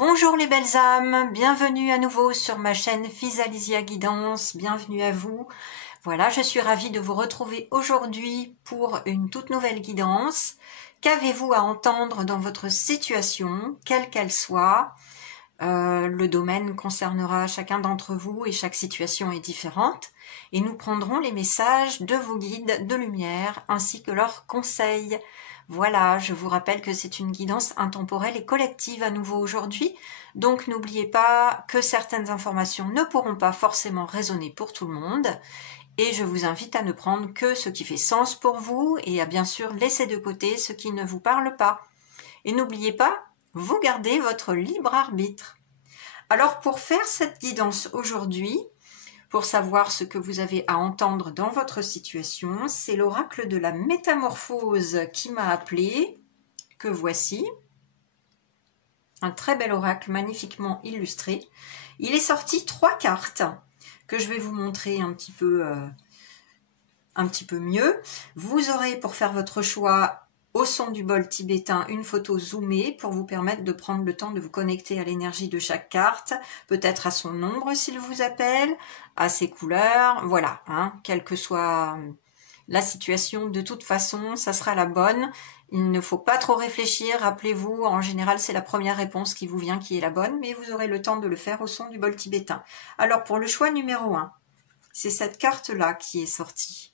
Bonjour les belles âmes, bienvenue à nouveau sur ma chaîne Physalysia Guidance, bienvenue à vous. Voilà, je suis ravie de vous retrouver aujourd'hui pour une toute nouvelle guidance. Qu'avez-vous à entendre dans votre situation, quelle qu'elle soit? Le domaine concernera chacun d'entre vous et chaque situation est différente. Et nous prendrons les messages de vos guides de lumière ainsi que leurs conseils. Voilà, je vous rappelle que c'est une guidance intemporelle et collective à nouveau aujourd'hui. Donc n'oubliez pas que certaines informations ne pourront pas forcément résonner pour tout le monde. Et je vous invite à ne prendre que ce qui fait sens pour vous et à bien sûr laisser de côté ce qui ne vous parle pas. Et n'oubliez pas, vous gardez votre libre arbitre. Alors pour faire cette guidance aujourd'hui, pour savoir ce que vous avez à entendre dans votre situation, c'est l'oracle de la métamorphose qui m'a appelé, que voici. Un très bel oracle magnifiquement illustré. Il est sorti 3 cartes que je vais vous montrer un petit peu mieux. Vous aurez pour faire votre choix au son du bol tibétain une photo zoomée pour vous permettre de prendre le temps de vous connecter à l'énergie de chaque carte, peut-être à son nombre s'il vous appelle, à ses couleurs, voilà, quelle que soit la situation, de toute façon, ça sera la bonne. Il ne faut pas trop réfléchir, rappelez-vous, en général c'est la première réponse qui vous vient qui est la bonne, mais vous aurez le temps de le faire au son du bol tibétain. Alors pour le choix numéro 1, c'est cette carte-là qui est sortie.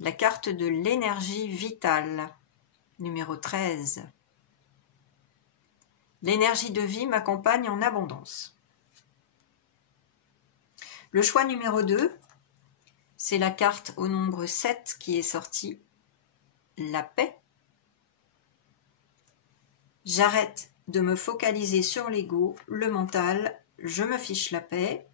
La carte de l'énergie vitale, numéro 13. L'énergie de vie m'accompagne en abondance. Le choix numéro 2, c'est la carte au nombre 7 qui est sortie, la paix. J'arrête de me focaliser sur l'ego, le mental, je me fiche la paix.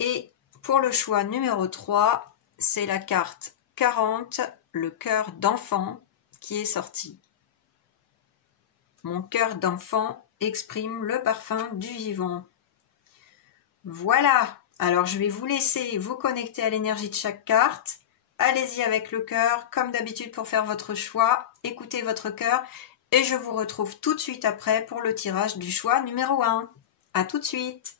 Et pour le choix numéro 3, c'est la carte 40, le cœur d'enfant qui est sorti. Mon cœur d'enfant exprime le parfum du vivant. Voilà, alors je vais vous laisser vous connecter à l'énergie de chaque carte. Allez-y avec le cœur, comme d'habitude pour faire votre choix. Écoutez votre cœur et je vous retrouve tout de suite après pour le tirage du choix numéro 1. À tout de suite.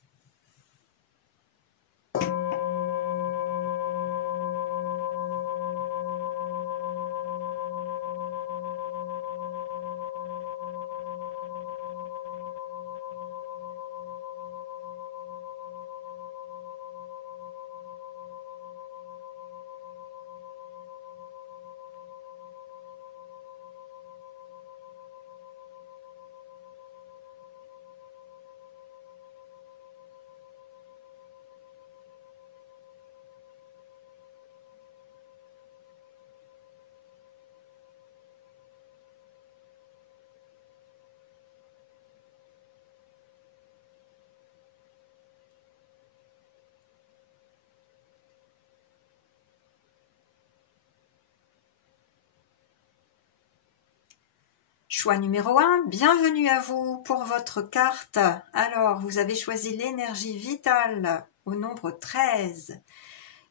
Choix numéro 1, bienvenue à vous pour votre carte. Alors, vous avez choisi l'énergie vitale au nombre 13.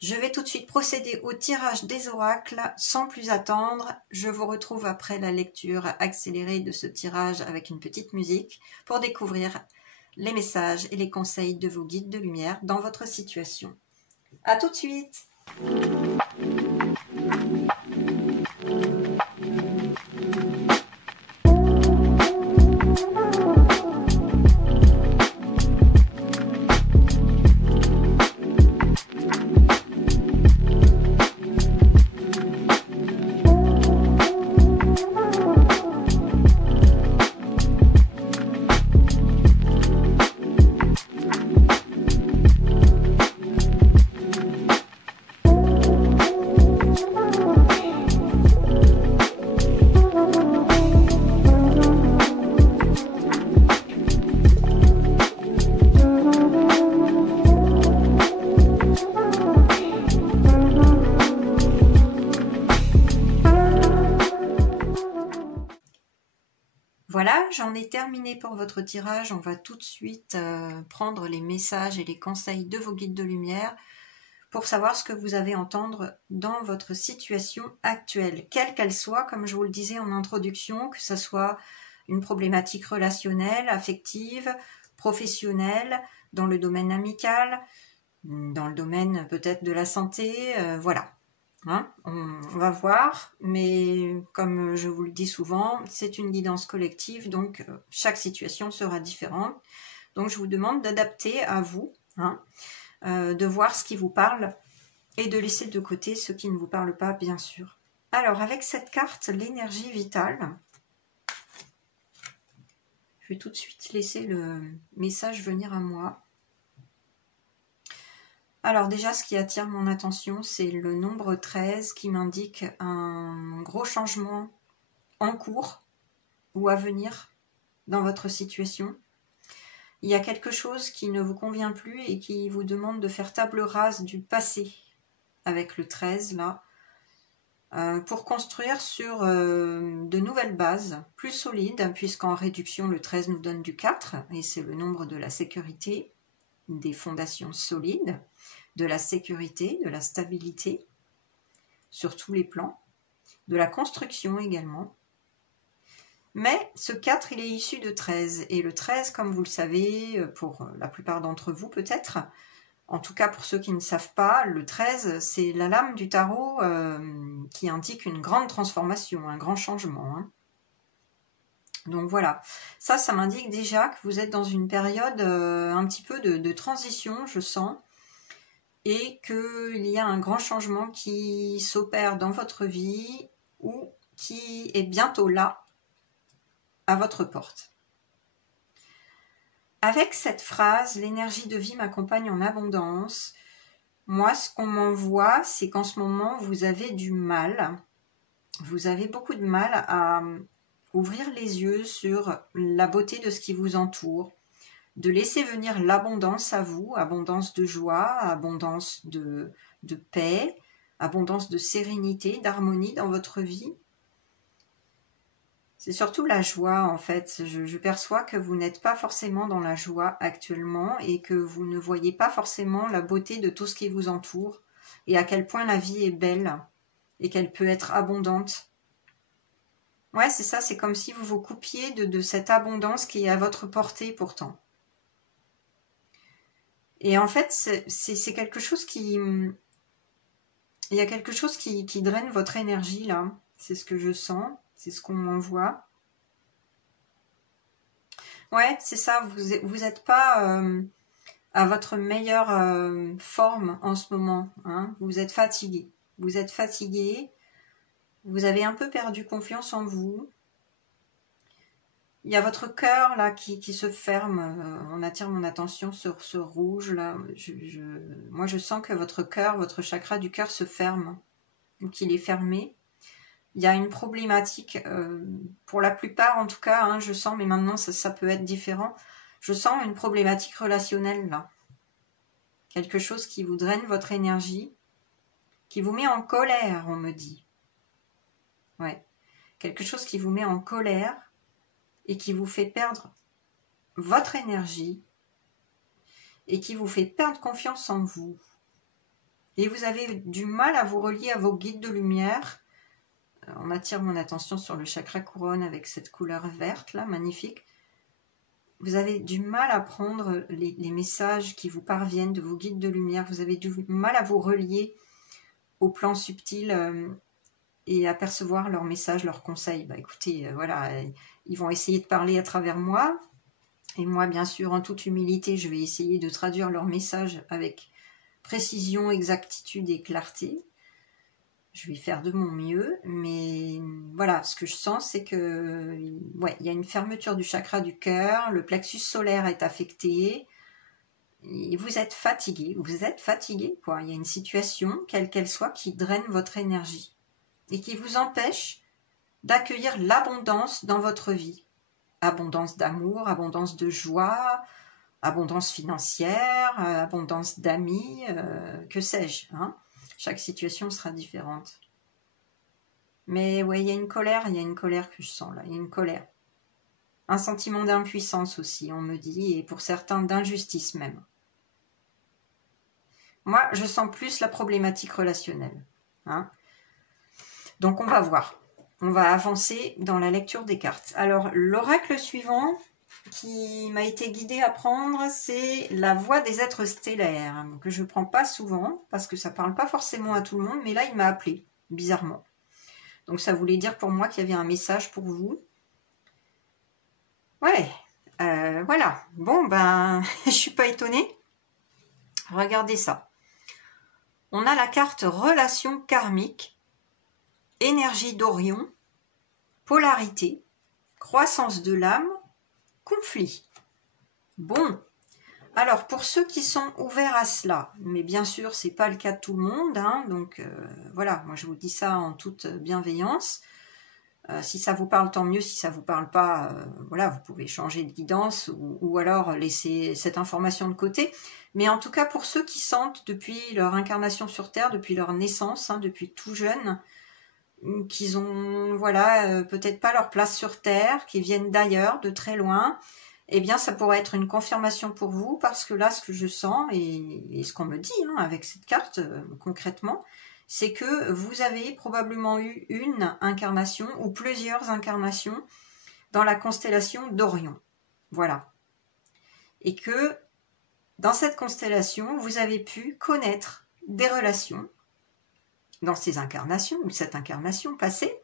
Je vais tout de suite procéder au tirage des oracles sans plus attendre. Je vous retrouve après la lecture accélérée de ce tirage avec une petite musique pour découvrir les messages et les conseils de vos guides de lumière dans votre situation. À tout de suite. Voilà, j'en ai terminé pour votre tirage. On va tout de suite prendre les messages et les conseils de vos guides de lumière pour savoir ce que vous avez à entendre dans votre situation actuelle, quelle qu'elle soit, comme je vous le disais en introduction, que ce soit une problématique relationnelle, affective, professionnelle, dans le domaine amical, dans le domaine peut-être de la santé, voilà. Hein, on va voir, mais comme je vous le dis souvent, c'est une guidance collective, donc chaque situation sera différente. Donc je vous demande d'adapter à vous, hein, de voir ce qui vous parle et de laisser de côté ce qui ne vous parle pas, bien sûr. Alors avec cette carte, l'énergie vitale, je vais tout de suite laisser le message venir à moi. Alors déjà, ce qui attire mon attention, c'est le nombre 13 qui m'indique un gros changement en cours ou à venir dans votre situation. Il y a quelque chose qui ne vous convient plus et qui vous demande de faire table rase du passé avec le 13 là, pour construire sur de nouvelles bases plus solides, puisqu'en réduction le 13 nous donne du 4 et c'est le nombre de la sécurité, des fondations solides, de la sécurité, de la stabilité sur tous les plans, de la construction également. Mais ce 4, il est issu de 13. Et le 13, comme vous le savez, pour la plupart d'entre vous peut-être, en tout cas pour ceux qui ne savent pas, le 13, c'est la lame du tarot qui indique une grande transformation, un grand changement. Hein. Donc voilà, ça m'indique déjà que vous êtes dans une période un petit peu de transition, je sens, et qu'il y a un grand changement qui s'opère dans votre vie ou qui est bientôt là, à votre porte. Avec cette phrase, l'énergie de vie m'accompagne en abondance. Moi, ce qu'on m'envoie, c'est qu'en ce moment, vous avez du mal. Vous avez beaucoup de mal à ouvrir les yeux sur la beauté de ce qui vous entoure, de laisser venir l'abondance à vous, abondance de joie, abondance de paix, abondance de sérénité, d'harmonie dans votre vie. C'est surtout la joie en fait. Je perçois que vous n'êtes pas forcément dans la joie actuellement et que vous ne voyez pas forcément la beauté de tout ce qui vous entoure et à quel point la vie est belle et qu'elle peut être abondante. Ouais, c'est ça, c'est comme si vous vous coupiez de cette abondance qui est à votre portée pourtant. Et en fait, c'est quelque chose qui... Il y a quelque chose qui draine votre énergie là. C'est ce que je sens, c'est ce qu'on m'envoie. Ouais, c'est ça, vous n'êtes pas à votre meilleure forme en ce moment. Hein. Vous êtes fatigué. Vous êtes fatigué. Vous avez un peu perdu confiance en vous. Il y a votre cœur là qui se ferme. On attire mon attention sur ce rouge là. Moi, je sens que votre cœur, votre chakra du cœur se ferme. Ou qu'il est fermé. Il y a une problématique, pour la plupart en tout cas, hein, je sens, mais maintenant ça peut être différent, je sens une problématique relationnelle là. Quelque chose qui vous draine votre énergie, qui vous met en colère, on me dit. Ouais. Quelque chose qui vous met en colère et qui vous fait perdre votre énergie et qui vous fait perdre confiance en vous. Et vous avez du mal à vous relier à vos guides de lumière. On attire mon attention sur le chakra couronne avec cette couleur verte là, magnifique. Vous avez du mal à prendre les messages qui vous parviennent de vos guides de lumière. Vous avez du mal à vous relier au plan subtil et à percevoir leurs messages, leurs conseils. Bah, écoutez, voilà, ils vont essayer de parler à travers moi. Et moi, bien sûr, en toute humilité, je vais essayer de traduire leurs messages avec précision, exactitude et clarté. Je vais faire de mon mieux, mais voilà, ce que je sens, c'est que ouais, il y a une fermeture du chakra du cœur, le plexus solaire est affecté, et vous êtes fatigué quoi. Il y a une situation, quelle qu'elle soit, qui draine votre énergie et qui vous empêche d'accueillir l'abondance dans votre vie. Abondance d'amour, abondance de joie, abondance financière, abondance d'amis, que sais-je, hein. Chaque situation sera différente. Mais ouais, il y a une colère que je sens là, il y a une colère. Un sentiment d'impuissance aussi, on me dit, et pour certains d'injustice même. Moi, je sens plus la problématique relationnelle. Hein. Donc on va voir. on va avancer dans la lecture des cartes. Alors, l'oracle suivant qui m'a été guidé à prendre, c'est la voix des êtres stellaires, que je ne prends pas souvent, parce que ça ne parle pas forcément à tout le monde, mais là, il m'a appelé, bizarrement. Donc, ça voulait dire pour moi qu'il y avait un message pour vous. Ouais, voilà. Bon, ben, je ne suis pas étonnée. Regardez ça. On a la carte relation karmique, énergie d'Orion, polarité, croissance de l'âme, conflit. Bon, alors pour ceux qui sont ouverts à cela, mais bien sûr c'est pas le cas de tout le monde, hein, donc voilà, moi je vous dis ça en toute bienveillance. Si ça vous parle, tant mieux. Si ça vous parle pas, voilà, vous pouvez changer de guidance ou alors laisser cette information de côté. Mais en tout cas, pour ceux qui sentent depuis leur incarnation sur Terre, depuis leur naissance, hein, depuis tout jeune, qu'ils ont, voilà, peut-être pas leur place sur Terre, qui viennent d'ailleurs, de très loin, eh bien, ça pourrait être une confirmation pour vous, parce que là, ce que je sens, et ce qu'on me dit hein, avec cette carte, concrètement, c'est que vous avez probablement eu une incarnation ou plusieurs incarnations dans la constellation d'Orion. Voilà. Et que dans cette constellation, vous avez pu connaître des relations dans ces incarnations ou cette incarnation passée,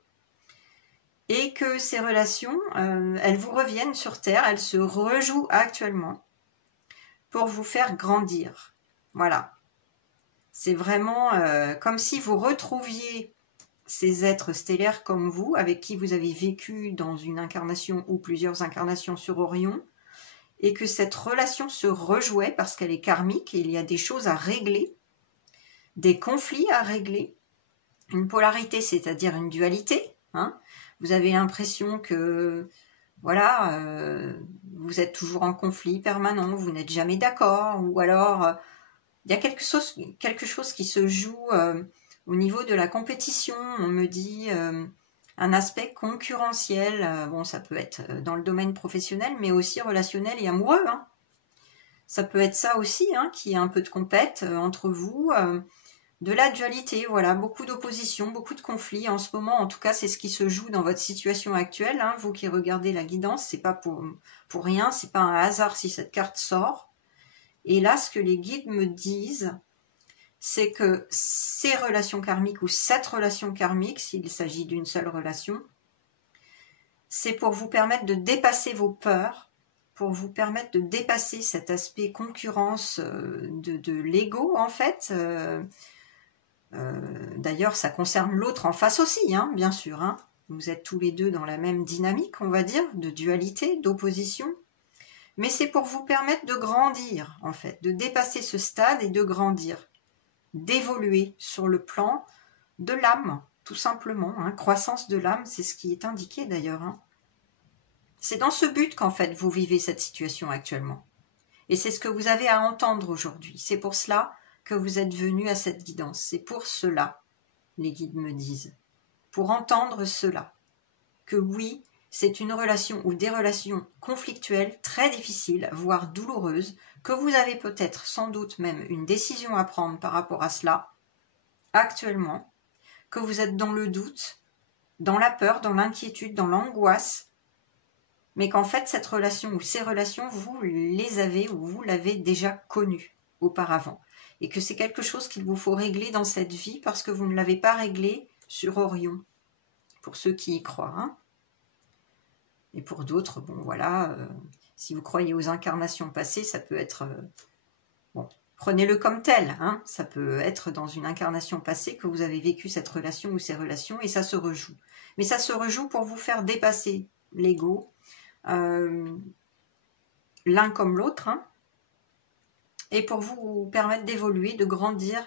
et que ces relations, elles vous reviennent sur Terre, elles se rejouent actuellement pour vous faire grandir. Voilà. C'est vraiment comme si vous retrouviez ces êtres stellaires comme vous, avec qui vous avez vécu dans une incarnation ou plusieurs incarnations sur Orion, et que cette relation se rejouait parce qu'elle est karmique et il y a des choses à régler, des conflits à régler, une polarité, c'est-à-dire une dualité. Hein. Vous avez l'impression que voilà, vous êtes toujours en conflit permanent, vous n'êtes jamais d'accord, ou alors il y a quelque chose qui se joue au niveau de la compétition. On me dit un aspect concurrentiel. Bon, ça peut être dans le domaine professionnel, mais aussi relationnel et amoureux. Hein. Ça peut être ça aussi, hein, qui est un peu de compète entre vous. De la dualité, voilà, beaucoup d'opposition, beaucoup de conflits. En ce moment, en tout cas, c'est ce qui se joue dans votre situation actuelle. Hein. Vous qui regardez la guidance, c'est pas pour rien, c'est pas un hasard si cette carte sort. Et là, ce que les guides me disent, c'est que ces relations karmiques ou cette relation karmique, s'il s'agit d'une seule relation, c'est pour vous permettre de dépasser vos peurs, pour vous permettre de dépasser cet aspect concurrence de l'ego, en fait. D'ailleurs, ça concerne l'autre en face aussi, hein, bien sûr. Hein. Vous êtes tous les deux dans la même dynamique, on va dire, de dualité, d'opposition. Mais c'est pour vous permettre de grandir, en fait, de dépasser ce stade et de grandir, d'évoluer sur le plan de l'âme, tout simplement. Hein. Croissance de l'âme, c'est ce qui est indiqué d'ailleurs. Hein. C'est dans ce but qu'en fait vous vivez cette situation actuellement. Et c'est ce que vous avez à entendre aujourd'hui. C'est pour cela que vous êtes venu à cette guidance. C'est pour cela, les guides me disent, pour entendre cela, que oui, c'est une relation ou des relations conflictuelles très difficiles, voire douloureuses, que vous avez peut-être sans doute même une décision à prendre par rapport à cela, actuellement, que vous êtes dans le doute, dans la peur, dans l'inquiétude, dans l'angoisse, mais qu'en fait cette relation ou ces relations, vous les avez ou vous l'avez déjà connue auparavant. Et que c'est quelque chose qu'il vous faut régler dans cette vie parce que vous ne l'avez pas réglé sur Orion, pour ceux qui y croient. Hein. Et pour d'autres, bon voilà, si vous croyez aux incarnations passées, ça peut être... bon, prenez-le comme tel, hein, ça peut être dans une incarnation passée que vous avez vécu cette relation ou ces relations et ça se rejoue. Mais ça se rejoue pour vous faire dépasser l'ego, l'un comme l'autre, hein, et pour vous permettre d'évoluer, de grandir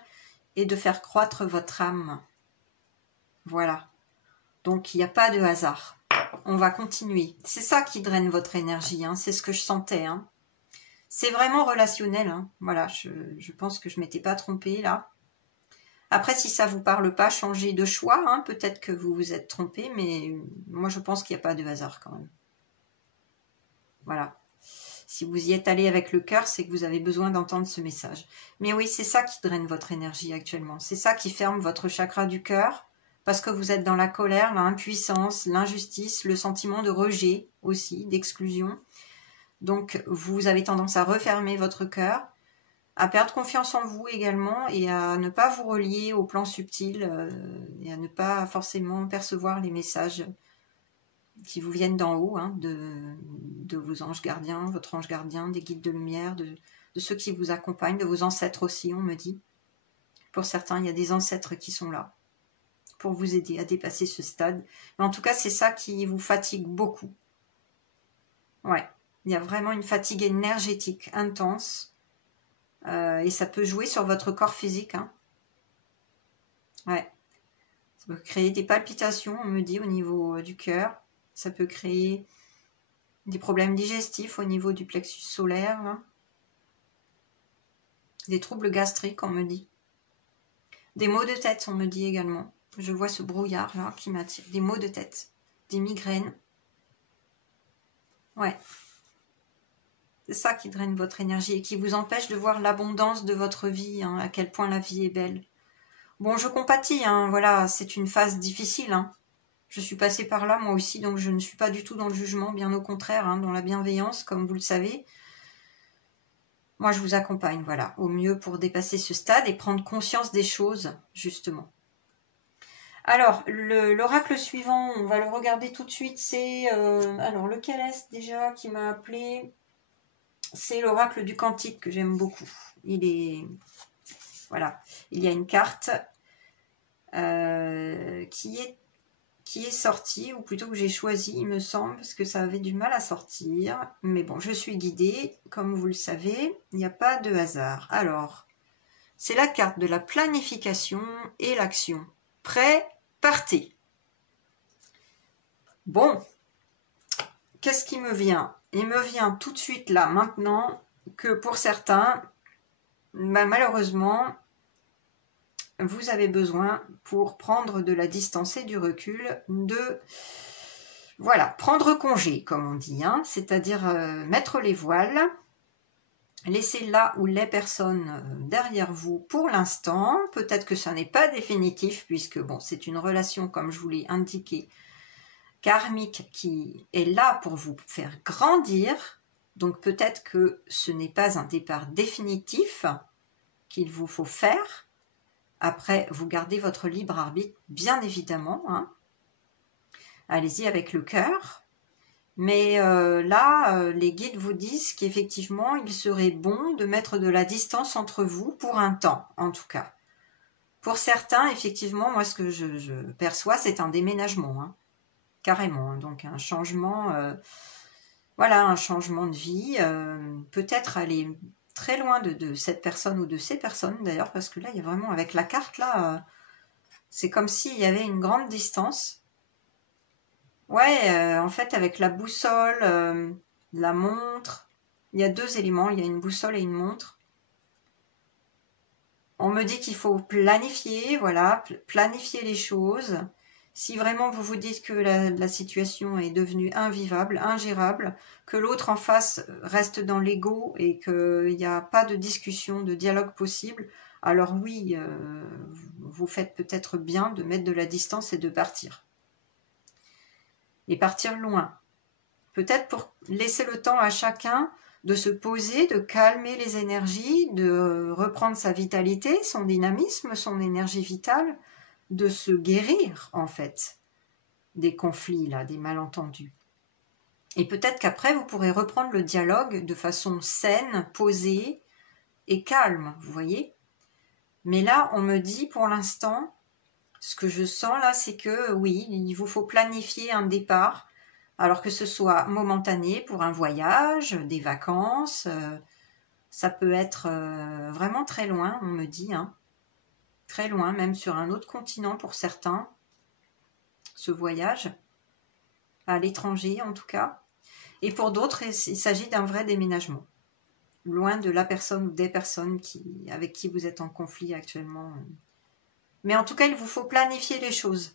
et de faire croître votre âme. Voilà. Donc, il n'y a pas de hasard. On va continuer. C'est ça qui draine votre énergie, hein. C'est ce que je sentais. Hein. C'est vraiment relationnel. Hein. Voilà, je pense que je ne m'étais pas trompée là. Après, si ça ne vous parle pas, changez de choix. Hein. Peut-être que vous vous êtes trompé, mais moi, je pense qu'il n'y a pas de hasard quand même. Voilà. Si vous y êtes allé avec le cœur, c'est que vous avez besoin d'entendre ce message. Mais oui, c'est ça qui draine votre énergie actuellement. C'est ça qui ferme votre chakra du cœur, parce que vous êtes dans la colère, l'impuissance, l'injustice, le sentiment de rejet aussi, d'exclusion. Donc, vous avez tendance à refermer votre cœur, à perdre confiance en vous également et à ne pas vous relier au plan subtil et à ne pas forcément percevoir les messages qui vous viennent d'en haut, hein, de vos anges gardiens, votre ange gardien, des guides de lumière, de ceux qui vous accompagnent, de vos ancêtres aussi, on me dit. Pour certains, il y a des ancêtres qui sont là pour vous aider à dépasser ce stade. Mais en tout cas, c'est ça qui vous fatigue beaucoup. Ouais, il y a vraiment une fatigue énergétique intense et ça peut jouer sur votre corps physique. Hein. Ouais, ça peut créer des palpitations, on me dit, au niveau du cœur. Ça peut créer des problèmes digestifs au niveau du plexus solaire. Là. Des troubles gastriques, on me dit. Des maux de tête, on me dit également. Je vois ce brouillard là qui m'attire. Des maux de tête, des migraines. Ouais. C'est ça qui draine votre énergie et qui vous empêche de voir l'abondance de votre vie, hein, à quel point la vie est belle. Bon, je compatis, hein, voilà, c'est une phase difficile. Hein. Je suis passée par là, moi aussi, donc je ne suis pas du tout dans le jugement, bien au contraire, hein, dans la bienveillance, comme vous le savez. Moi, je vous accompagne, voilà, au mieux pour dépasser ce stade et prendre conscience des choses, justement. Alors, l'oracle suivant, on va le regarder tout de suite, c'est... alors, lequel est-ce déjà qui m'a appelé? C'est l'oracle du Cantique que j'aime beaucoup. Il est... Voilà, il y a une carte qui est sortie, ou plutôt que j'ai choisi, il me semble, parce que ça avait du mal à sortir. Mais bon, je suis guidée, comme vous le savez, il n'y a pas de hasard. Alors, c'est la carte de la planification et l'action. Prêt, partez. Bon, qu'est-ce qui me vient? Il me vient tout de suite là, maintenant, que pour certains, bah, malheureusement, vous avez besoin, pour prendre de la distance et du recul, de, voilà, prendre congé, comme on dit, hein, c'est-à-dire mettre les voiles, laisser là où les personnes derrière vous pour l'instant. Peut-être que ça n'est pas définitif, puisque bon, c'est une relation, comme je vous l'ai indiqué, karmique qui est là pour vous faire grandir. Donc peut-être que ce n'est pas un départ définitif qu'il vous faut faire. Après, vous gardez votre libre arbitre, bien évidemment. Hein. Allez-y avec le cœur. Mais là, les guides vous disent qu'effectivement, il serait bon de mettre de la distance entre vous pour un temps, en tout cas. Pour certains, effectivement, moi, ce que je perçois, c'est un déménagement. Hein. Carrément. Hein. Donc, un changement... voilà, un changement de vie. Peut-être aller... très loin de cette personne ou de ces personnes d'ailleurs, parce que là, il y a vraiment, avec la carte, là, c'est comme s'il y avait une grande distance. Ouais, en fait, avec la boussole, la montre, il y a deux éléments, il y a une boussole et une montre. On me dit qu'il faut planifier, voilà, planifier les choses. Si vraiment vous vous dites que la situation est devenue invivable, ingérable, que l'autre en face reste dans l'ego et qu'il n'y a pas de discussion, de dialogue possible, alors oui, vous faites peut-être bien de mettre de la distance et de partir. Et partir loin. Peut-être pour laisser le temps à chacun de se poser, de calmer les énergies, de reprendre sa vitalité, son dynamisme, son énergie vitale, de se guérir, en fait, des conflits, là, des malentendus. Et peut-être qu'après, vous pourrez reprendre le dialogue de façon saine, posée et calme, vous voyez. Mais là, on me dit, pour l'instant, ce que je sens là, c'est que, oui, il vous faut planifier un départ, alors que ce soit momentané pour un voyage, des vacances, ça peut être vraiment très loin, on me dit, hein. Très loin, même sur un autre continent pour certains, ce voyage, à l'étranger en tout cas. Et pour d'autres, il s'agit d'un vrai déménagement, loin de la personne ou des personnes avec qui vous êtes en conflit actuellement. Mais en tout cas, il vous faut planifier les choses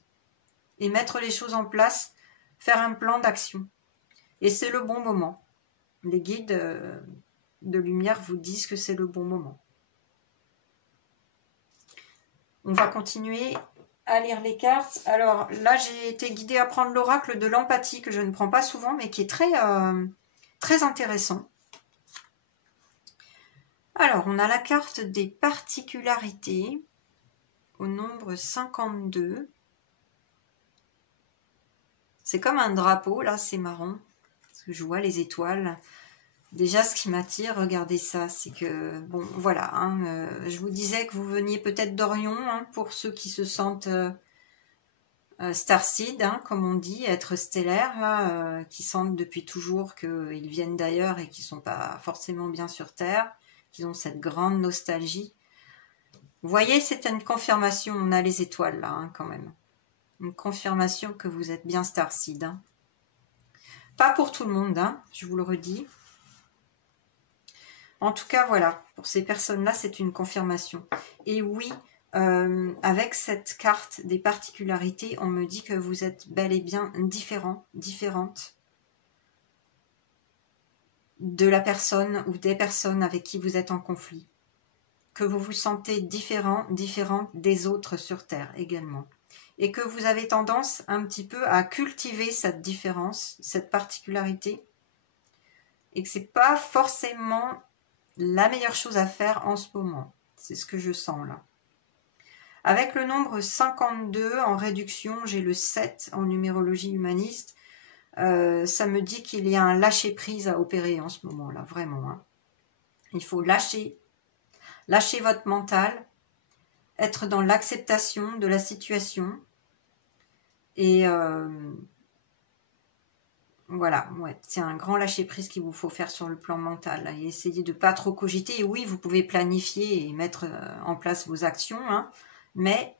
et mettre les choses en place, faire un plan d'action. Et c'est le bon moment. Les guides de lumière vous disent que c'est le bon moment. On va continuer à lire les cartes. Alors là, j'ai été guidée à prendre l'oracle de l'empathie, que je ne prends pas souvent, mais qui est très intéressant. Alors, on a la carte des particularités, au nombre 52. C'est comme un drapeau, là, c'est marrant, parce que je vois les étoiles. Déjà, ce qui m'attire, regardez ça, c'est que, bon, voilà, hein, je vous disais que vous veniez peut-être d'Orion, hein, pour ceux qui se sentent starseed, hein, comme on dit, être stellaire, là, qui sentent depuis toujours qu'ils viennent d'ailleurs et qui sont pas forcément bien sur Terre, qui ont cette grande nostalgie. Vous voyez, c'est une confirmation, on a les étoiles là, hein, quand même. Une confirmation que vous êtes bien starseed. Hein. Pas pour tout le monde, hein, je vous le redis. En tout cas, voilà, pour ces personnes-là, c'est une confirmation. Et oui, avec cette carte des particularités, on me dit que vous êtes bel et bien différente de la personne ou des personnes avec qui vous êtes en conflit. Que vous vous sentez différente des autres sur Terre également. Et que vous avez tendance un petit peu à cultiver cette différence, cette particularité. Et que c'est pas forcément la meilleure chose à faire en ce moment. C'est ce que je sens là. Avec le nombre 52 en réduction, j'ai le 7 en numérologie humaniste. Ça me dit qu'il y a un lâcher-prise à opérer en ce moment-là, vraiment. Hein. Il faut lâcher votre mental, être dans l'acceptation de la situation. Et voilà, ouais, c'est un grand lâcher-prise qu'il vous faut faire sur le plan mental. Là, et essayer de ne pas trop cogiter. Et oui, vous pouvez planifier et mettre en place vos actions, hein, mais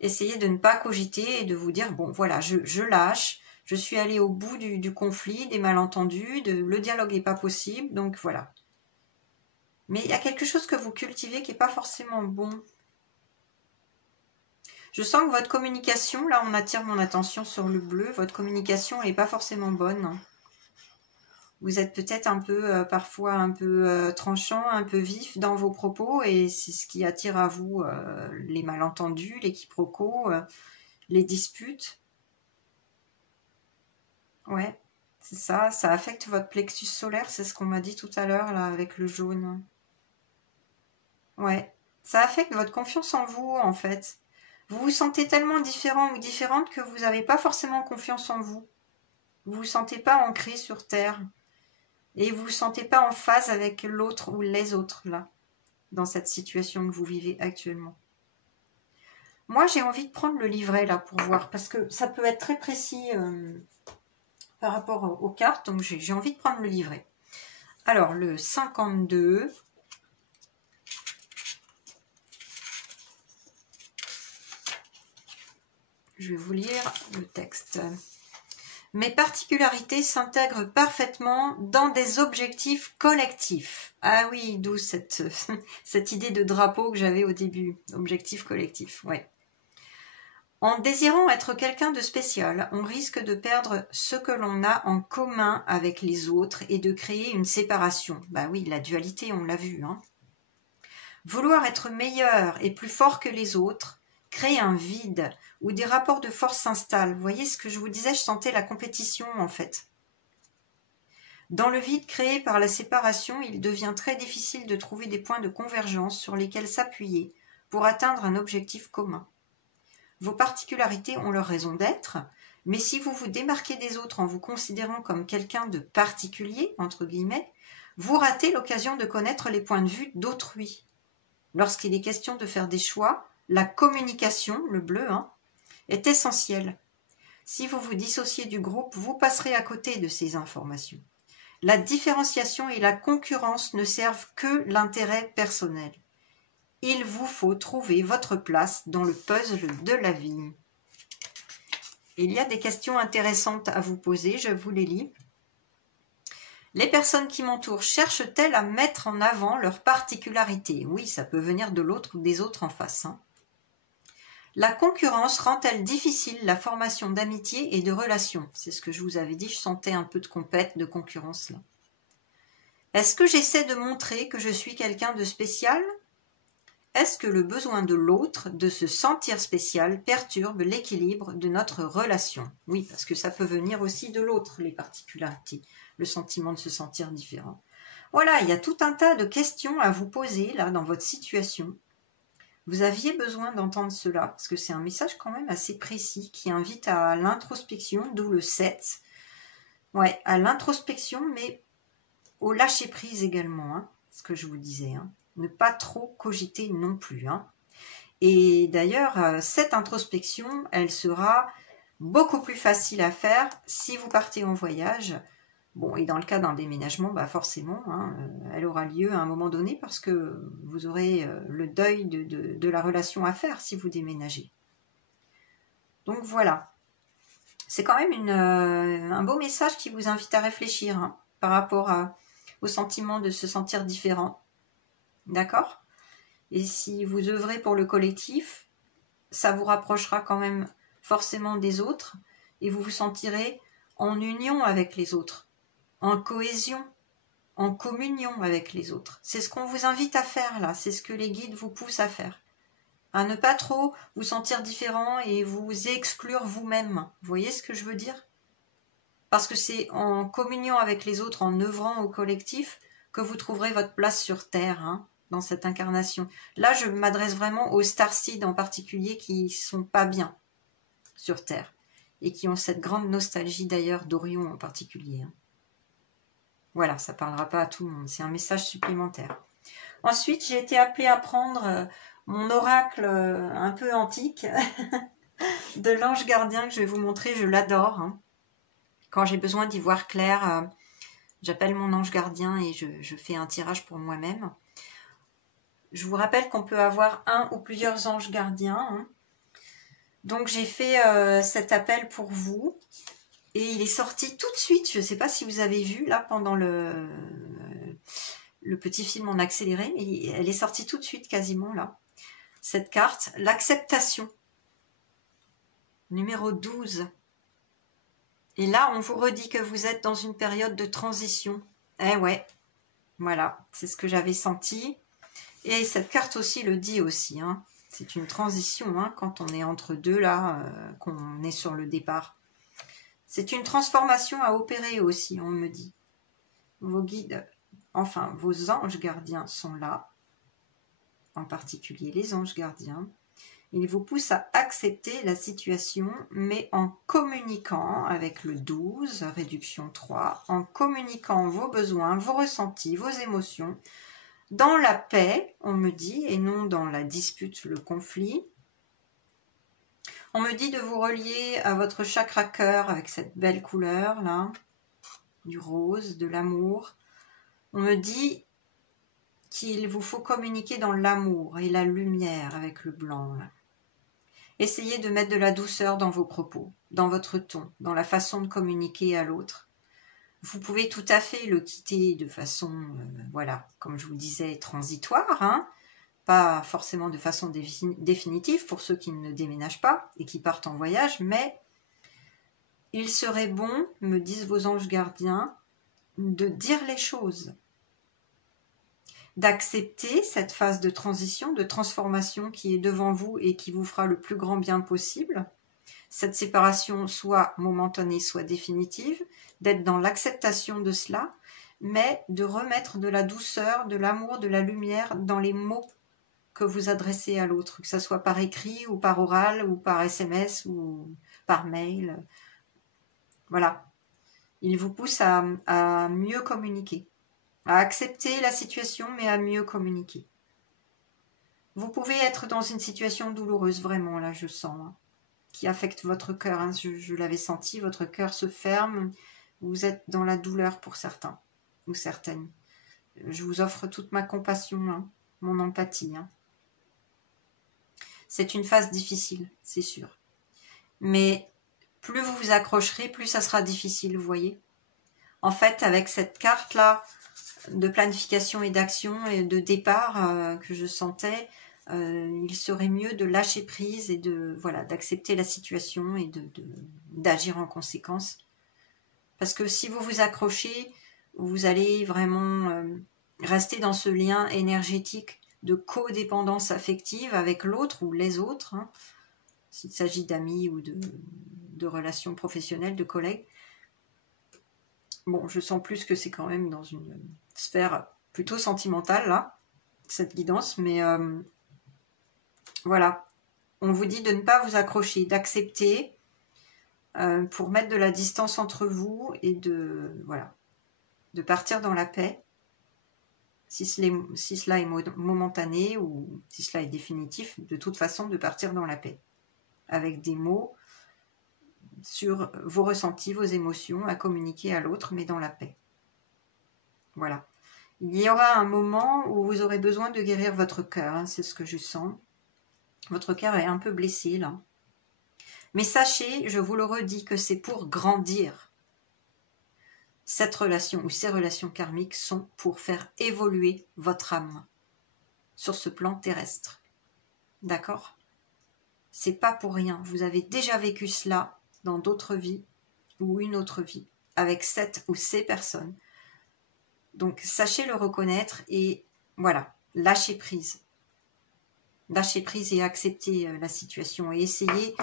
essayez de ne pas cogiter et de vous dire, bon, voilà, je lâche, je suis allé au bout du conflit, des malentendus, le dialogue n'est pas possible, donc voilà. Mais il y a quelque chose que vous cultivez qui n'est pas forcément bon. Je sens que votre communication, là on attire mon attention sur le bleu, votre communication n'est pas forcément bonne. Vous êtes peut-être un peu, parfois un peu tranchant, un peu vif dans vos propos et c'est ce qui attire à vous les malentendus, les quiproquos, les disputes. Ouais, c'est ça, ça affecte votre plexus solaire, c'est ce qu'on m'a dit tout à l'heure là avec le jaune. Ouais, ça affecte votre confiance en vous en fait. Vous vous sentez tellement différent ou différente que vous n'avez pas forcément confiance en vous. Vous vous sentez pas ancré sur Terre. Et vous vous sentez pas en phase avec l'autre ou les autres, là, dans cette situation que vous vivez actuellement. Moi, j'ai envie de prendre le livret, là, pour voir, parce que ça peut être très précis par rapport aux cartes, donc j'ai envie de prendre le livret. Alors, le 52... Je vais vous lire le texte. Mes particularités s'intègrent parfaitement dans des objectifs collectifs. Ah oui, d'où cette idée de drapeau que j'avais au début. Objectif collectif, ouais. En désirant être quelqu'un de spécial, on risque de perdre ce que l'on a en commun avec les autres et de créer une séparation. Bah oui, la dualité, on l'a vu. Hein. Vouloir être meilleur et plus fort que les autres crée un vide où des rapports de force s'installent. Vous voyez ce que je vous disais, je sentais la compétition en fait. Dans le vide créé par la séparation, il devient très difficile de trouver des points de convergence sur lesquels s'appuyer pour atteindre un objectif commun. Vos particularités ont leur raison d'être, mais si vous vous démarquez des autres en vous considérant comme quelqu'un de particulier, entre guillemets, vous ratez l'occasion de connaître les points de vue d'autrui. Lorsqu'il est question de faire des choix, la communication, le bleu, hein, est essentielle. Si vous vous dissociez du groupe, vous passerez à côté de ces informations. La différenciation et la concurrence ne servent que l'intérêt personnel. Il vous faut trouver votre place dans le puzzle de la vie. Il y a des questions intéressantes à vous poser, je vous les lis. Les personnes qui m'entourent cherchent-elles à mettre en avant leurs particularités? Oui, ça peut venir de l'autre ou des autres en face. Hein. La concurrence rend-elle difficile la formation d'amitié et de relations? C'est ce que je vous avais dit, je sentais un peu de compète, de concurrence là. Est-ce que j'essaie de montrer que je suis quelqu'un de spécial? est-ce que le besoin de l'autre de se sentir spécial perturbe l'équilibre de notre relation? Oui, parce que ça peut venir aussi de l'autre, les particularités, le sentiment de se sentir différent. Voilà, il y a tout un tas de questions à vous poser là dans votre situation. Vous aviez besoin d'entendre cela, parce que c'est un message quand même assez précis qui invite à l'introspection, d'où le 7. Ouais, à l'introspection, mais au lâcher-prise également, hein, ce que je vous disais. Hein. Ne pas trop cogiter non plus. Hein. Et d'ailleurs, cette introspection, elle sera beaucoup plus facile à faire si vous partez en voyage. Bon, et dans le cas d'un déménagement, bah forcément, hein, elle aura lieu à un moment donné parce que vous aurez le deuil de la relation à faire si vous déménagez. Donc voilà. C'est quand même un beau message qui vous invite à réfléchir hein, par rapport au sentiment de se sentir différent. D'accord ? Et si vous œuvrez pour le collectif, ça vous rapprochera quand même forcément des autres et vous vous sentirez en union avec les autres. En cohésion, en communion avec les autres. C'est ce qu'on vous invite à faire là, c'est ce que les guides vous poussent à faire. À ne pas trop vous sentir différent et vous exclure vous-même. Vous voyez ce que je veux dire? Parce que c'est en communion avec les autres, en œuvrant au collectif, que vous trouverez votre place sur Terre, hein, dans cette incarnation. Là, je m'adresse vraiment aux starseeds en particulier qui sont pas bien sur Terre et qui ont cette grande nostalgie d'ailleurs d'Orion en particulier. Hein. Voilà, ça ne parlera pas à tout le monde, c'est un message supplémentaire. Ensuite, j'ai été appelée à prendre mon oracle un peu antique de l'ange gardien que je vais vous montrer, je l'adore. Hein. Quand j'ai besoin d'y voir clair, j'appelle mon ange gardien et je fais un tirage pour moi-même. Je vous rappelle qu'on peut avoir un ou plusieurs anges gardiens. Hein. Donc j'ai fait cet appel pour vous. Et il est sorti tout de suite, je ne sais pas si vous avez vu là pendant le petit film en accéléré, mais elle est sortie tout de suite quasiment là. Cette carte, l'acceptation, numéro 12. Et là, on vous redit que vous êtes dans une période de transition. Eh ouais, voilà, c'est ce que j'avais senti. Et cette carte aussi le dit aussi, hein. C'est une transition hein, quand on est entre deux là, qu'on est sur le départ. C'est une transformation à opérer aussi, on me dit. Vos guides, enfin vos anges gardiens sont là, en particulier les anges gardiens. Ils vous poussent à accepter la situation, mais en communiquant avec le 12, réduction 3, en communiquant vos besoins, vos ressentis, vos émotions, dans la paix, on me dit, et non dans la dispute, le conflit. On me dit de vous relier à votre chakra cœur avec cette belle couleur là, du rose, de l'amour. On me dit qu'il vous faut communiquer dans l'amour et la lumière avec le blanc. Là. Essayez de mettre de la douceur dans vos propos, dans votre ton, dans la façon de communiquer à l'autre. Vous pouvez tout à fait le quitter de façon, voilà, comme je vous disais, transitoire, hein, pas forcément de façon définitive pour ceux qui ne déménagent pas et qui partent en voyage, mais il serait bon, me disent vos anges gardiens, de dire les choses, d'accepter cette phase de transition, de transformation qui est devant vous et qui vous fera le plus grand bien possible, cette séparation soit momentanée, soit définitive, d'être dans l'acceptation de cela, mais de remettre de la douceur, de l'amour, de la lumière dans les mots que vous adressez à l'autre, que ce soit par écrit ou par oral ou par SMS ou par mail. Voilà. Il vous pousse à mieux communiquer, à accepter la situation, mais à mieux communiquer. Vous pouvez être dans une situation douloureuse, vraiment, là, je sens, hein, qui affecte votre cœur. Hein, je l'avais senti, votre cœur se ferme, vous êtes dans la douleur pour certains ou certaines. Je vous offre toute ma compassion, hein, mon empathie, hein. C'est une phase difficile, c'est sûr. Mais plus vous vous accrocherez, plus ça sera difficile, vous voyez. En fait, avec cette carte-là de planification et d'action et de départ que je sentais, il serait mieux de lâcher prise et d'accepter la situation et d'agir en conséquence. Parce que si vous vous accrochez, vous allez vraiment rester dans ce lien énergétique de codépendance affective avec l'autre ou les autres, hein, s'il s'agit d'amis ou de relations professionnelles, de collègues. Bon, je sens plus que c'est quand même dans une sphère plutôt sentimentale, là, cette guidance, mais voilà. On vous dit de ne pas vous accrocher, d'accepter pour mettre de la distance entre vous et voilà, de partir dans la paix, si cela est momentané ou si cela est définitif, de toute façon, de partir dans la paix, avec des mots sur vos ressentis, vos émotions à communiquer à l'autre, mais dans la paix. Voilà. Il y aura un moment où vous aurez besoin de guérir votre cœur, hein, c'est ce que je sens. Votre cœur est un peu blessé, là. Mais sachez, je vous le redis, que c'est pour grandir. Cette relation ou ces relations karmiques sont pour faire évoluer votre âme sur ce plan terrestre. D'accord ? C'est pas pour rien. Vous avez déjà vécu cela dans d'autres vies ou une autre vie avec cette ou ces personnes. Donc, sachez le reconnaître et voilà, lâchez prise. Lâchez prise et acceptez la situation et essayez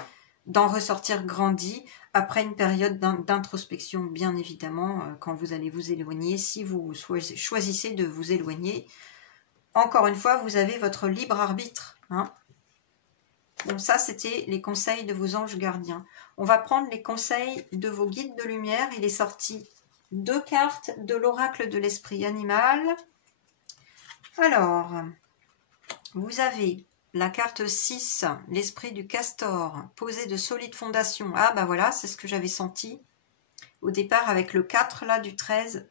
d'en ressortir grandi après une période d'introspection, bien évidemment, quand vous allez vous éloigner. Si vous choisissez de vous éloigner, encore une fois, vous avez votre libre arbitre. Hein. Donc ça, c'était les conseils de vos anges gardiens. On va prendre les conseils de vos guides de lumière. Il est sorti 2 cartes de l'oracle de l'esprit animal. Alors, vous avez la carte 6, l'esprit du castor, posé de solides fondations. Ah bah voilà, c'est ce que j'avais senti au départ avec le 4 là du 13.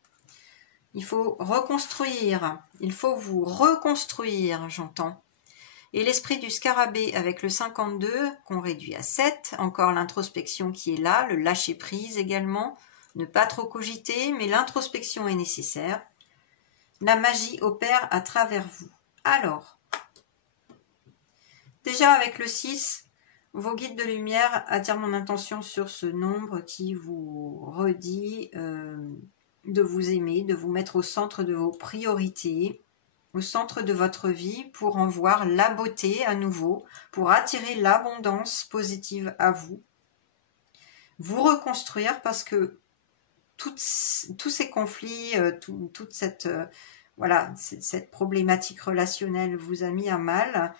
Il faut reconstruire, il faut vous reconstruire, j'entends. Et l'esprit du scarabée avec le 52 qu'on réduit à 7, encore l'introspection qui est là, le lâcher prise également, ne pas trop cogiter, mais l'introspection est nécessaire. La magie opère à travers vous. Alors, déjà avec le 6, vos guides de lumière attirent mon attention sur ce nombre qui vous redit de vous aimer, de vous mettre au centre de vos priorités, au centre de votre vie pour en voir la beauté à nouveau, pour attirer l'abondance positive à vous. Vous reconstruire parce que tous ces conflits, toute cette, voilà, cette problématique relationnelle vous a mis à mal,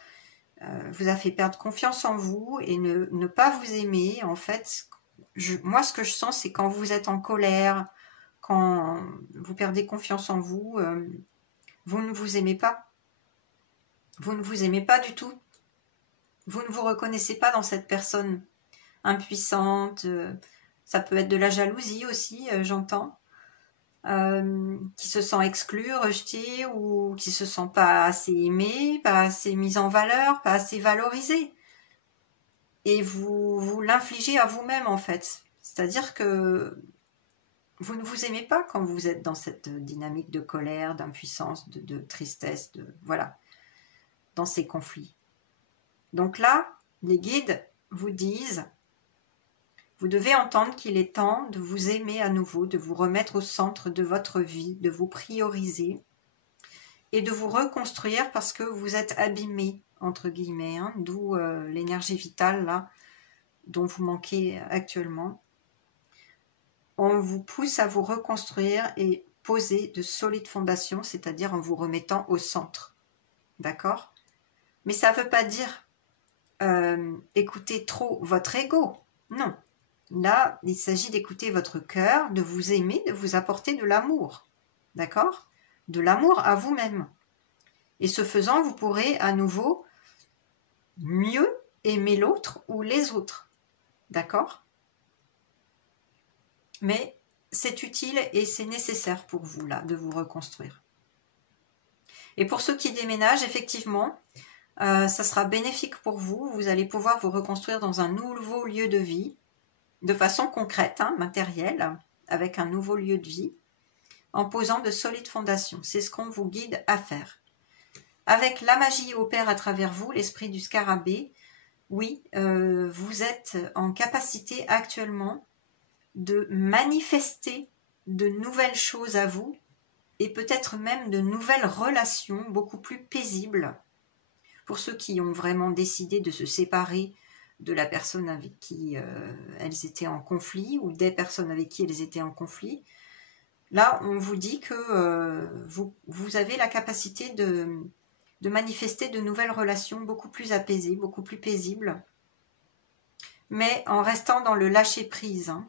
vous a fait perdre confiance en vous et ne pas vous aimer. En fait, moi ce que je sens, c'est quand vous êtes en colère, quand vous perdez confiance en vous, vous ne vous aimez pas. Vous ne vous aimez pas du tout. Vous ne vous reconnaissez pas dans cette personne impuissante. Ça peut être de la jalousie aussi, j'entends. Qui se sent exclu, rejeté ou qui se sent pas assez aimé, pas assez mis en valeur, pas assez valorisé. Et vous l'infligez à vous-même en fait. C'est-à-dire que vous ne vous aimez pas quand vous êtes dans cette dynamique de colère, d'impuissance, de tristesse, voilà, dans ces conflits. Donc là, les guides vous disent, vous devez entendre qu'il est temps de vous aimer à nouveau, de vous remettre au centre de votre vie, de vous prioriser et de vous reconstruire parce que vous êtes abîmé, entre guillemets, hein, d'où l'énergie vitale là, dont vous manquez actuellement. On vous pousse à vous reconstruire et poser de solides fondations, c'est-à-dire en vous remettant au centre. D'accord ? Mais ça ne veut pas dire écouter trop votre ego. Non. Là, il s'agit d'écouter votre cœur, de vous aimer, de vous apporter de l'amour. D'accord ? De l'amour à vous-même. Et ce faisant, vous pourrez à nouveau mieux aimer l'autre ou les autres. D'accord ? Mais c'est utile et c'est nécessaire pour vous, là, de vous reconstruire. Et pour ceux qui déménagent, effectivement, ça sera bénéfique pour vous. Vous allez pouvoir vous reconstruire dans un nouveau lieu de vie, de façon concrète, hein, matérielle, avec un nouveau lieu de vie, en posant de solides fondations. C'est ce qu'on vous guide à faire. Avec la magie opère à travers vous, l'esprit du scarabée, oui, vous êtes en capacité actuellement de manifester de nouvelles choses à vous et peut-être même de nouvelles relations beaucoup plus paisibles pour ceux qui ont vraiment décidé de se séparer de la personne avec qui elles étaient en conflit ou des personnes avec qui elles étaient en conflit. Là, on vous dit que vous avez la capacité de manifester de nouvelles relations beaucoup plus apaisées, beaucoup plus paisibles, mais en restant dans le lâcher-prise. Hein.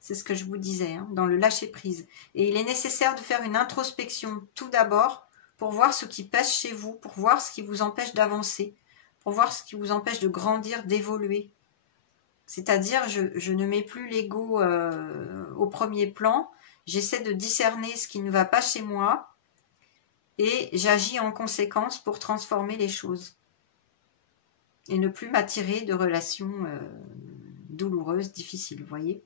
C'est ce que je vous disais, hein, dans le lâcher-prise. Et il est nécessaire de faire une introspection tout d'abord pour voir ce qui pèse chez vous, pour voir ce qui vous empêche d'avancer, pour voir ce qui vous empêche de grandir, d'évoluer. C'est-à-dire, je ne mets plus l'ego au premier plan, j'essaie de discerner ce qui ne va pas chez moi et j'agis en conséquence pour transformer les choses. Et ne plus m'attirer de relations douloureuses, difficiles, vous voyez.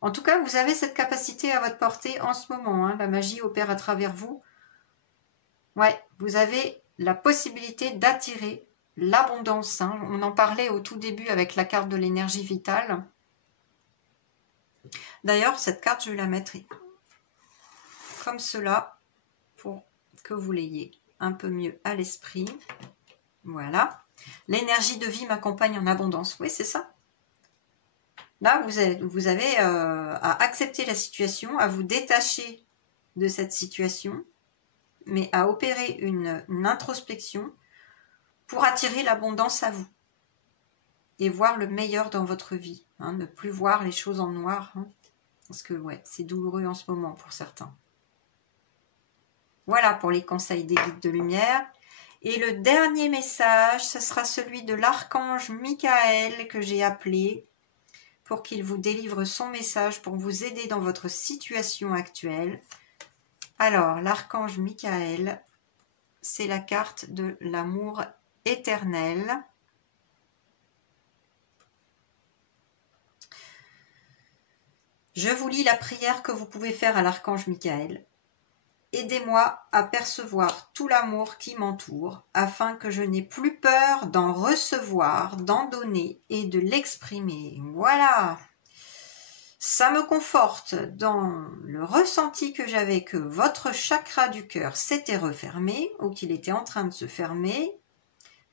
En tout cas, vous avez cette capacité à votre portée en ce moment. Hein, la magie opère à travers vous. Ouais, vous avez la possibilité d'attirer l'abondance. Hein. On en parlait au tout début avec la carte de l'énergie vitale. D'ailleurs, cette carte, je vais la mettre comme cela pour que vous l'ayez un peu mieux à l'esprit. Voilà. L'énergie de vie m'accompagne en abondance. Oui, c'est ça. Là, vous avez à accepter la situation, à vous détacher de cette situation, mais à opérer une introspection pour attirer l'abondance à vous et voir le meilleur dans votre vie. Hein, ne plus voir les choses en noir, hein, parce que ouais, c'est douloureux en ce moment pour certains. Voilà pour les conseils des guides de lumière. Et le dernier message, ce sera celui de l'archange Michael que j'ai appelé pour qu'il vous délivre son message pour vous aider dans votre situation actuelle. Alors, l'archange Michael, c'est la carte de l'amour éternel. Je vous lis la prière que vous pouvez faire à l'archange Michael. Aidez-moi à percevoir tout l'amour qui m'entoure, afin que je n'ai plus peur d'en recevoir, d'en donner et de l'exprimer. Voilà. Ça me conforte dans le ressenti que j'avais que votre chakra du cœur s'était refermé, ou qu'il était en train de se fermer,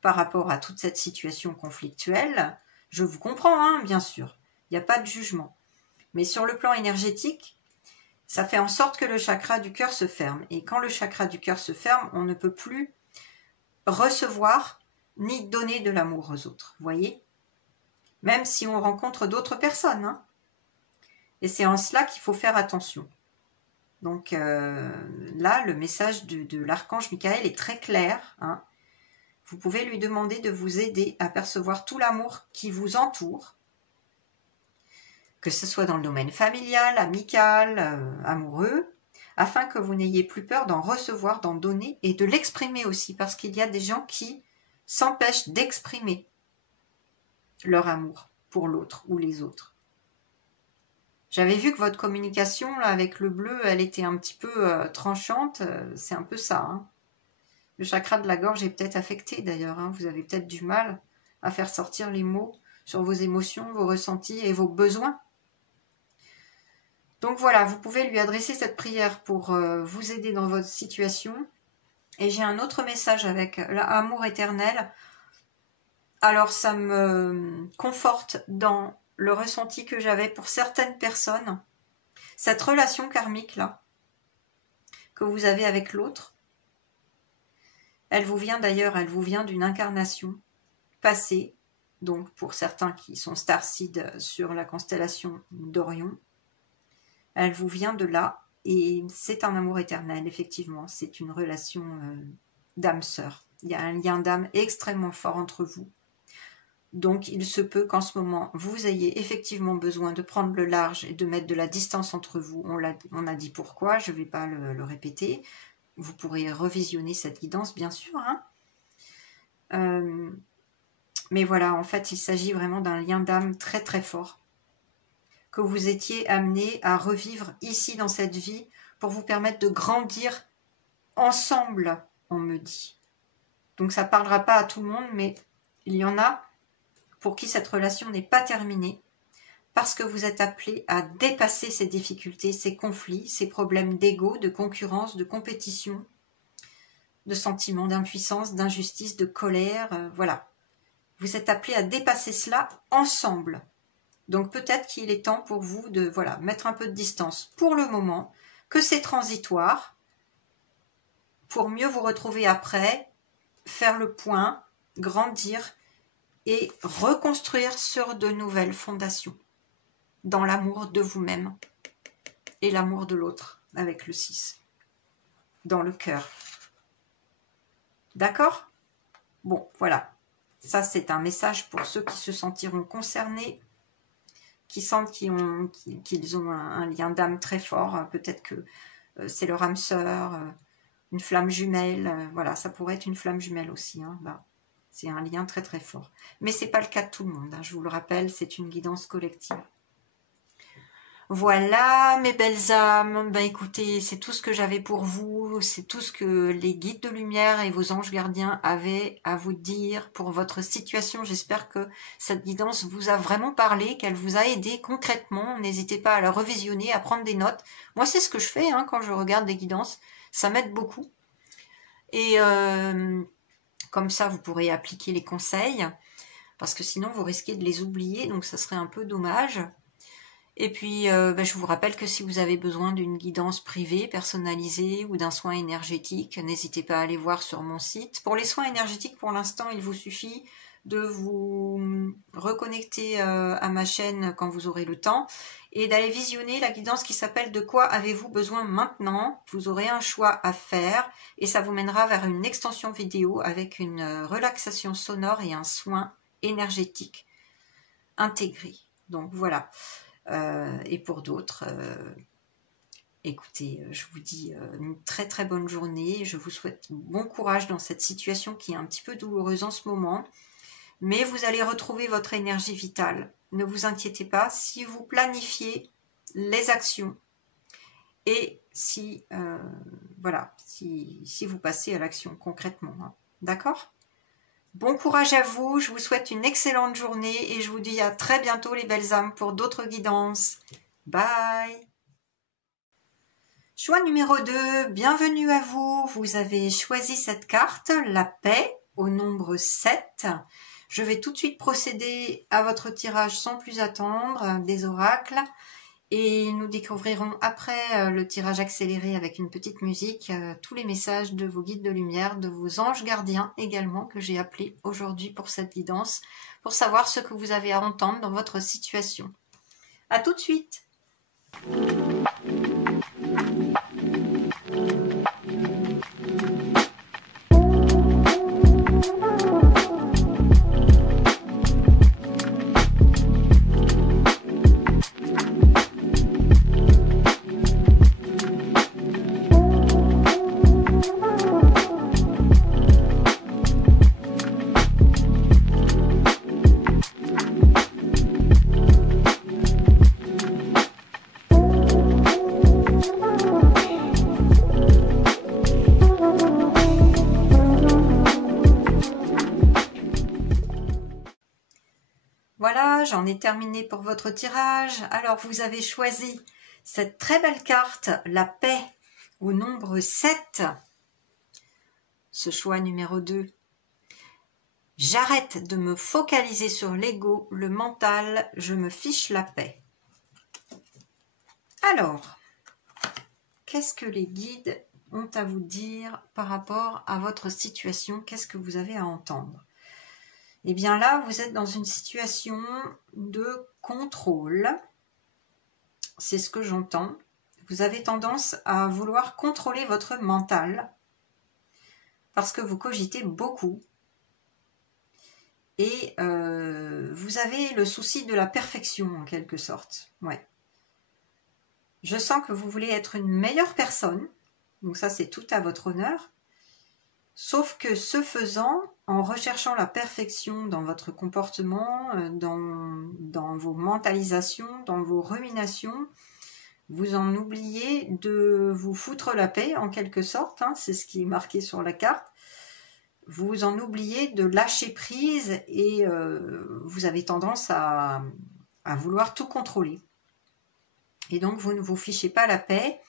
par rapport à toute cette situation conflictuelle. Je vous comprends, hein, bien sûr. Il n'y a pas de jugement. Mais sur le plan énergétique, ça fait en sorte que le chakra du cœur se ferme. Et quand le chakra du cœur se ferme, on ne peut plus recevoir ni donner de l'amour aux autres. Vous voyez? Même si on rencontre d'autres personnes. Hein. Et c'est en cela qu'il faut faire attention. Donc là, le message de l'archange Michael est très clair. Hein. Vous pouvez lui demander de vous aider à percevoir tout l'amour qui vous entoure, que ce soit dans le domaine familial, amical, amoureux, afin que vous n'ayez plus peur d'en recevoir, d'en donner et de l'exprimer aussi, parce qu'il y a des gens qui s'empêchent d'exprimer leur amour pour l'autre ou les autres. J'avais vu que votre communication là, avec le bleu, elle était un petit peu tranchante, c'est un peu ça. Hein. Le chakra de la gorge est peut-être affecté d'ailleurs, hein. Vous avez peut-être du mal à faire sortir les mots sur vos émotions, vos ressentis et vos besoins. Donc voilà, vous pouvez lui adresser cette prière pour vous aider dans votre situation. Et j'ai un autre message avec l'amour éternel. Alors ça me conforte dans le ressenti que j'avais pour certaines personnes. Cette relation karmique là, que vous avez avec l'autre, elle vous vient d'ailleurs, elle vous vient d'une incarnation passée. Donc pour certains qui sont starseed sur la constellation d'Orion, elle vous vient de là et c'est un amour éternel, effectivement. C'est une relation d'âme sœur. Il y a un lien d'âme extrêmement fort entre vous. Donc il se peut qu'en ce moment, vous ayez effectivement besoin de prendre le large et de mettre de la distance entre vous. On a dit pourquoi, je ne vais pas le répéter. Vous pourrez revisionner cette guidance, bien sûr. Hein. Mais voilà, en fait, il s'agit vraiment d'un lien d'âme très très fort que vous étiez amené à revivre ici dans cette vie pour vous permettre de grandir ensemble, on me dit. Donc ça ne parlera pas à tout le monde, mais il y en a pour qui cette relation n'est pas terminée parce que vous êtes appelé à dépasser ces difficultés, ces conflits, ces problèmes d'ego, de concurrence, de compétition, de sentiments d'impuissance, d'injustice, de colère, voilà. Vous êtes appelé à dépasser cela ensemble. Donc peut-être qu'il est temps pour vous de voilà, mettre un peu de distance pour le moment, que c'est transitoire, pour mieux vous retrouver après, faire le point, grandir et reconstruire sur de nouvelles fondations, dans l'amour de vous-même et l'amour de l'autre avec le 6, dans le cœur. D'accord? Bon, voilà. Ça, c'est un message pour ceux qui se sentiront concernés, qui sentent qu'ils ont un lien d'âme très fort. Peut-être que c'est leur âme sœur, une flamme jumelle. Voilà, ça pourrait être une flamme jumelle aussi. Hein, là. C'est un lien très très fort. Mais ce n'est pas le cas de tout le monde. Hein, je vous le rappelle, c'est une guidance collective. Voilà mes belles âmes, ben écoutez, c'est tout ce que j'avais pour vous, c'est tout ce que les guides de lumière et vos anges gardiens avaient à vous dire pour votre situation. J'espère que cette guidance vous a vraiment parlé, qu'elle vous a aidé concrètement. N'hésitez pas à la revisionner, à prendre des notes. Moi c'est ce que je fais hein, quand je regarde des guidances, ça m'aide beaucoup. Et comme ça vous pourrez appliquer les conseils, parce que sinon vous risquez de les oublier, donc ça serait un peu dommage. Et puis, je vous rappelle que si vous avez besoin d'une guidance privée, personnalisée ou d'un soin énergétique, n'hésitez pas à aller voir sur mon site. Pour les soins énergétiques, pour l'instant, il vous suffit de vous reconnecter à ma chaîne quand vous aurez le temps et d'aller visionner la guidance qui s'appelle « De quoi avez-vous besoin maintenant ?» Vous aurez un choix à faire et ça vous mènera vers une extension vidéo avec une relaxation sonore et un soin énergétique intégré. Donc voilà. Et pour d'autres, écoutez, je vous dis une très très bonne journée. Je vous souhaite bon courage dans cette situation qui est un petit peu douloureuse en ce moment. Mais vous allez retrouver votre énergie vitale. Ne vous inquiétez pas si vous planifiez les actions et si, voilà, si vous passez à l'action concrètement. Hein. D'accord ? Bon courage à vous, je vous souhaite une excellente journée et je vous dis à très bientôt les belles âmes pour d'autres guidances. Bye. Choix numéro 2, bienvenue à vous. Vous avez choisi cette carte, la paix, au nombre 7. Je vais tout de suite procéder à votre tirage sans plus attendre des oracles. Et nous découvrirons après le tirage accéléré avec une petite musique tous les messages de vos guides de lumière, de vos anges gardiens également que j'ai appelés aujourd'hui pour cette guidance, pour savoir ce que vous avez à entendre dans votre situation. À tout de suite. Voilà, j'en ai terminé pour votre tirage. Alors, vous avez choisi cette très belle carte, la paix, au nombre 7. Ce choix numéro 2. J'arrête de me focaliser sur l'ego, le mental, je me fiche la paix. Alors, qu'est-ce que les guides ont à vous dire par rapport à votre situation? Qu'est-ce que vous avez à entendre? Eh bien là, vous êtes dans une situation de contrôle. C'est ce que j'entends. Vous avez tendance à vouloir contrôler votre mental parce que vous cogitez beaucoup. Et vous avez le souci de la perfection en quelque sorte. Ouais. Je sens que vous voulez être une meilleure personne. Donc ça, c'est tout à votre honneur. Sauf que ce faisant, en recherchant la perfection dans votre comportement, dans vos mentalisations, dans vos ruminations, vous en oubliez de vous foutre la paix en quelque sorte, hein, c'est ce qui est marqué sur la carte. Vous en oubliez de lâcher prise et vous avez tendance à à vouloir tout contrôler. Et donc, vous ne vous fichez pas la paix.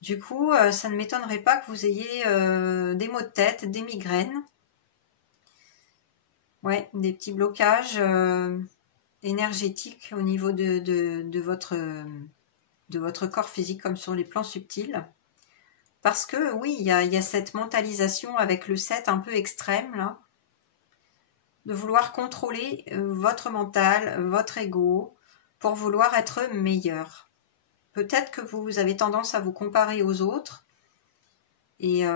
Du coup, ça ne m'étonnerait pas que vous ayez des maux de tête, des migraines. Ouais, des petits blocages énergétiques au niveau de votre corps physique, comme sur les plans subtils. Parce que, oui, il y a cette mentalisation avec le 7 un peu extrême, là, de vouloir contrôler votre mental, votre ego, pour vouloir être meilleur. Peut-être que vous avez tendance à vous comparer aux autres, et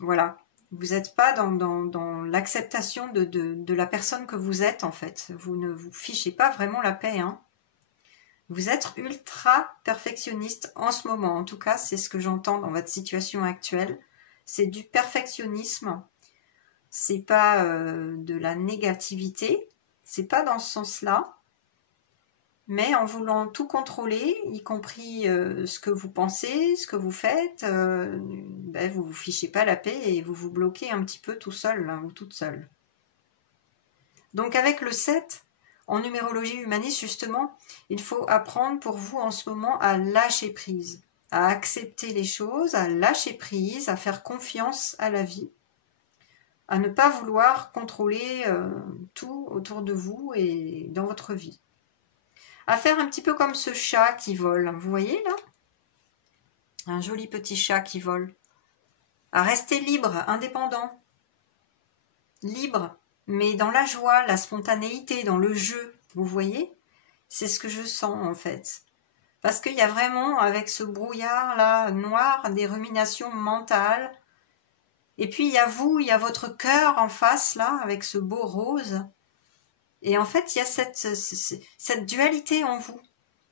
voilà, vous n'êtes pas dans l'acceptation de la personne que vous êtes, en fait. Vous ne vous fichez pas vraiment la paix, hein. Vous êtes ultra perfectionniste en ce moment, en tout cas, c'est ce que j'entends dans votre situation actuelle. C'est du perfectionnisme, c'est pas de la négativité, c'est pas dans ce sens-là, mais en voulant tout contrôler, y compris ce que vous pensez, ce que vous faites, ben vous vous fichez pas la paix et vous vous bloquez un petit peu tout seul, hein, ou toute seule. Donc avec le 7, en numérologie humaniste, justement, il faut apprendre pour vous en ce moment à lâcher prise, à accepter les choses, à lâcher prise, à faire confiance à la vie, à ne pas vouloir contrôler tout autour de vous et dans votre vie. À faire un petit peu comme ce chat qui vole, vous voyez là? Un joli petit chat qui vole. À rester libre, indépendant. Libre, mais dans la joie, la spontanéité, dans le jeu, vous voyez? C'est ce que je sens en fait. Parce qu'il y a vraiment, avec ce brouillard là, noir, des ruminations mentales. Et puis il y a vous, il y a votre cœur en face là, avec ce beau rose. Et en fait, il y a cette dualité en vous.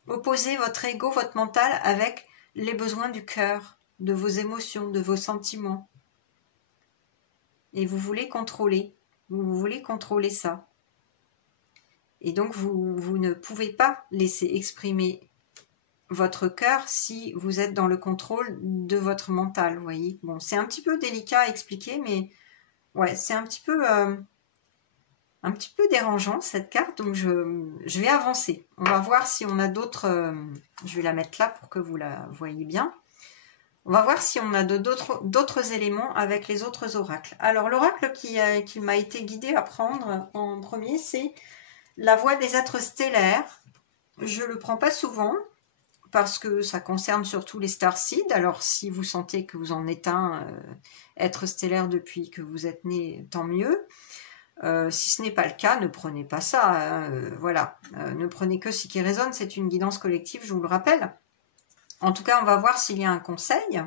Opposez votre ego, votre mental avec les besoins du cœur, de vos émotions, de vos sentiments. Et vous voulez contrôler. Vous voulez contrôler ça. Et donc, vous ne pouvez pas laisser exprimer votre cœur si vous êtes dans le contrôle de votre mental, vous voyez. Bon, c'est un petit peu délicat à expliquer, mais ouais, c'est un petit peu dérangeant cette carte, donc je vais avancer. On va voir si on a d'autres... je vais la mettre là pour que vous la voyez bien. On va voir si on a d'autres éléments avec les autres oracles. Alors l'oracle qui m'a été guidé à prendre en premier, c'est la voix des êtres stellaires. Je ne le prends pas souvent parce que ça concerne surtout les starseeds. Alors si vous sentez que vous en êtes un être stellaire depuis que vous êtes né, tant mieux. Si ce n'est pas le cas, ne prenez pas ça, hein, voilà, ne prenez que ce qui résonne, c'est une guidance collective, je vous le rappelle. En tout cas, on va voir s'il y a un conseil.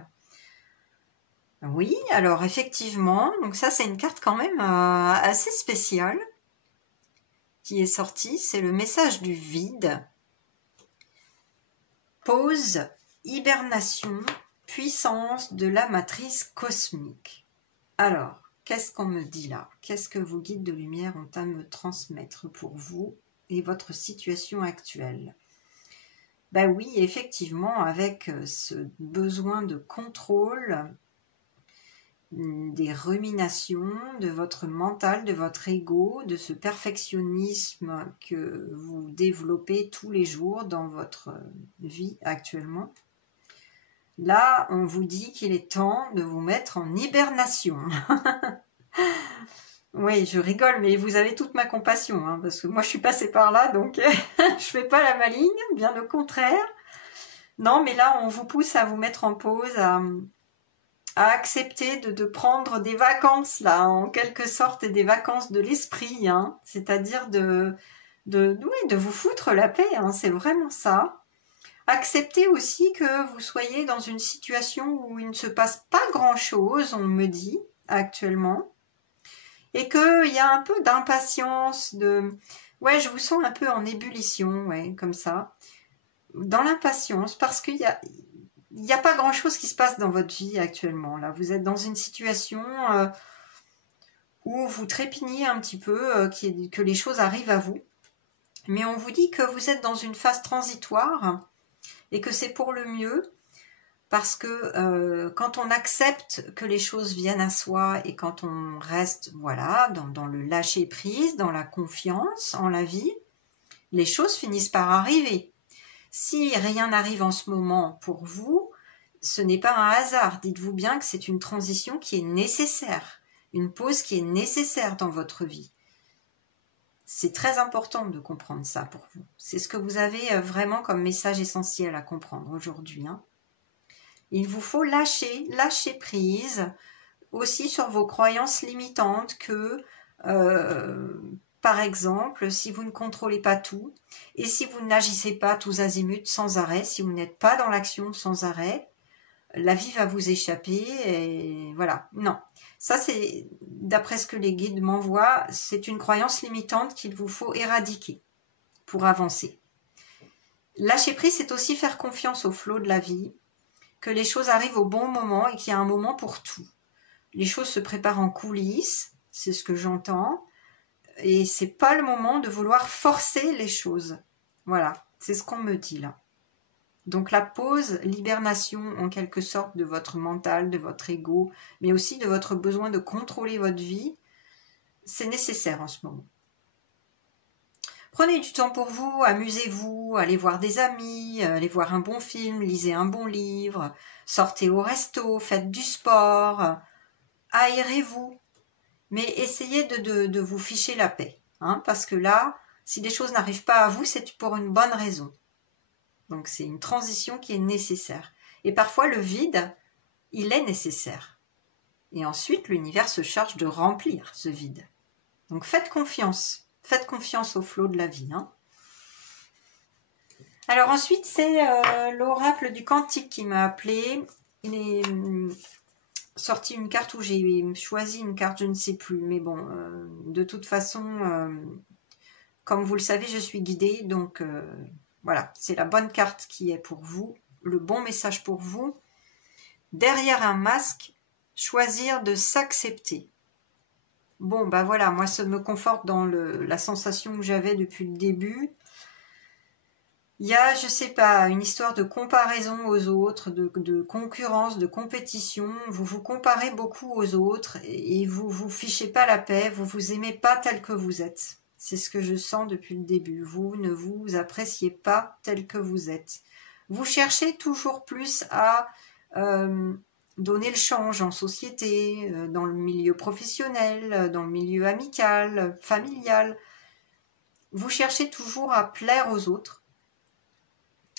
Oui, alors effectivement, donc ça c'est une carte quand même assez spéciale qui est sortie, c'est le message du vide. Pause, hibernation, puissance de la matrice cosmique. Alors, qu'est-ce qu'on me dit là? Qu'est-ce que vos guides de lumière ont à me transmettre pour vous et votre situation actuelle? Ben oui, effectivement, avec ce besoin de contrôle, des ruminations, de votre mental, de votre ego, de ce perfectionnisme que vous développez tous les jours dans votre vie actuellement. Là, on vous dit qu'il est temps de vous mettre en hibernation. Oui, je rigole, mais vous avez toute ma compassion, hein, parce que moi je suis passée par là, donc je fais pas la maligne, bien au contraire. Non, mais là, on vous pousse à vous mettre en pause, à accepter de prendre des vacances, là, en quelque sorte, des vacances de l'esprit, hein, c'est-à-dire de vous foutre la paix, hein, c'est vraiment ça. Acceptez aussi que vous soyez dans une situation où il ne se passe pas grand-chose, on me dit, actuellement. Et qu'il y a un peu d'impatience, ouais, je vous sens un peu en ébullition, ouais, comme ça. Dans l'impatience, parce qu'il y a pas grand-chose qui se passe dans votre vie actuellement. Là, vous êtes dans une situation où vous trépignez un petit peu, que les choses arrivent à vous. Mais on vous dit que vous êtes dans une phase transitoire et que c'est pour le mieux. Parce que quand on accepte que les choses viennent à soi et quand on reste voilà, dans le lâcher-prise, dans la confiance en la vie, Les choses finissent par arriver. Si rien n'arrive en ce moment pour vous, ce n'est pas un hasard. Dites-vous bien que c'est une transition qui est nécessaire, une pause qui est nécessaire dans votre vie. C'est très important de comprendre ça pour vous. C'est ce que vous avez vraiment comme message essentiel à comprendre aujourd'hui. Il vous faut lâcher prise aussi sur vos croyances limitantes que, par exemple, si vous ne contrôlez pas tout et si vous n'agissez pas tous azimuts sans arrêt, si vous n'êtes pas dans l'action sans arrêt, la vie va vous échapper et voilà. Non, ça c'est, d'après ce que les guides m'envoient, c'est une croyance limitante qu'il vous faut éradiquer pour avancer. Lâcher prise, c'est aussi faire confiance au flot de la vie, que les choses arrivent au bon moment et qu'il y a un moment pour tout. Les choses se préparent en coulisses, c'est ce que j'entends, et c'est pas le moment de vouloir forcer les choses. Voilà, c'est ce qu'on me dit là. Donc la pause, l'hibernation en quelque sorte de votre mental, de votre ego, mais aussi de votre besoin de contrôler votre vie, c'est nécessaire en ce moment. Prenez du temps pour vous, amusez-vous, allez voir des amis, allez voir un bon film, lisez un bon livre, sortez au resto, faites du sport, aérez-vous. Mais essayez de vous ficher la paix, parce que là, si les choses n'arrivent pas à vous, c'est pour une bonne raison. Donc c'est une transition qui est nécessaire. Et parfois le vide, il est nécessaire. Et ensuite, l'univers se charge de remplir ce vide. Donc faites confiance au flot de la vie. Alors ensuite, c'est l'oracle du Cantique qui m'a appelé. Il est sorti une carte où j'ai choisi une carte, je ne sais plus. Mais bon, de toute façon, comme vous le savez, je suis guidée. Donc voilà, c'est la bonne carte qui est pour vous, le bon message pour vous. Derrière un masque, choisir de s'accepter. Bon, bah voilà, moi ça me conforte dans la sensation que j'avais depuis le début. Il y a, je sais pas, une histoire de comparaison aux autres, de concurrence, de compétition. Vous vous comparez beaucoup aux autres et vous vous fichez pas la paix, vous vous aimez pas tel que vous êtes. C'est ce que je sens depuis le début. Vous ne vous appréciez pas tel que vous êtes. Vous cherchez toujours plus à donner le change en société, dans le milieu professionnel, dans le milieu amical, familial. Vous cherchez toujours à plaire aux autres.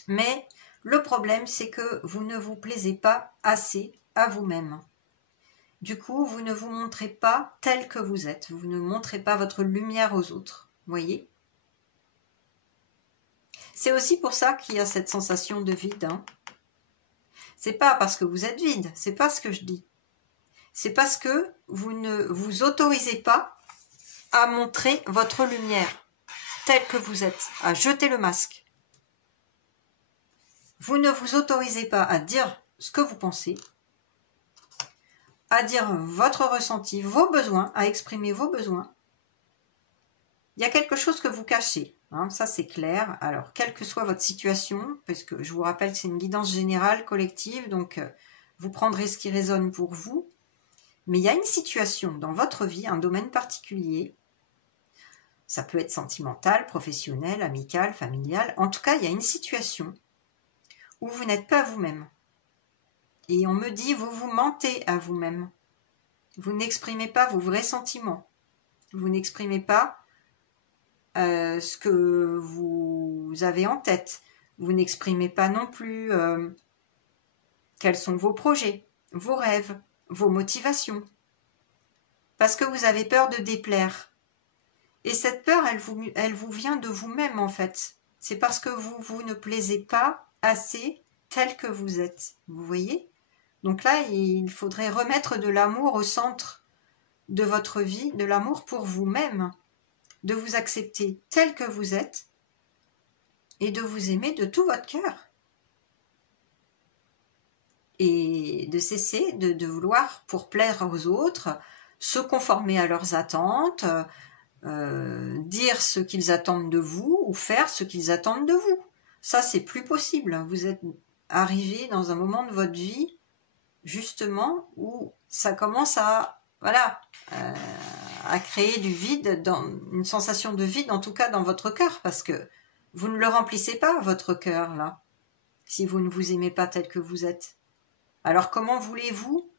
Mais le problème, c'est que vous ne vous plaisez pas assez à vous-même. Du coup, vous ne vous montrez pas tel que vous êtes. Vous ne montrez pas votre lumière aux autres. Voyez ? C'est aussi pour ça qu'il y a cette sensation de vide. C'est pas parce que vous êtes vide, c'est pas ce que je dis. C'est parce que vous ne vous autorisez pas à montrer votre lumière telle que vous êtes, à jeter le masque. Vous ne vous autorisez pas à dire ce que vous pensez, à dire votre ressenti, vos besoins, à exprimer vos besoins. Il y a quelque chose que vous cachez, ça c'est clair. Alors, quelle que soit votre situation, parce que je vous rappelle que c'est une guidance générale, collective, donc vous prendrez ce qui résonne pour vous. Mais il y a une situation dans votre vie, un domaine particulier, ça peut être sentimental, professionnel, amical, familial, en tout cas, il y a une situation où vous n'êtes pas vous-même. Et on me dit, vous vous mentez à vous-même. Vous n'exprimez pas vos vrais sentiments. Vous n'exprimez pas ce que vous avez en tête. Vous n'exprimez pas non plus quels sont vos projets, vos rêves, vos motivations. Parce que vous avez peur de déplaire. Et cette peur, elle vous vient de vous-même en fait. C'est parce que vous ne plaisez pas assez tel que vous êtes. Vous voyez ? Donc là, il faudrait remettre de l'amour au centre de votre vie, de l'amour pour vous-même, de vous accepter tel que vous êtes et de vous aimer de tout votre cœur. Et de cesser de vouloir, pour plaire aux autres, se conformer à leurs attentes, dire ce qu'ils attendent de vous ou faire ce qu'ils attendent de vous. Ça, c'est plus possible. Vous êtes arrivé dans un moment de votre vie, justement, où ça commence à, à créer du vide, une sensation de vide, en tout cas dans votre cœur, parce que Vous ne le remplissez pas, votre cœur, là, si vous ne vous aimez pas tel que vous êtes. Alors comment voulez-vous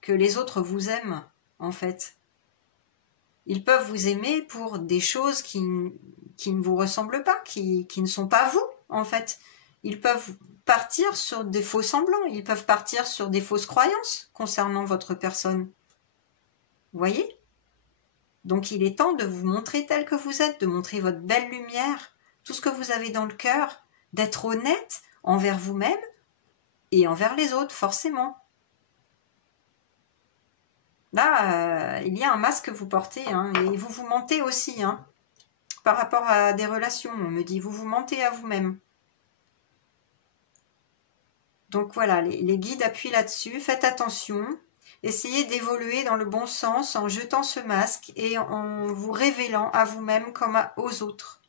que les autres vous aiment, en fait? Ils peuvent vous aimer pour des choses qui ne vous ressemblent pas, qui ne sont pas vous, en fait. Ils peuvent partir sur des faux semblants, ils peuvent partir sur des fausses croyances concernant votre personne. Vous voyez? Donc il est temps de vous montrer tel que vous êtes, de montrer votre belle lumière, tout ce que vous avez dans le cœur, d'être honnête envers vous-même et envers les autres, forcément. Là, il y a un masque que vous portez, hein, et vous vous mentez aussi, hein, par rapport à des relations. On me dit, vous vous mentez à vous-même. Donc voilà, les guides appuient là-dessus. Faites attention. Essayez d'évoluer dans le bon sens en jetant ce masque et en vous révélant à vous-même comme aux autres.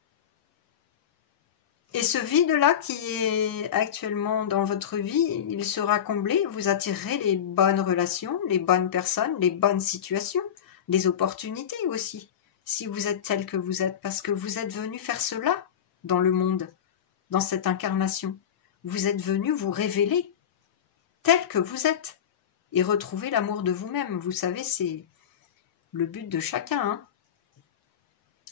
Et ce vide-là qui est actuellement dans votre vie, il sera comblé. Vous attirerez les bonnes relations, les bonnes personnes, les bonnes situations, les opportunités aussi, si vous êtes tel que vous êtes, parce que vous êtes venu faire cela dans le monde, dans cette incarnation. Vous êtes venu vous révéler tel que vous êtes et retrouver l'amour de vous-même. Vous savez, c'est le but de chacun, hein,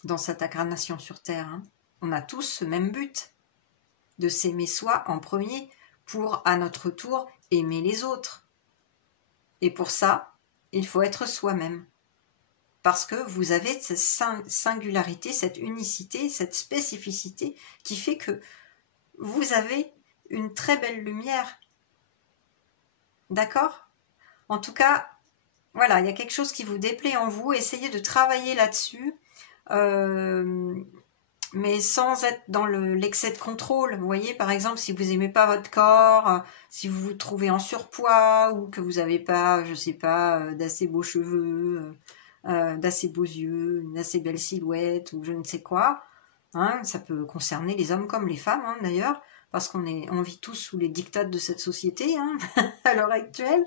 dans cette incarnation sur Terre. Hein. On a tous ce même but, de s'aimer soi en premier pour, à notre tour, aimer les autres. Et pour ça, il faut être soi-même. Parce que vous avez cette singularité, cette unicité, cette spécificité qui fait que vous avez une très belle lumière. D'accord ? En tout cas, voilà, il y a quelque chose qui vous déplaît en vous. Essayez de travailler là-dessus. Mais sans être dans l'excès de contrôle. Vous voyez, par exemple, si vous n'aimez pas votre corps, si vous vous trouvez en surpoids ou que vous n'avez pas, je sais pas, d'assez beaux cheveux, d'assez beaux yeux, une assez belle silhouette ou je ne sais quoi, hein, ça peut concerner les hommes comme les femmes, hein, d'ailleurs, parce on vit tous sous les diktats de cette société, hein, à l'heure actuelle.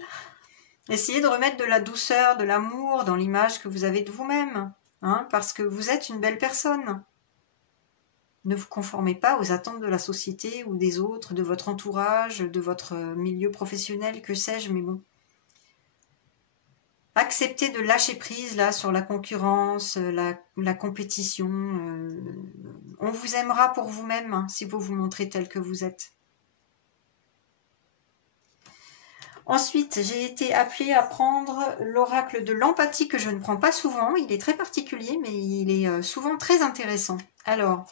Essayez de remettre de la douceur, de l'amour dans l'image que vous avez de vous-même, hein, parce que vous êtes une belle personne. Ne vous conformez pas aux attentes de la société ou des autres, de votre entourage, de votre milieu professionnel, que sais-je, mais bon. Acceptez de lâcher prise là sur la concurrence, la compétition. On vous aimera pour vous-même, hein, si vous vous montrez tel que vous êtes. Ensuite, j'ai été appelée à prendre l'oracle de l'empathie que je ne prends pas souvent. Il est très particulier, mais il est souvent très intéressant. Alors,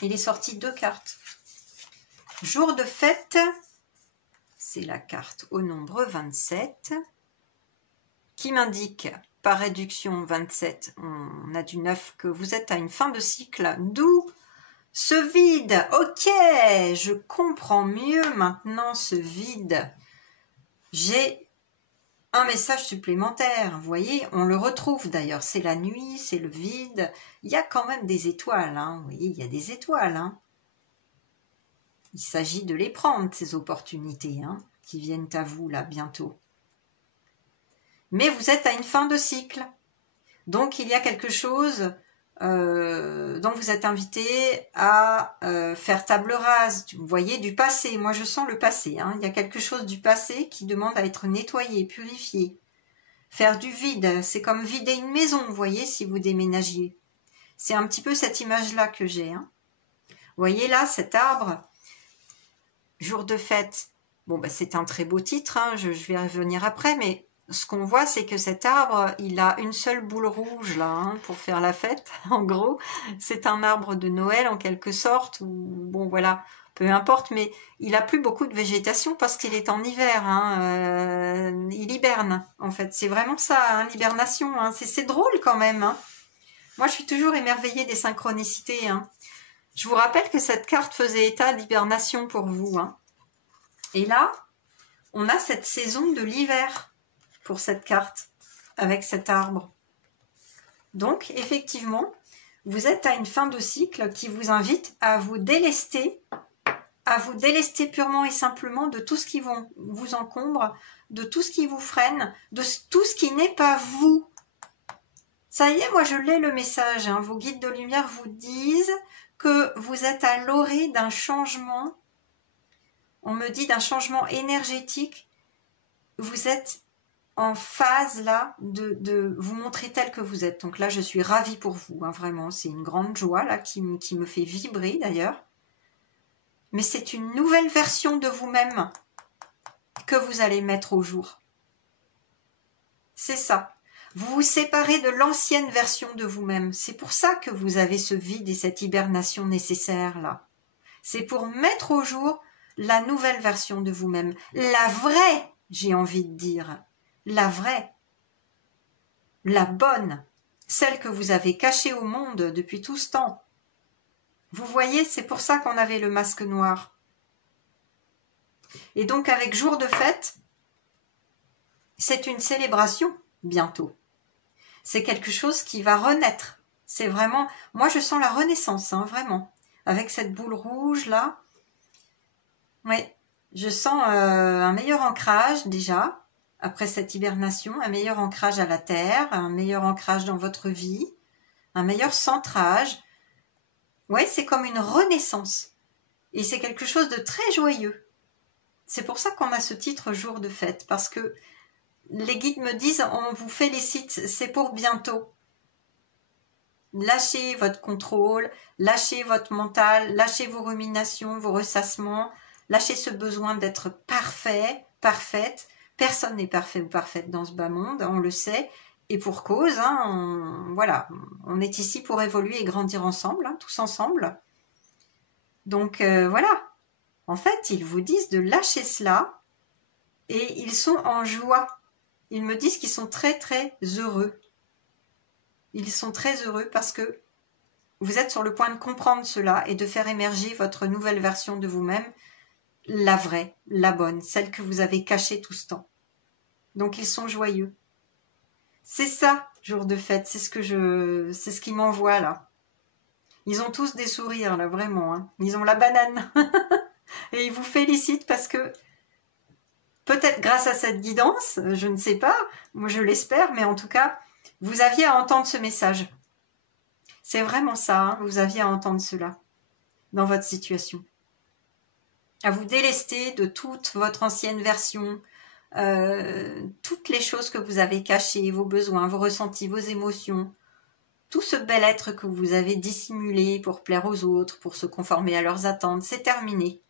il est sorti 2 cartes. Jour de fête, c'est la carte au nombre 27, qui m'indique, par réduction 27, on a du 9, que vous êtes à une fin de cycle, d'où ce vide. Ok, je comprends mieux maintenant ce vide. J'ai un message supplémentaire, vous voyez, on le retrouve d'ailleurs, c'est la nuit, c'est le vide, il y a quand même des étoiles, hein, vous voyez, il y a des étoiles, hein. Il s'agit de les prendre, ces opportunités, hein, qui viennent à vous, là, bientôt. Mais vous êtes à une fin de cycle, donc il y a quelque chose dont vous êtes invité à faire table rase, vous voyez, du passé. Moi, je sens le passé, hein. Il y a quelque chose du passé qui demande à être nettoyé, purifié. Faire du vide, c'est comme vider une maison, vous voyez, si vous déménagiez. C'est un petit peu cette image-là que j'ai. Hein. Vous voyez là, cet arbre, jour de fête. Bon, ben, c'est un très beau titre, hein, je vais revenir après, mais ce qu'on voit, c'est que cet arbre, il a une seule boule rouge, là, hein, pour faire la fête, en gros. C'est un arbre de Noël, en quelque sorte, ou, bon, voilà, peu importe, mais il n'a plus beaucoup de végétation parce qu'il est en hiver, hein, il hiberne, en fait. C'est vraiment ça, hein, l'hibernation, hein. C'est drôle quand même, hein. Moi, je suis toujours émerveillée des synchronicités, hein. Je vous rappelle que cette carte faisait état d'hibernation pour vous, hein. Et là, on a cette saison de l'hiver pour cette carte, avec cet arbre. Donc, effectivement, vous êtes à une fin de cycle qui vous invite à vous délester purement et simplement de tout ce qui vous encombre, de tout ce qui vous freine, de tout ce qui n'est pas vous. Ça y est, moi je l'ai le message, hein. Vos guides de lumière vous disent que vous êtes à l'orée d'un changement. On me dit d'un changement énergétique. Vous êtes en phase là de vous montrer tel que vous êtes. Donc là, je suis ravie pour vous, hein, vraiment. C'est une grande joie là qui me fait vibrer d'ailleurs. Mais c'est une nouvelle version de vous-même que vous allez mettre au jour. C'est ça. Vous vous séparez de l'ancienne version de vous-même. C'est pour ça que vous avez ce vide et cette hibernation nécessaire là. C'est pour mettre au jour la nouvelle version de vous-même. La vraie, j'ai envie de dire. La vraie. La bonne. Celle que vous avez cachée au monde depuis tout ce temps. Vous voyez, c'est pour ça qu'on avait le masque noir. Et donc avec jour de fête, c'est une célébration bientôt. C'est quelque chose qui va renaître. C'est vraiment, moi je sens la renaissance, hein, vraiment. Avec cette boule rouge là. Oui, je sens un meilleur ancrage déjà, après cette hibernation, un meilleur ancrage à la terre, un meilleur ancrage dans votre vie, un meilleur centrage. Oui, c'est comme une renaissance. Et c'est quelque chose de très joyeux. C'est pour ça qu'on a ce titre jour de fête, parce que les guides me disent, on vous félicite, c'est pour bientôt. Lâchez votre contrôle, lâchez votre mental, lâchez vos ruminations, vos ressassements, lâchez ce besoin d'être parfait, parfaite. Personne n'est parfait ou parfaite dans ce bas monde, on le sait, et pour cause, hein, voilà, on est ici pour évoluer et grandir ensemble, hein, tous ensemble. Donc voilà, en fait, ils vous disent de lâcher cela, et ils sont en joie. Ils me disent qu'ils sont très très heureux. Ils sont très heureux parce que vous êtes sur le point de comprendre cela et de faire émerger votre nouvelle version de vous-même, la vraie, la bonne, celle que vous avez cachée tout ce temps. Donc ils sont joyeux. C'est ça, jour de fête, c'est ce qu'ils m'envoient là. Ils ont tous des sourires là, vraiment. Hein. Ils ont la banane. Et ils vous félicitent parce que peut-être grâce à cette guidance, je ne sais pas, moi je l'espère, mais en tout cas, vous aviez à entendre ce message. C'est vraiment ça, hein, vous aviez à entendre cela dans votre situation. À vous délester de toute votre ancienne version, toutes les choses que vous avez cachées, vos besoins, vos ressentis, vos émotions, tout ce bel être que vous avez dissimulé pour plaire aux autres, pour se conformer à leurs attentes, c'est terminé.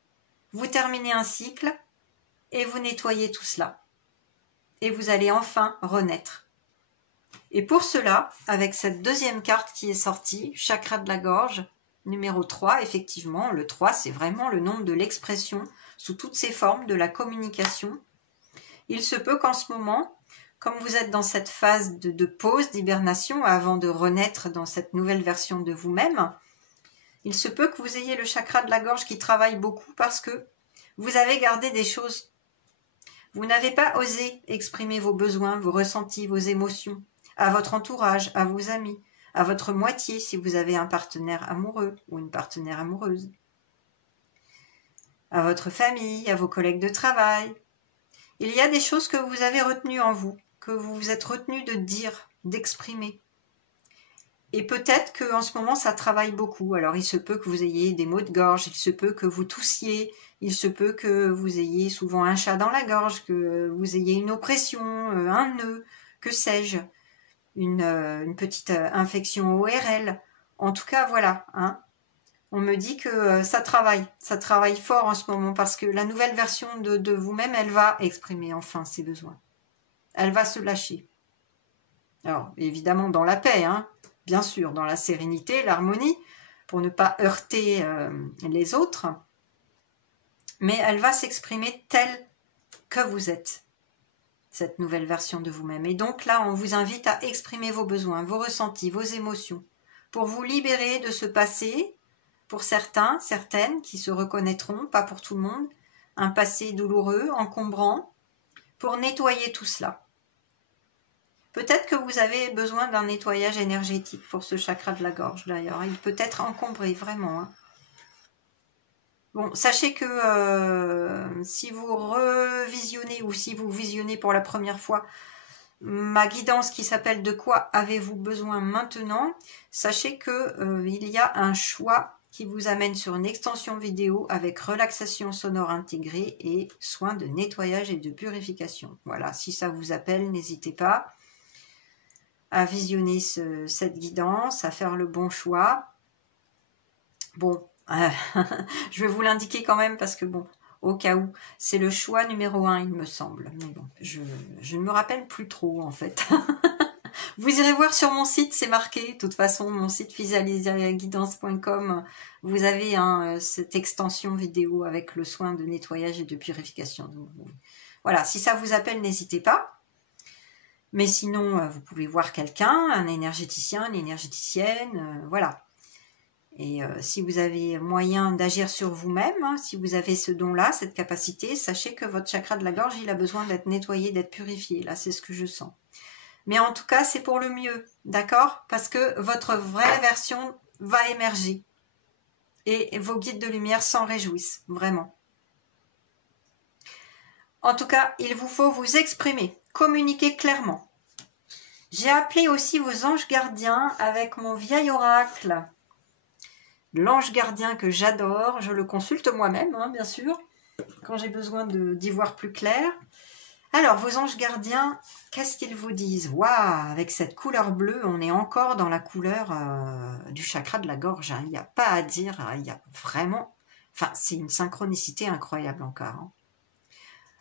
Vous terminez un cycle et vous nettoyez tout cela. Et vous allez enfin renaître. Et pour cela, avec cette deuxième carte qui est sortie, chakra de la gorge, numéro 3, effectivement, le 3, c'est vraiment le nombre de l'expression sous toutes ses formes, de la communication. Il se peut qu'en ce moment, comme vous êtes dans cette phase de pause, d'hibernation, avant de renaître dans cette nouvelle version de vous-même, il se peut que vous ayez le chakra de la gorge qui travaille beaucoup parce que vous avez gardé des choses. Vous n'avez pas osé exprimer vos besoins, vos ressentis, vos émotions à votre entourage, à vos amis, à votre moitié si vous avez un partenaire amoureux ou une partenaire amoureuse, à votre famille, à vos collègues de travail. Il y a des choses que vous avez retenues en vous, que vous vous êtes retenu de dire, d'exprimer. Et peut-être qu'en ce moment, ça travaille beaucoup. Alors, il se peut que vous ayez des maux de gorge, il se peut que vous toussiez, il se peut que vous ayez souvent un chat dans la gorge, que vous ayez une oppression, un nœud, que sais-je, une petite infection ORL. En tout cas, voilà, hein. On me dit que ça travaille fort en ce moment parce que la nouvelle version de vous-même, elle va exprimer enfin ses besoins. Elle va se lâcher. Alors, évidemment, dans la paix, hein, bien sûr, dans la sérénité, l'harmonie, pour ne pas heurter les autres. Mais elle va s'exprimer telle que vous êtes, cette nouvelle version de vous-même. Et donc là, on vous invite à exprimer vos besoins, vos ressentis, vos émotions, pour vous libérer de ce passé, pour certains, certaines qui se reconnaîtront, pas pour tout le monde, un passé douloureux, encombrant, pour nettoyer tout cela. Peut-être que vous avez besoin d'un nettoyage énergétique pour ce chakra de la gorge d'ailleurs. Il peut être encombré, vraiment. Hein. Bon, sachez que si vous revisionnez ou si vous visionnez pour la première fois ma guidance qui s'appelle « De quoi avez-vous besoin maintenant ?», sachez que il y a un choix qui vous amène sur une extension vidéo avec relaxation sonore intégrée et soins de nettoyage et de purification. Voilà, si ça vous appelle, n'hésitez pas à visionner cette guidance, à faire le bon choix. Bon, je vais vous l'indiquer quand même parce que bon, au cas où, c'est le choix numéro 1, il me semble. Mais bon, je ne me rappelle plus trop en fait. Vous irez voir sur mon site, c'est marqué. De toute façon, mon site physalisiaguidance.com, vous avez cette extension vidéo avec le soin de nettoyage et de purification. Donc, voilà, si ça vous appelle, n'hésitez pas. Mais sinon, vous pouvez voir quelqu'un, un énergéticien, une énergéticienne, voilà. Et si vous avez moyen d'agir sur vous-même, hein, si vous avez ce don-là, cette capacité, sachez que votre chakra de la gorge, il a besoin d'être nettoyé, d'être purifié. Là, c'est ce que je sens. Mais en tout cas, c'est pour le mieux, d'accord? Parce que votre vraie version va émerger. Et vos guides de lumière s'en réjouissent, vraiment. En tout cas, il vous faut vous exprimer, communiquer clairement. J'ai appelé aussi vos anges gardiens avec mon vieil oracle. L'ange gardien que j'adore, je le consulte moi-même, hein, bien sûr, quand j'ai besoin d'y voir plus clair. Alors, vos anges gardiens, qu'est-ce qu'ils vous disent? Waouh, avec cette couleur bleue, on est encore dans la couleur du chakra de la gorge. Hein. Il n'y a pas à dire, il y a vraiment... Enfin, c'est une synchronicité incroyable encore. Hein.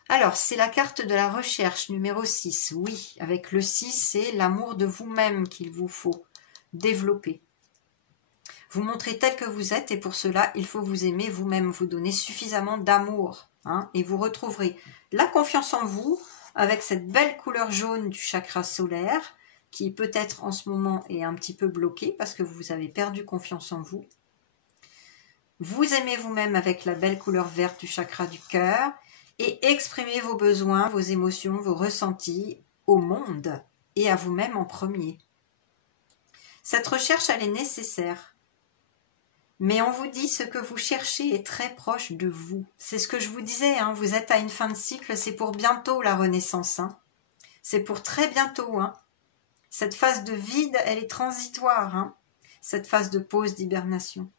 Alors, c'est la carte de la recherche, numéro 6. Oui, avec le 6, c'est l'amour de vous-même qu'il vous faut développer. Vous montrer tel que vous êtes et pour cela, il faut vous aimer vous-même, vous donner suffisamment d'amour. Hein, et vous retrouverez la confiance en vous avec cette belle couleur jaune du chakra solaire qui peut-être en ce moment est un petit peu bloqué parce que vous avez perdu confiance en vous. Vous aimez vous-même avec la belle couleur verte du chakra du cœur et exprimez vos besoins, vos émotions, vos ressentis au monde et à vous-même en premier. Cette recherche, elle est nécessaire. Mais on vous dit ce que vous cherchez est très proche de vous. C'est ce que je vous disais, hein, vous êtes à une fin de cycle, c'est pour bientôt la renaissance. Hein. C'est pour très bientôt. Hein. Cette phase de vide, elle est transitoire. Hein. Cette phase de pause, d'hibernation.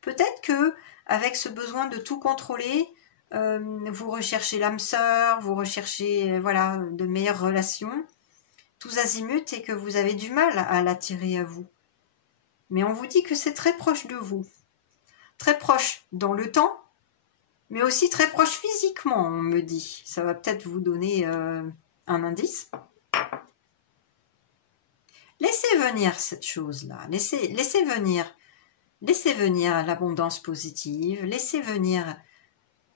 Peut-être que avec ce besoin de tout contrôler, vous recherchez l'âme sœur, vous recherchez voilà, de meilleures relations, tous azimuts, et que vous avez du mal à l'attirer à vous. Mais on vous dit que c'est très proche de vous. Très proche dans le temps, mais aussi très proche physiquement, on me dit. Ça va peut-être vous donner un indice. Laissez venir cette chose-là. Laissez venir l'abondance positive. Laissez venir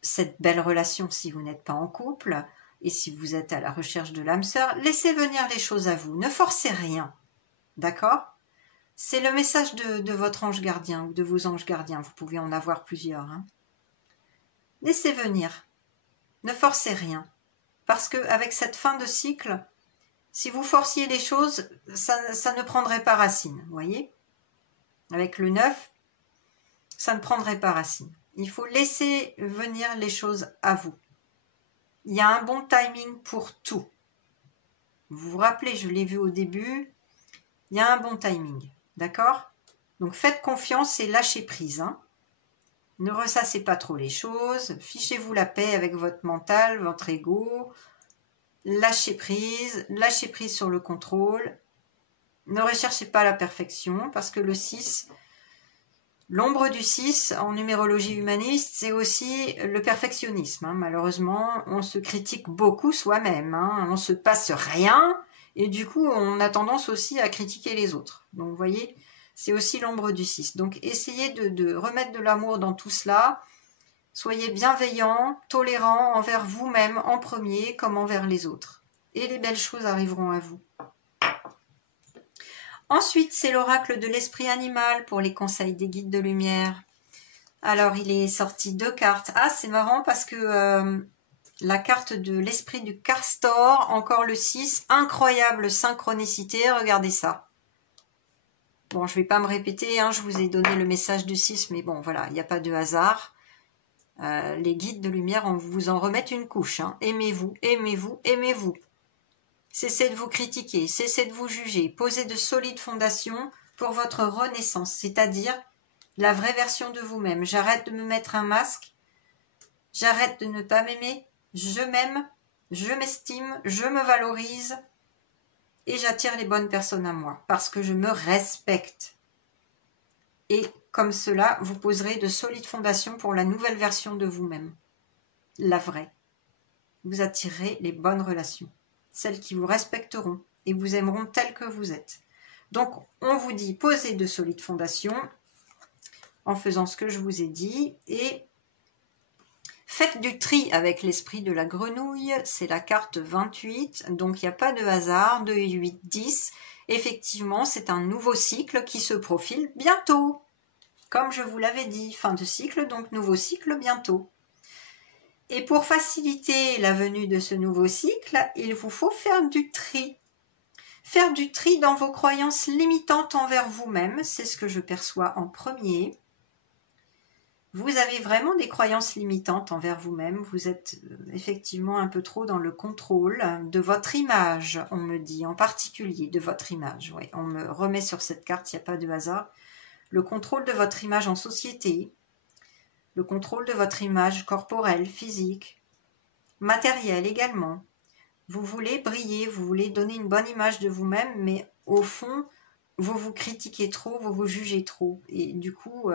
cette belle relation si vous n'êtes pas en couple. Et si vous êtes à la recherche de l'âme sœur, laissez venir les choses à vous. Ne forcez rien. D'accord ? C'est le message de votre ange gardien ou de vos anges gardiens. Vous pouvez en avoir plusieurs. Hein. Laissez venir. Ne forcez rien. Parce qu'avec cette fin de cycle, si vous forciez les choses, ça ne prendrait pas racine. Vous voyez? Avec le 9, ça ne prendrait pas racine. Il faut laisser venir les choses à vous. Il y a un bon timing pour tout. Vous vous rappelez, je l'ai vu au début, il y a un bon timing. D'accord? Donc faites confiance et lâchez prise. Hein. Ne ressassez pas trop les choses. Fichez-vous la paix avec votre mental, votre ego. Lâchez prise sur le contrôle. Ne recherchez pas la perfection parce que le 6, l'ombre du 6 en numérologie humaniste, c'est aussi le perfectionnisme. Hein. Malheureusement, on se critique beaucoup soi-même. Hein. On ne se passe rien. Et du coup, on a tendance aussi à critiquer les autres. Donc, vous voyez, c'est aussi l'ombre du 6. Donc, essayez de remettre de l'amour dans tout cela. Soyez bienveillants, tolérants envers vous-même en premier, comme envers les autres. Et les belles choses arriveront à vous. Ensuite, c'est l'oracle de l'esprit animal pour les conseils des guides de lumière. Alors, il est sorti 2 cartes. Ah, c'est marrant parce que... la carte de l'esprit du castor, encore le 6, incroyable synchronicité, regardez ça. Bon, je ne vais pas me répéter, hein, je vous ai donné le message du 6, mais bon, voilà, il n'y a pas de hasard. Les guides de lumière, on vous en remettre une couche. Hein. Aimez-vous, aimez-vous, aimez-vous. Cessez de vous critiquer, cessez de vous juger, posez de solides fondations pour votre renaissance, c'est-à-dire la vraie version de vous-même. J'arrête de me mettre un masque, j'arrête de ne pas m'aimer, je m'aime, je m'estime, je me valorise et j'attire les bonnes personnes à moi parce que je me respecte. Et comme cela, vous poserez de solides fondations pour la nouvelle version de vous-même, la vraie. Vous attirerez les bonnes relations, celles qui vous respecteront et vous aimeront tel que vous êtes. Donc, on vous dit, posez de solides fondations en faisant ce que je vous ai dit et faites du tri avec l'esprit de la grenouille. C'est la carte 28, donc il n'y a pas de hasard, 2, 8, 10. Effectivement, c'est un nouveau cycle qui se profile bientôt. Comme je vous l'avais dit, fin de cycle, donc nouveau cycle bientôt. Et pour faciliter la venue de ce nouveau cycle, il vous faut faire du tri. Faire du tri dans vos croyances limitantes envers vous-même, c'est ce que je perçois en premier. Vous avez vraiment des croyances limitantes envers vous-même. Vous êtes effectivement un peu trop dans le contrôle de votre image, on me dit, en particulier de votre image. Oui, on me remet sur cette carte, il n'y a pas de hasard. Le contrôle de votre image en société, le contrôle de votre image corporelle, physique, matérielle également. Vous voulez briller, vous voulez donner une bonne image de vous-même, mais au fond, vous vous critiquez trop, vous vous jugez trop. Et du coup,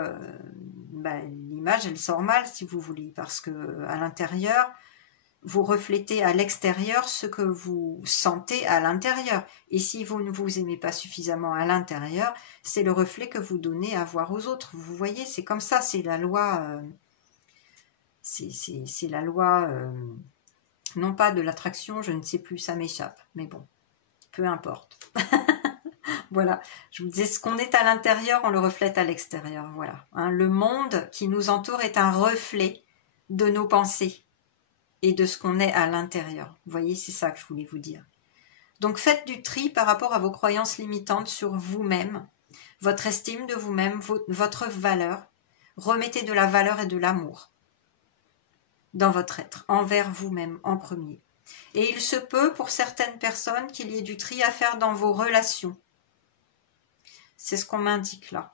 l'image, elle sort mal, si vous voulez, parce que à l'intérieur, vous reflétez à l'extérieur ce que vous sentez à l'intérieur. Et si vous ne vous aimez pas suffisamment à l'intérieur, c'est le reflet que vous donnez à voir aux autres. Vous voyez, c'est comme ça, c'est la loi... c'est la loi... non pas de l'attraction, je ne sais plus, ça m'échappe. Mais bon, peu importe. Voilà, je vous disais, ce qu'on est à l'intérieur, on le reflète à l'extérieur. Voilà, hein, le monde qui nous entoure est un reflet de nos pensées et de ce qu'on est à l'intérieur. Vous voyez, c'est ça que je voulais vous dire. Donc faites du tri par rapport à vos croyances limitantes sur vous-même, votre estime de vous-même, votre valeur. Remettez de la valeur et de l'amour dans votre être, envers vous-même en premier. Et il se peut pour certaines personnes qu'il y ait du tri à faire dans vos relations. C'est ce qu'on m'indique là.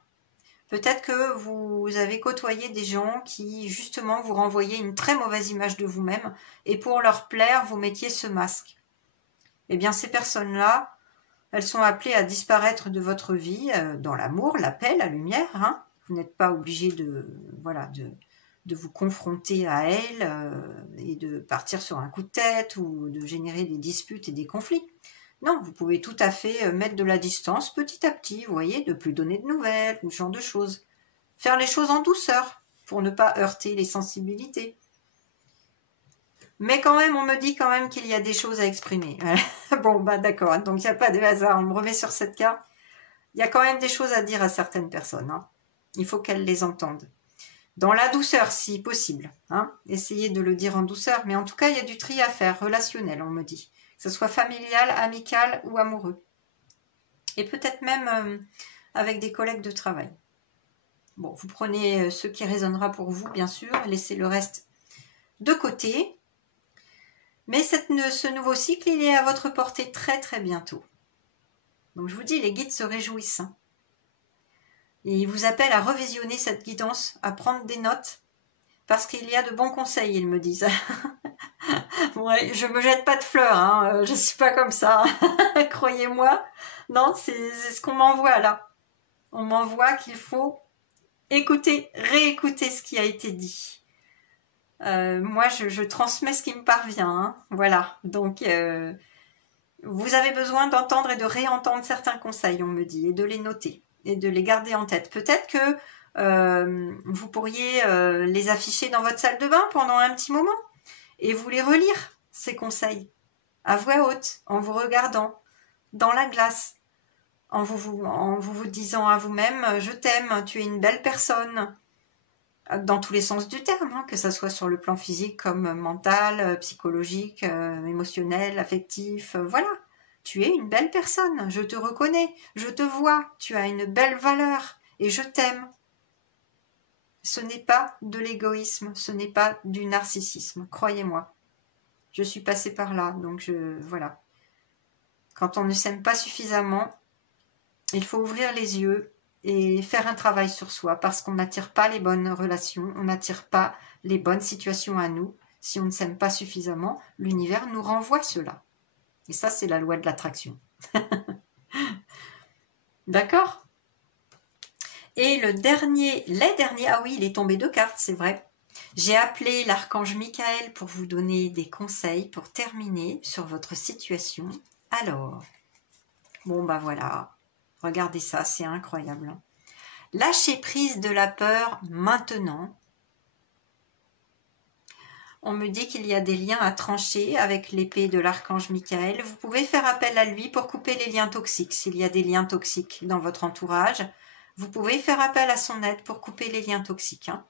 Peut-être que vous avez côtoyé des gens qui justement vous renvoyaient une très mauvaise image de vous-même et pour leur plaire, vous mettiez ce masque. Eh bien ces personnes-là, elles sont appelées à disparaître de votre vie dans l'amour, la paix, la lumière. Hein. Vous n'êtes pas obligé de vous confronter à elles et de partir sur un coup de tête ou de générer des disputes et des conflits. Non, vous pouvez tout à fait mettre de la distance petit à petit, vous voyez, de plus donner de nouvelles, ou ce genre de choses. Faire les choses en douceur, pour ne pas heurter les sensibilités. Mais quand même, on me dit quand même qu'il y a des choses à exprimer. Bon, d'accord, donc il n'y a pas de hasard, on me remet sur cette carte. Il y a quand même des choses à dire à certaines personnes. Hein. Il faut qu'elles les entendent. Dans la douceur, si possible. Hein. Essayez de le dire en douceur, mais en tout cas, il y a du tri à faire, relationnel, on me dit. Que ce soit familial, amical ou amoureux. Et peut-être même avec des collègues de travail. Bon, vous prenez ce qui résonnera pour vous, bien sûr, laissez le reste de côté. Mais ce nouveau cycle, il est à votre portée très très bientôt. Donc je vous dis, les guides se réjouissent. Hein. Et ils vous appellent à revisionner cette guidance, à prendre des notes, parce qu'il y a de bons conseils, ils me disent. Ouais, je me jette pas de fleurs, hein, je suis pas comme ça, hein. Croyez-moi. Non, c'est ce qu'on m'envoie là. On m'envoie qu'il faut écouter, réécouter ce qui a été dit. Moi, je transmets ce qui me parvient, hein. Voilà. Donc, vous avez besoin d'entendre et de réentendre certains conseils, on me dit, et de les noter, et de les garder en tête. Peut-être que vous pourriez les afficher dans votre salle de bain pendant un petit moment, et vous les relire, ces conseils, à voix haute, en vous regardant, dans la glace, en vous disant à vous-même « Je t'aime, tu es une belle personne », dans tous les sens du terme, hein, que ce soit sur le plan physique comme mental, psychologique, émotionnel, affectif, voilà. Tu es une belle personne, je te reconnais, je te vois, tu as une belle valeur et je t'aime. Ce n'est pas de l'égoïsme, ce n'est pas du narcissisme, croyez-moi. Je suis passée par là, donc voilà. Quand on ne s'aime pas suffisamment, il faut ouvrir les yeux et faire un travail sur soi parce qu'on n'attire pas les bonnes relations, on n'attire pas les bonnes situations à nous. Si on ne s'aime pas suffisamment, l'univers nous renvoie cela. Et ça, c'est la loi de l'attraction. D'accord? Et les derniers, ah oui, il est tombé 2 cartes, c'est vrai. J'ai appelé l'archange Michael pour vous donner des conseils pour terminer sur votre situation. Alors, bon bah voilà, regardez ça, c'est incroyable. Lâchez prise de la peur maintenant. On me dit qu'il y a des liens à trancher avec l'épée de l'archange Michael. Vous pouvez faire appel à lui pour couper les liens toxiques. S'il y a des liens toxiques dans votre entourage, vous pouvez faire appel à son aide pour couper les liens toxiques. Hein.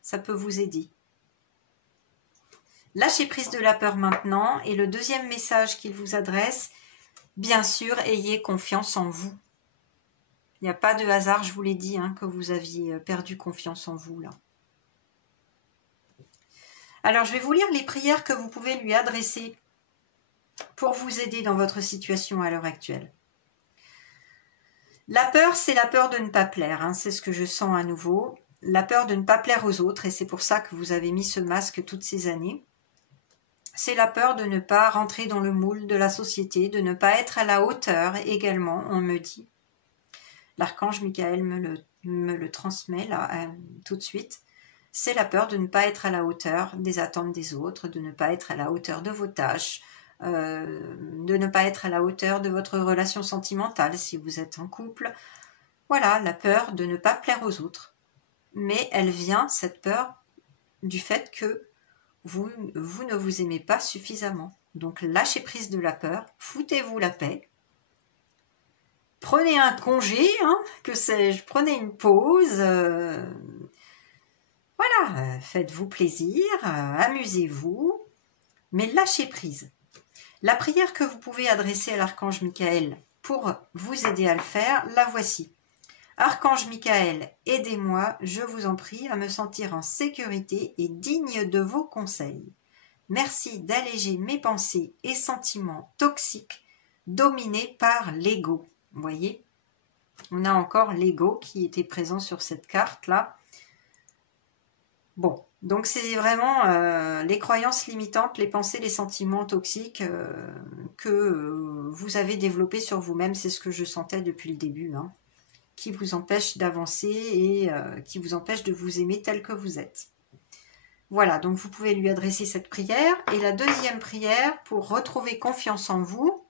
Ça peut vous aider. Lâchez prise de la peur maintenant. Et le deuxième message qu'il vous adresse, bien sûr, ayez confiance en vous. Il n'y a pas de hasard, je vous l'ai dit, hein, que vous aviez perdu confiance en vous là. Alors, je vais vous lire les prières que vous pouvez lui adresser pour vous aider dans votre situation à l'heure actuelle. La peur, c'est la peur de ne pas plaire, hein, c'est ce que je sens à nouveau. La peur de ne pas plaire aux autres, et c'est pour ça que vous avez mis ce masque toutes ces années. C'est la peur de ne pas rentrer dans le moule de la société, de ne pas être à la hauteur également, on me dit. L'archange Michael me le transmet là, tout de suite. C'est la peur de ne pas être à la hauteur des attentes des autres, de ne pas être à la hauteur de vos tâches, de ne pas être à la hauteur de votre relation sentimentale si vous êtes en couple. Voilà, la peur de ne pas plaire aux autres. Mais elle vient, cette peur, du fait que vous ne vous aimez pas suffisamment. Donc lâchez prise de la peur, foutez-vous la paix. Prenez un congé, hein, que sais-je, prenez une pause. Voilà, faites-vous plaisir, amusez-vous, mais lâchez prise. La prière que vous pouvez adresser à l'archange Michael pour vous aider à le faire, la voici. Archange Michael, aidez-moi, je vous en prie, à me sentir en sécurité et digne de vos conseils. Merci d'alléger mes pensées et sentiments toxiques dominés par l'ego. Vous voyez, on a encore l'ego qui était présent sur cette carte-là. Bon, donc c'est vraiment les croyances limitantes, les pensées, les sentiments toxiques que vous avez développés sur vous-même. C'est ce que je sentais depuis le début, hein, qui vous empêchent d'avancer et qui vous empêchent de vous aimer tel que vous êtes. Voilà, donc vous pouvez lui adresser cette prière. Et la deuxième prière, pour retrouver confiance en vous.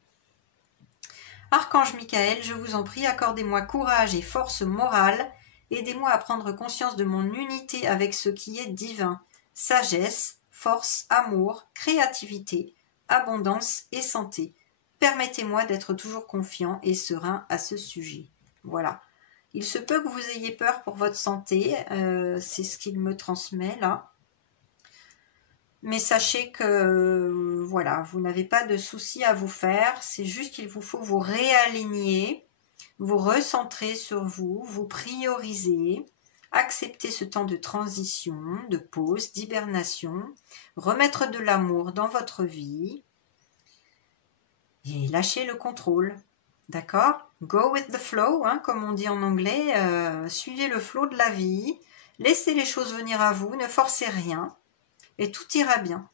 Archange Michael, je vous en prie, accordez-moi courage et force morale. Aidez-moi à prendre conscience de mon unité avec ce qui est divin. Sagesse, force, amour, créativité, abondance et santé. Permettez-moi d'être toujours confiant et serein à ce sujet. Voilà. Il se peut que vous ayez peur pour votre santé. C'est ce qu'il me transmet là. Mais sachez que voilà, vous n'avez pas de soucis à vous faire. C'est juste qu'il vous faut vous réaligner, vous recentrer sur vous, vous prioriser, accepter ce temps de transition, de pause, d'hibernation, remettre de l'amour dans votre vie et lâcher le contrôle. D'accord? Go with the flow, hein, comme on dit en anglais. Suivez le flow de la vie. Laissez les choses venir à vous. Ne forcez rien. Et tout ira bien.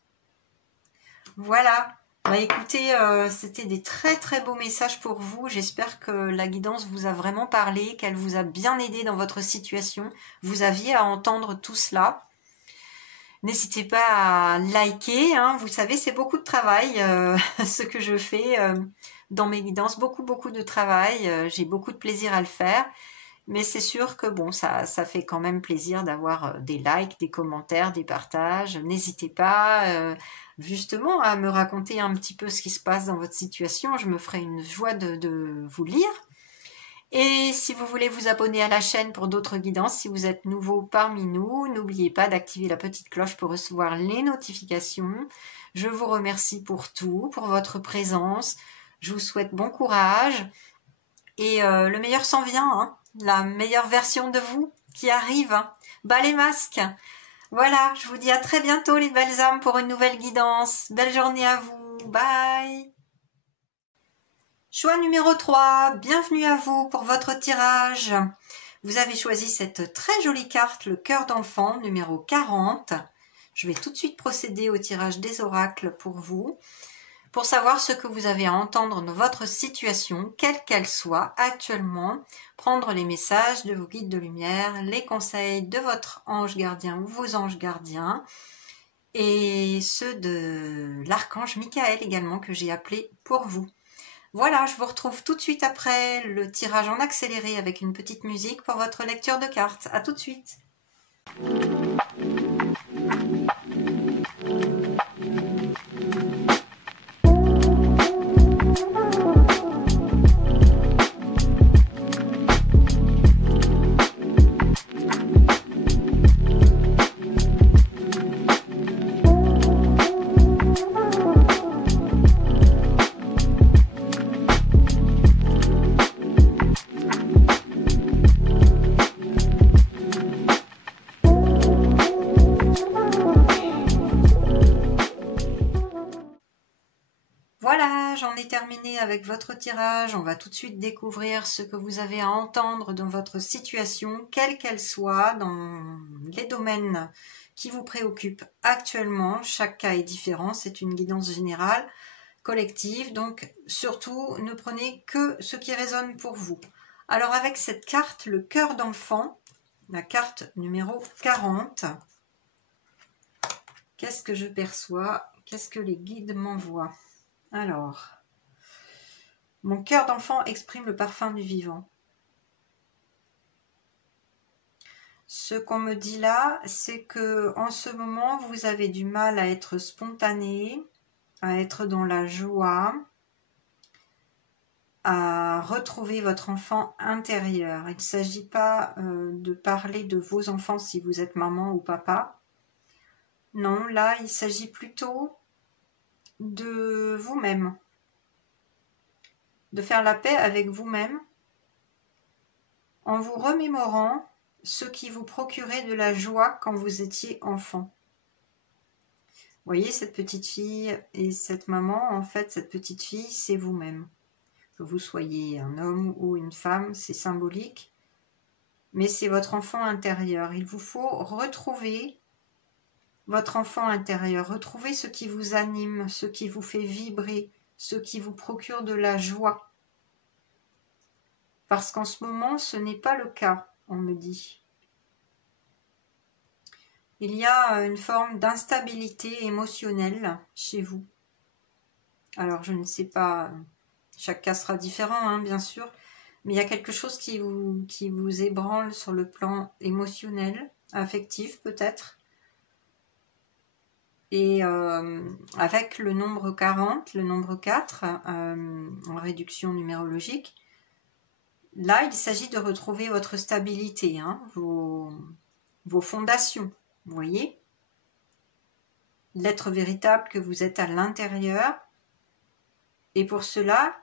Voilà. Bah écoutez, c'était des très très beaux messages pour vous. J'espère que la guidance vous a vraiment parlé, qu'elle vous a bien aidé dans votre situation. Vous aviez à entendre tout cela. N'hésitez pas à liker. Hein. Vous savez, c'est beaucoup de travail, ce que je fais dans mes guidances. Beaucoup de travail. J'ai beaucoup de plaisir à le faire. Mais c'est sûr que bon, ça fait quand même plaisir d'avoir des likes, des commentaires, des partages. N'hésitez pas justement à me raconter un petit peu ce qui se passe dans votre situation. Je me ferai une joie de vous lire. Et si vous voulez vous abonner à la chaîne pour d'autres guidances, si vous êtes nouveau parmi nous, n'oubliez pas d'activer la petite cloche pour recevoir les notifications. Je vous remercie pour tout, pour votre présence. Je vous souhaite bon courage. Et le meilleur s'en vient, hein. La meilleure version de vous qui arrive. Bas les masques. Voilà, je vous dis à très bientôt les belles âmes pour une nouvelle guidance. Belle journée à vous. Bye. Choix numéro 3, bienvenue à vous pour votre tirage. Vous avez choisi cette très jolie carte, le cœur d'enfant, numéro 40. Je vais tout de suite procéder au tirage des oracles pour vous, pour savoir ce que vous avez à entendre dans votre situation, quelle qu'elle soit actuellement, prendre les messages de vos guides de lumière, les conseils de votre ange gardien ou vos anges gardiens, et ceux de l'archange Michael également que j'ai appelé pour vous. Voilà, je vous retrouve tout de suite après le tirage en accéléré avec une petite musique pour votre lecture de cartes. À tout de suite. Voilà, j'en ai terminé avec votre tirage. On va tout de suite découvrir ce que vous avez à entendre dans votre situation, quelle qu'elle soit, dans les domaines qui vous préoccupent actuellement. Chaque cas est différent, c'est une guidance générale, collective, donc surtout ne prenez que ce qui résonne pour vous. Alors avec cette carte, le cœur d'enfant, la carte numéro 40, qu'est-ce que je perçois? Qu'est-ce que les guides m'envoient? Alors, mon cœur d'enfant exprime le parfum du vivant. Ce qu'on me dit là, c'est que en ce moment, vous avez du mal à être spontané, à être dans la joie, à retrouver votre enfant intérieur. Il ne s'agit pas de parler de vos enfants si vous êtes maman ou papa. Non, là, il s'agit plutôt de vous-même. De faire la paix avec vous-même en vous remémorant ce qui vous procurait de la joie quand vous étiez enfant. Vous voyez, cette petite fille et cette maman, en fait, cette petite fille, c'est vous-même. Que vous soyez un homme ou une femme, c'est symbolique, mais c'est votre enfant intérieur. Il vous faut retrouver votre enfant intérieur, retrouver ce qui vous anime, ce qui vous fait vibrer, ce qui vous procure de la joie. Parce qu'en ce moment, ce n'est pas le cas, on me dit. Il y a une forme d'instabilité émotionnelle chez vous. Alors, je ne sais pas, chaque cas sera différent, hein, bien sûr, mais il y a quelque chose qui vous ébranle sur le plan émotionnel, affectif peut-être. Et avec le nombre 40, le nombre 4, en réduction numérologique, là, il s'agit de retrouver votre stabilité, hein, vos fondations, vous voyez, l'être véritable que vous êtes à l'intérieur. Et pour cela,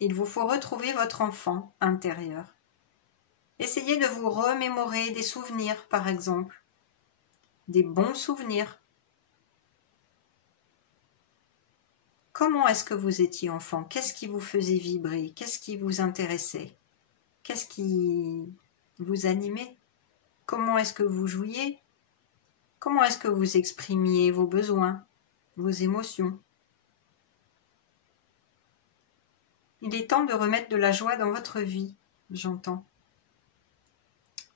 il vous faut retrouver votre enfant intérieur. Essayez de vous remémorer des souvenirs, par exemple, des bons souvenirs. Comment est-ce que vous étiez enfant? Qu'est-ce qui vous faisait vibrer? Qu'est-ce qui vous intéressait? Qu'est-ce qui vous animait? Comment est-ce que vous jouiez? Comment est-ce que vous exprimiez vos besoins, vos émotions? Il est temps de remettre de la joie dans votre vie, j'entends.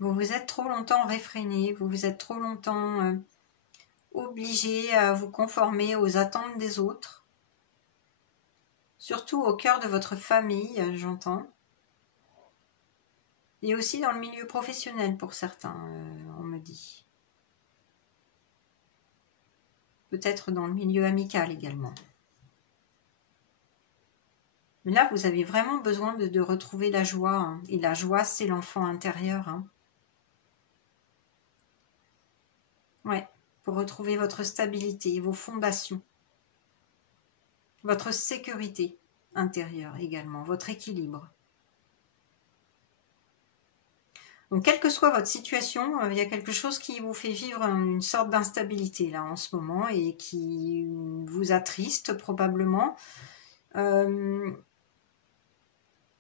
Vous vous êtes trop longtemps réfréné, vous vous êtes trop longtemps obligé à vous conformer aux attentes des autres. Surtout au cœur de votre famille, j'entends. Et aussi dans le milieu professionnel pour certains, on me dit. Peut-être dans le milieu amical également. Mais là, vous avez vraiment besoin de retrouver la joie. Hein. Et la joie, c'est l'enfant intérieur. Hein. Ouais, pour retrouver votre stabilité, vos fondations. Votre sécurité intérieure également, votre équilibre. Donc, quelle que soit votre situation, il y a quelque chose qui vous fait vivre une sorte d'instabilité là en ce moment et qui vous attriste probablement.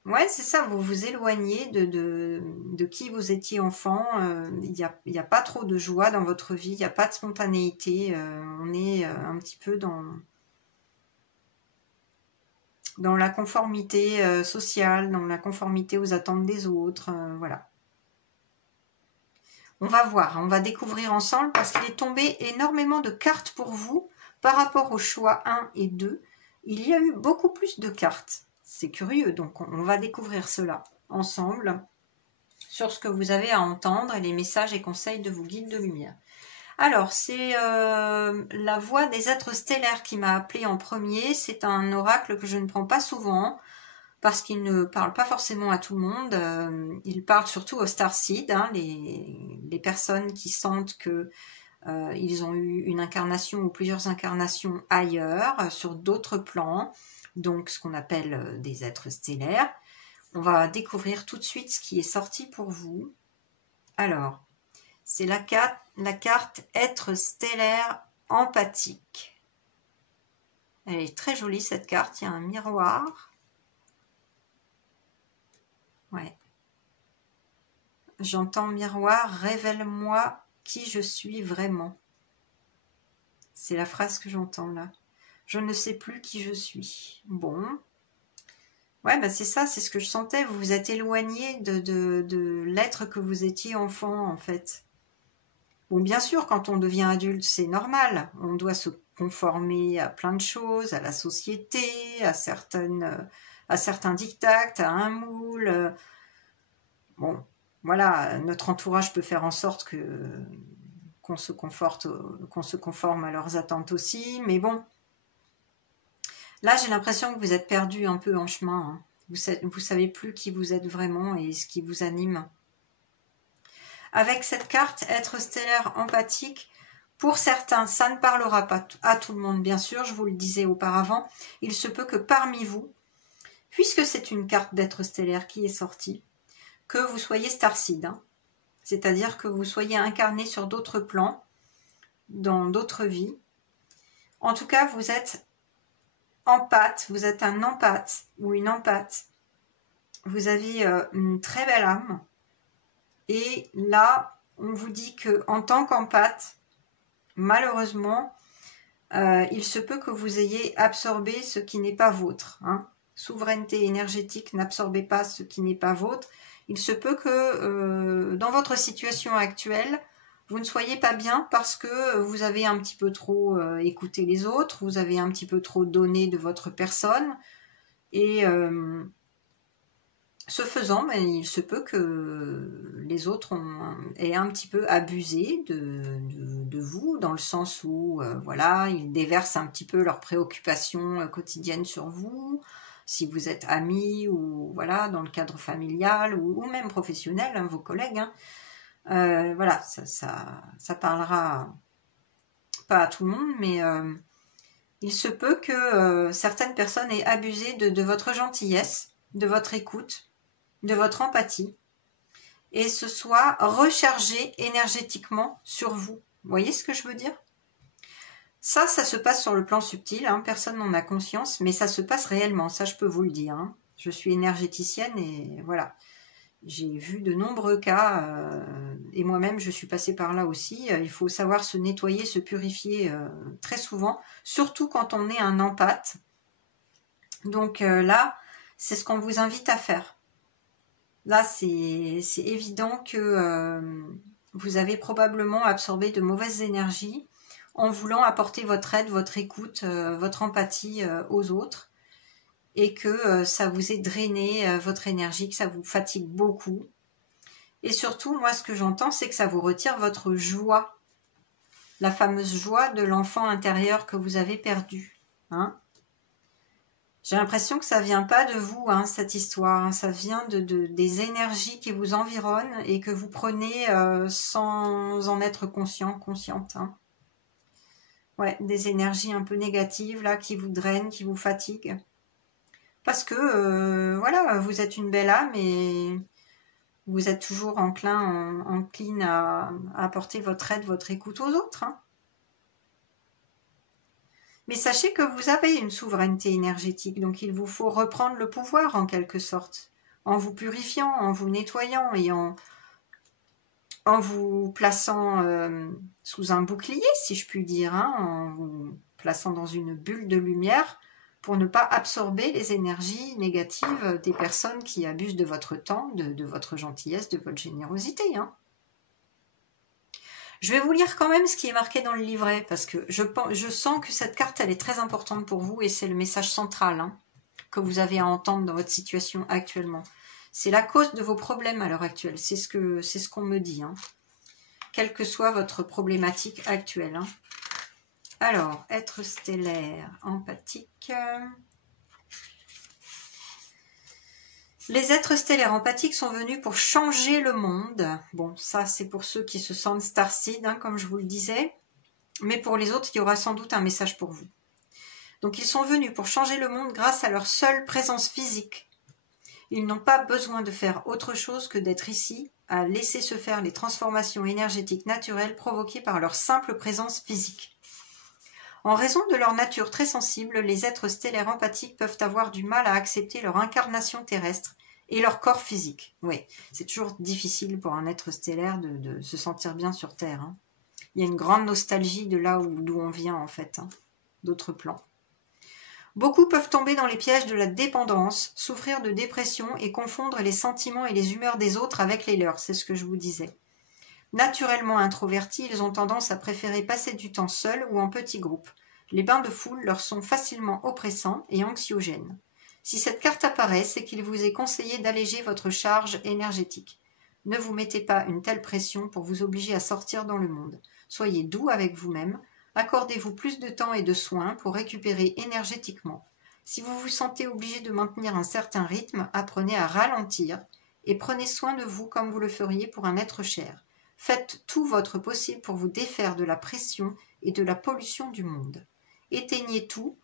Ouais, c'est ça, vous vous éloignez de qui vous étiez enfant. Il y a pas trop de joie dans votre vie, il n'y a pas de spontanéité. On est un petit peu dans la conformité sociale, dans la conformité aux attentes des autres. Voilà. On va voir, on va découvrir ensemble parce qu'il est tombé énormément de cartes pour vous par rapport au choix 1 et 2. Il y a eu beaucoup plus de cartes. C'est curieux, donc on va découvrir cela ensemble sur ce que vous avez à entendre et les messages et conseils de vos guides de lumière. Alors, c'est la voix des êtres stellaires qui m'a appelé en premier. C'est un oracle que je ne prends pas souvent parce qu'il ne parle pas forcément à tout le monde. Il parle surtout aux starseeds, hein, les personnes qui sentent que ils ont eu une incarnation ou plusieurs incarnations ailleurs, sur d'autres plans, donc ce qu'on appelle des êtres stellaires. On va découvrir tout de suite ce qui est sorti pour vous. Alors, c'est la carte être stellaire empathique. Elle est très jolie cette carte, il y a un miroir. Ouais. J'entends miroir, révèle-moi qui je suis vraiment. C'est la phrase que j'entends là. Je ne sais plus qui je suis. Bon. Ouais, bah c'est ça, c'est ce que je sentais. Vous vous êtes éloigné de l'être que vous étiez enfant, en fait. Bon, bien sûr, quand on devient adulte, c'est normal. On doit se conformer à plein de choses, à la société, à certains dictats, à un moule. Bon, voilà, notre entourage peut faire en sorte qu'on se conforme à leurs attentes aussi, mais bon, là j'ai l'impression que vous êtes perdu un peu en chemin, hein. Vous savez plus qui vous êtes vraiment et ce qui vous anime. Avec cette carte, être stellaire empathique, pour certains, ça ne parlera pas à tout le monde, bien sûr, je vous le disais auparavant, il se peut que parmi vous, puisque c'est une carte d'être stellaire qui est sortie, que vous soyez starseed, hein. C'est-à-dire que vous soyez incarné sur d'autres plans, dans d'autres vies. En tout cas, vous êtes empathe, vous êtes un empathe ou une empathe. Vous avez une très belle âme. Et là, on vous dit que en tant qu'empathe, malheureusement, il se peut que vous ayez absorbé ce qui n'est pas vôtre, hein. Souveraineté énergétique, n'absorbez pas ce qui n'est pas vôtre. Il se peut que dans votre situation actuelle, vous ne soyez pas bien parce que vous avez un petit peu trop écouté les autres, vous avez un petit peu trop donné de votre personne, et ce faisant, ben, il se peut que les autres aient un petit peu abusé de vous, dans le sens où voilà, ils déversent un petit peu leurs préoccupations quotidiennes sur vous, si vous êtes amis ou voilà, dans le cadre familial ou même professionnel, hein, vos collègues, hein. Voilà, ça parlera pas à tout le monde, mais il se peut que certaines personnes aient abusé de votre gentillesse, de votre écoute, de votre empathie, et se soit rechargé énergétiquement sur vous. Vous voyez ce que je veux dire? Ça se passe sur le plan subtil, hein, personne n'en a conscience, mais ça se passe réellement, ça je peux vous le dire, hein. Je suis énergéticienne et voilà. J'ai vu de nombreux cas, et moi-même je suis passée par là aussi. Il faut savoir se nettoyer, se purifier très souvent, surtout quand on est un empathe. Donc là, c'est ce qu'on vous invite à faire. Là, c'est évident que vous avez probablement absorbé de mauvaises énergies en voulant apporter votre aide, votre écoute, votre empathie aux autres. Et que ça vous ait drainé votre énergie, que ça vous fatigue beaucoup. Et surtout, moi, ce que j'entends, c'est que ça vous retire votre joie, la fameuse joie de l'enfant intérieur que vous avez perdu, hein. J'ai l'impression que ça vient pas de vous, hein, cette histoire, hein. Ça vient des énergies qui vous environnent et que vous prenez sans en être consciente, hein. Ouais, des énergies un peu négatives, là, qui vous drainent, qui vous fatiguent. Parce que, voilà, vous êtes une belle âme et vous êtes toujours encline à apporter votre aide, votre écoute aux autres, hein. Mais sachez que vous avez une souveraineté énergétique, donc il vous faut reprendre le pouvoir en quelque sorte. en vous purifiant, en vous nettoyant et en vous plaçant sous un bouclier, si je puis dire, hein, en vous plaçant dans une bulle de lumière pour ne pas absorber les énergies négatives des personnes qui abusent de votre temps, de votre gentillesse, de votre générosité. Hein. Je vais vous lire quand même ce qui est marqué dans le livret, parce que je sens que cette carte, elle est très importante pour vous et c'est le message central hein, que vous avez à entendre dans votre situation actuellement. C'est la cause de vos problèmes à l'heure actuelle, c'est ce qu'on me dit, hein, quelle que soit votre problématique actuelle. Hein. Alors, être stellaire, empathique. Les êtres stellaires empathiques sont venus pour changer le monde. Bon, ça c'est pour ceux qui se sentent starseed, hein, comme je vous le disais. Mais pour les autres, il y aura sans doute un message pour vous. Donc ils sont venus pour changer le monde grâce à leur seule présence physique. Ils n'ont pas besoin de faire autre chose que d'être ici, à laisser se faire les transformations énergétiques naturelles provoquées par leur simple présence physique. En raison de leur nature très sensible, les êtres stellaires empathiques peuvent avoir du mal à accepter leur incarnation terrestre et leur corps physique. Oui, c'est toujours difficile pour un être stellaire de se sentir bien sur Terre. Hein. Il y a une grande nostalgie de là d'où on vient en fait, hein, d'autres plans. Beaucoup peuvent tomber dans les pièges de la dépendance, souffrir de dépression et confondre les sentiments et les humeurs des autres avec les leurs, c'est ce que je vous disais. Naturellement introvertis, ils ont tendance à préférer passer du temps seuls ou en petits groupes. Les bains de foule leur sont facilement oppressants et anxiogènes. Si cette carte apparaît, c'est qu'il vous est conseillé d'alléger votre charge énergétique. Ne vous mettez pas une telle pression pour vous obliger à sortir dans le monde. Soyez doux avec vous-même, accordez-vous plus de temps et de soins pour récupérer énergétiquement. Si vous vous sentez obligé de maintenir un certain rythme, apprenez à ralentir et prenez soin de vous comme vous le feriez pour un être cher. Faites tout votre possible pour vous défaire de la pression et de la pollution du monde. Éteignez tout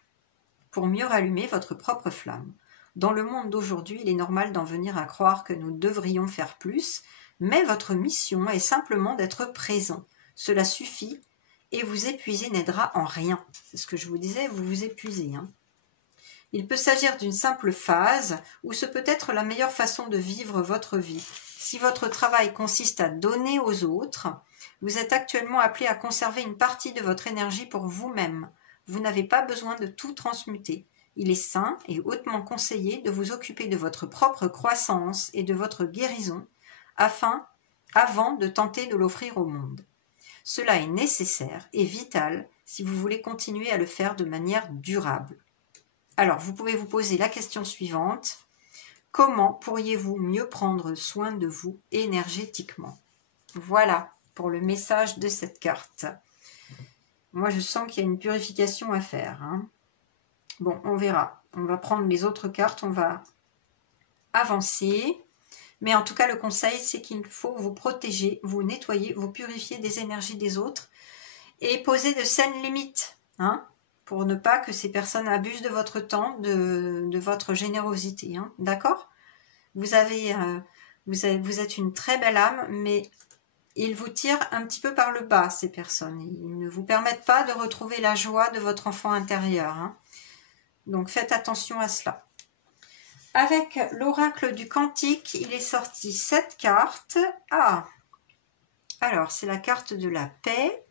pour mieux rallumer votre propre flamme. Dans le monde d'aujourd'hui, il est normal d'en venir à croire que nous devrions faire plus, mais votre mission est simplement d'être présent. Cela suffit et vous épuiser n'aidera en rien. C'est ce que je vous disais, vous vous épuisez. Hein. Il peut s'agir d'une simple phase ou ce peut être la meilleure façon de vivre votre vie. Si votre travail consiste à donner aux autres, vous êtes actuellement appelé à conserver une partie de votre énergie pour vous-même. Vous n'avez pas besoin de tout transmuter. Il est sain et hautement conseillé de vous occuper de votre propre croissance et de votre guérison avant de tenter de l'offrir au monde. Cela est nécessaire et vital si vous voulez continuer à le faire de manière durable. Alors, vous pouvez vous poser la question suivante. Comment pourriez-vous mieux prendre soin de vous énergétiquement? Voilà pour le message de cette carte. Moi, je sens qu'il y a une purification à faire. Hein. Bon, on verra. On va prendre les autres cartes, on va avancer. Mais en tout cas, le conseil, c'est qu'il faut vous protéger, vous nettoyer, vous purifier des énergies des autres et poser de saines limites, hein, pour ne pas que ces personnes abusent de votre temps, de votre générosité. Hein, d'accord ? Vous êtes une très belle âme, mais ils vous tirent un petit peu par le bas, ces personnes. Ils ne vous permettent pas de retrouver la joie de votre enfant intérieur. Hein. Donc, faites attention à cela. Avec l'oracle du Cantique, il est sorti 7 cartes. Ah, alors c'est la carte de la paix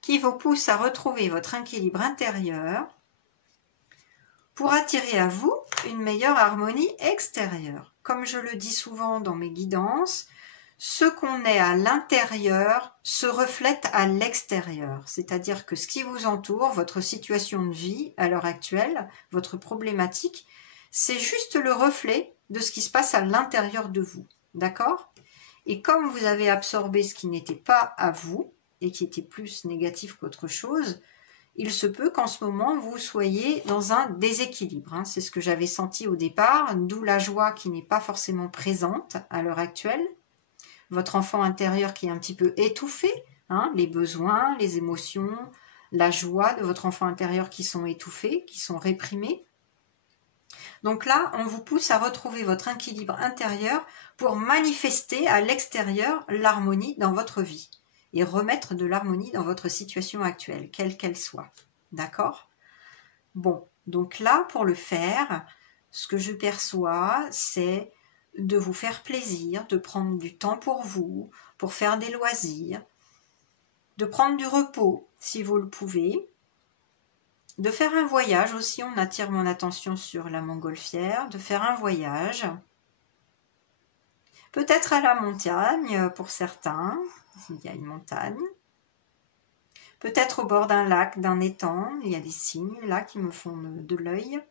qui vous pousse à retrouver votre équilibre intérieur pour attirer à vous une meilleure harmonie extérieure. Comme je le dis souvent dans mes guidances, ce qu'on est à l'intérieur se reflète à l'extérieur. C'est-à-dire que ce qui vous entoure, votre situation de vie à l'heure actuelle, votre problématique, c'est juste le reflet de ce qui se passe à l'intérieur de vous. D'accord ? Et comme vous avez absorbé ce qui n'était pas à vous et qui était plus négatif qu'autre chose, il se peut qu'en ce moment, vous soyez dans un déséquilibre. Hein. C'est ce que j'avais senti au départ, d'où la joie qui n'est pas forcément présente à l'heure actuelle. Votre enfant intérieur qui est un petit peu étouffé, hein, les besoins, les émotions, la joie de votre enfant intérieur qui sont étouffés, qui sont réprimés. Donc là, on vous pousse à retrouver votre équilibre intérieur pour manifester à l'extérieur l'harmonie dans votre vie et remettre de l'harmonie dans votre situation actuelle, quelle qu'elle soit. D'accord ? Bon, donc là, pour le faire, ce que je perçois, c'est de vous faire plaisir, de prendre du temps pour vous, pour faire des loisirs, de prendre du repos si vous le pouvez, de faire un voyage aussi, on attire mon attention sur la montgolfière, de faire un voyage, peut-être à la montagne pour certains, il y a une montagne, peut-être au bord d'un lac, d'un étang, il y a des signes là qui me font de l'œil.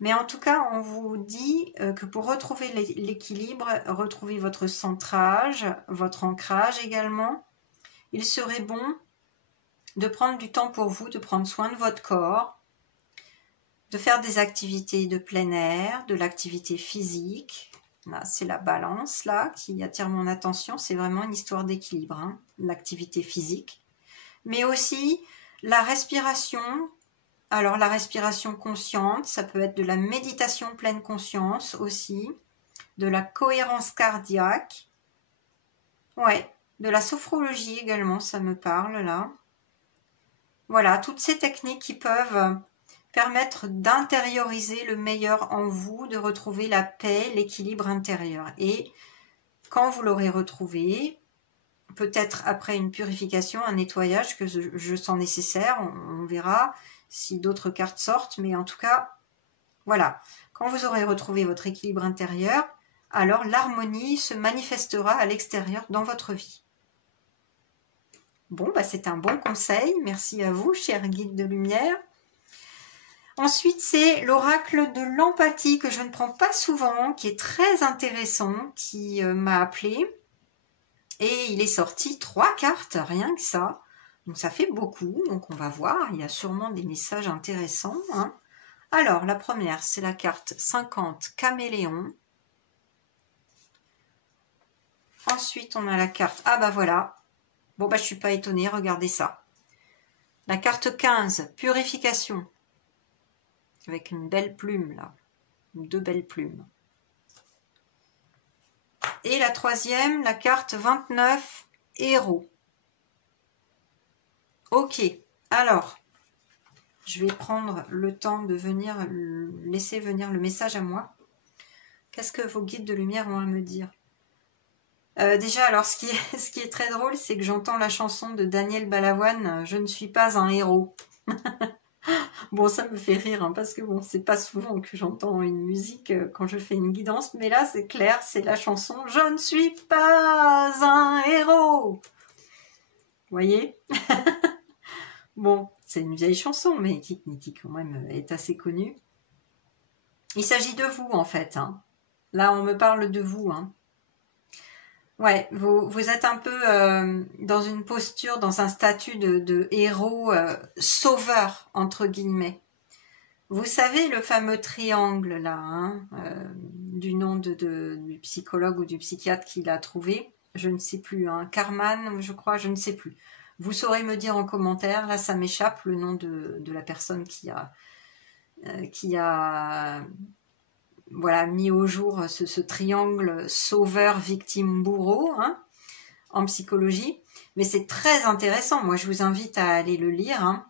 Mais en tout cas, on vous dit que pour retrouver l'équilibre, retrouver votre centrage, votre ancrage également, il serait bon de prendre du temps pour vous, de prendre soin de votre corps, de faire des activités de plein air, de l'activité physique. Là, c'est la balance là qui attire mon attention, c'est vraiment une histoire d'équilibre, hein, l'activité physique. Mais aussi la respiration. Alors la respiration consciente, ça peut être de la méditation pleine conscience aussi, de la cohérence cardiaque, ouais, de la sophrologie également, ça me parle là. Voilà, toutes ces techniques qui peuvent permettre d'intérioriser le meilleur en vous, de retrouver la paix, l'équilibre intérieur. Et quand vous l'aurez retrouvé, peut-être après une purification, un nettoyage que je sens nécessaire, on verra si d'autres cartes sortent, mais en tout cas, voilà. Quand vous aurez retrouvé votre équilibre intérieur, alors l'harmonie se manifestera à l'extérieur dans votre vie. Bon, bah c'est un bon conseil. Merci à vous, chers guides de lumière. Ensuite, c'est l'oracle de l'empathie que je ne prends pas souvent, qui est très intéressant, qui m'a appelé. Et il est sorti 3 cartes, rien que ça. Donc ça fait beaucoup, donc on va voir, il y a sûrement des messages intéressants. Hein. Alors, la première, c'est la carte 50 Caméléon. Ensuite, on a la carte, ah bah voilà, bon bah je suis pas étonnée, regardez ça. La carte 15, Purification, avec une belle plume là, 2 belles plumes. Et la troisième, la carte 29, Héros. Ok, alors, je vais prendre le temps de venir laisser venir le message à moi. Qu'est-ce que vos guides de lumière ont à me dire? Déjà, alors, ce qui est très drôle, c'est que j'entends la chanson de Daniel Balavoine, « Je ne suis pas un héros ». Bon, ça me fait rire, hein, parce que bon, c'est pas souvent que j'entends une musique quand je fais une guidance, mais là, c'est clair, c'est la chanson « Je ne suis pas un héros ». Vous voyez? Bon, c'est une vieille chanson, mais qui quand même est assez connue. Il s'agit de vous, en fait. Hein. Là, on me parle de vous. Hein. Ouais, vous êtes un peu dans une posture, dans un statut de héros sauveur, entre guillemets. Vous savez, le fameux triangle, là, hein, du nom du psychologue ou du psychiatre qui l'a trouvé. Je ne sais plus, hein, Karman, je crois, je ne sais plus. Vous saurez me dire en commentaire, là ça m'échappe le nom de la personne qui a voilà, mis au jour ce triangle sauveur, victime, bourreau hein, en psychologie. Mais c'est très intéressant, moi je vous invite à aller le lire. Hein.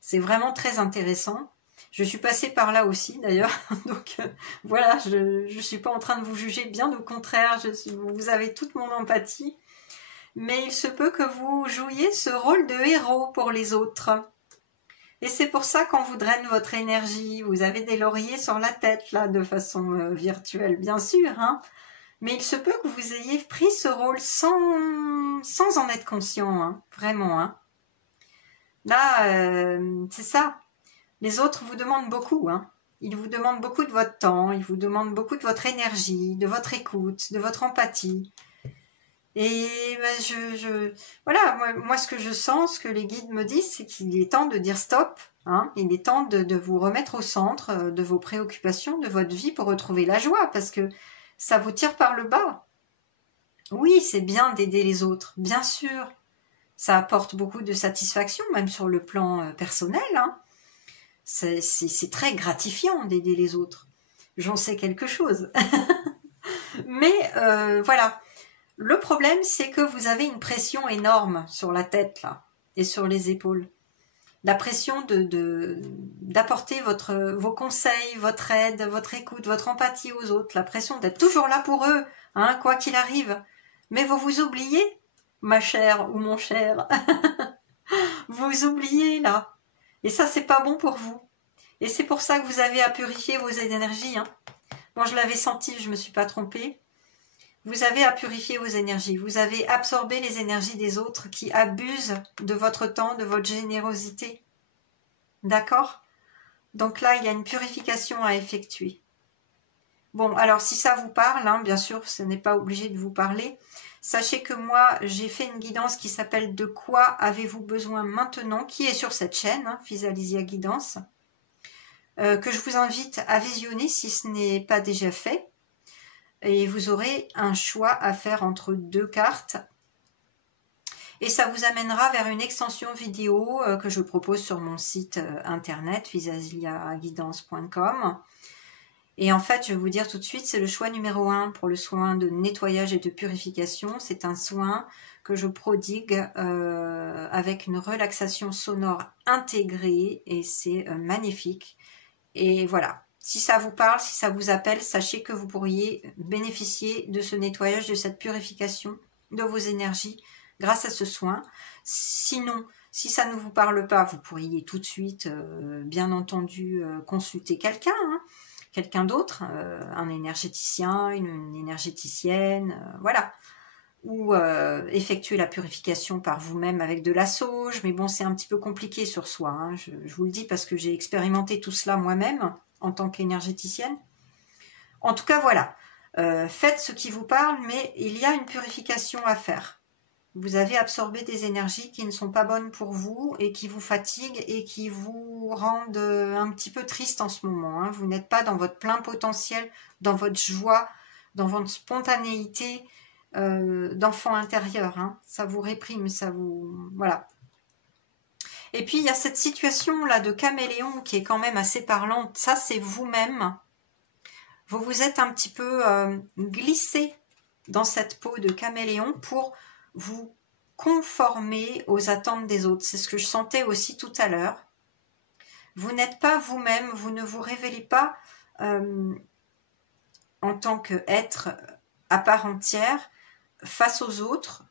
C'est vraiment très intéressant. Je suis passée par là aussi d'ailleurs, donc voilà, je ne suis pas en train de vous juger, bien au contraire, vous avez toute mon empathie. Mais il se peut que vous jouiez ce rôle de héros pour les autres. Et c'est pour ça qu'on vous draine votre énergie. Vous avez des lauriers sur la tête, là, de façon virtuelle, bien sûr. Hein. Mais il se peut que vous ayez pris ce rôle sans en être conscient, hein, vraiment. Hein. Là, c'est ça. Les autres vous demandent beaucoup. Hein. Ils vous demandent beaucoup de votre temps, ils vous demandent beaucoup de votre énergie, de votre écoute, de votre empathie. Et ben voilà, moi ce que je sens, ce que les guides me disent, c'est qu'il est temps de dire stop. Hein, il est temps de vous remettre au centre de vos préoccupations, de votre vie pour retrouver la joie, parce que ça vous tire par le bas. Oui, c'est bien d'aider les autres, bien sûr. Ça apporte beaucoup de satisfaction, même sur le plan personnel. Hein. C'est très gratifiant d'aider les autres. J'en sais quelque chose. Mais voilà. Le problème, c'est que vous avez une pression énorme sur la tête là et sur les épaules. la pression d'apporter vos conseils, votre aide, votre écoute, votre empathie aux autres, la pression d'être toujours là pour eux, hein, quoi qu'il arrive. Mais vous vous oubliez, ma chère ou mon cher. Vous oubliez là. Et ça, c'est pas bon pour vous. Et c'est pour ça que vous avez à purifier vos énergies. Hein. Moi, je l'avais senti, je me suis pas trompée. Vous avez à purifier vos énergies. Vous avez absorbé les énergies des autres qui abusent de votre temps, de votre générosité. D'accord? Donc là, il y a une purification à effectuer. Bon, alors si ça vous parle, hein, bien sûr, ce n'est pas obligé de vous parler. Sachez que moi, j'ai fait une guidance qui s'appelle « De quoi avez-vous besoin maintenant ?» qui est sur cette chaîne, hein, Physalysia Guidance, que je vous invite à visionner si ce n'est pas déjà fait. Et vous aurez un choix à faire entre 2 cartes. Et ça vous amènera vers une extension vidéo que je propose sur mon site internet, physaliaguidance.com. Et en fait, je vais vous dire tout de suite, c'est le choix numéro 1 pour le soin de nettoyage et de purification. C'est un soin que je prodigue avec une relaxation sonore intégrée et c'est magnifique. Et voilà, si ça vous parle, si ça vous appelle, sachez que vous pourriez bénéficier de ce nettoyage, de cette purification de vos énergies grâce à ce soin. Sinon, si ça ne vous parle pas, vous pourriez tout de suite, bien entendu, consulter quelqu'un, hein, quelqu'un d'autre, un énergéticien, une énergéticienne, voilà. Ou effectuer la purification par vous-même avec de la sauge. Mais bon, c'est un petit peu compliqué sur soi. Hein. Je vous le dis parce que j'ai expérimenté tout cela moi-même en tant qu'énergéticienne. En tout cas, voilà. Faites ce qui vous parle, mais il y a une purification à faire. Vous avez absorbé des énergies qui ne sont pas bonnes pour vous et qui vous fatiguent et qui vous rendent un petit peu triste en ce moment. Hein. Vous n'êtes pas dans votre plein potentiel, dans votre joie, dans votre spontanéité d'enfant intérieur. Hein. Ça vous réprime, ça vous... Voilà. Et puis, il y a cette situation-là de caméléon qui est quand même assez parlante. Ça, c'est vous-même. Vous vous êtes un petit peu glissé dans cette peau de caméléon pour vous conformer aux attentes des autres. C'est ce que je sentais aussi tout à l'heure. Vous n'êtes pas vous-même, vous ne vous révélez pas en tant qu'être à part entière face aux autres.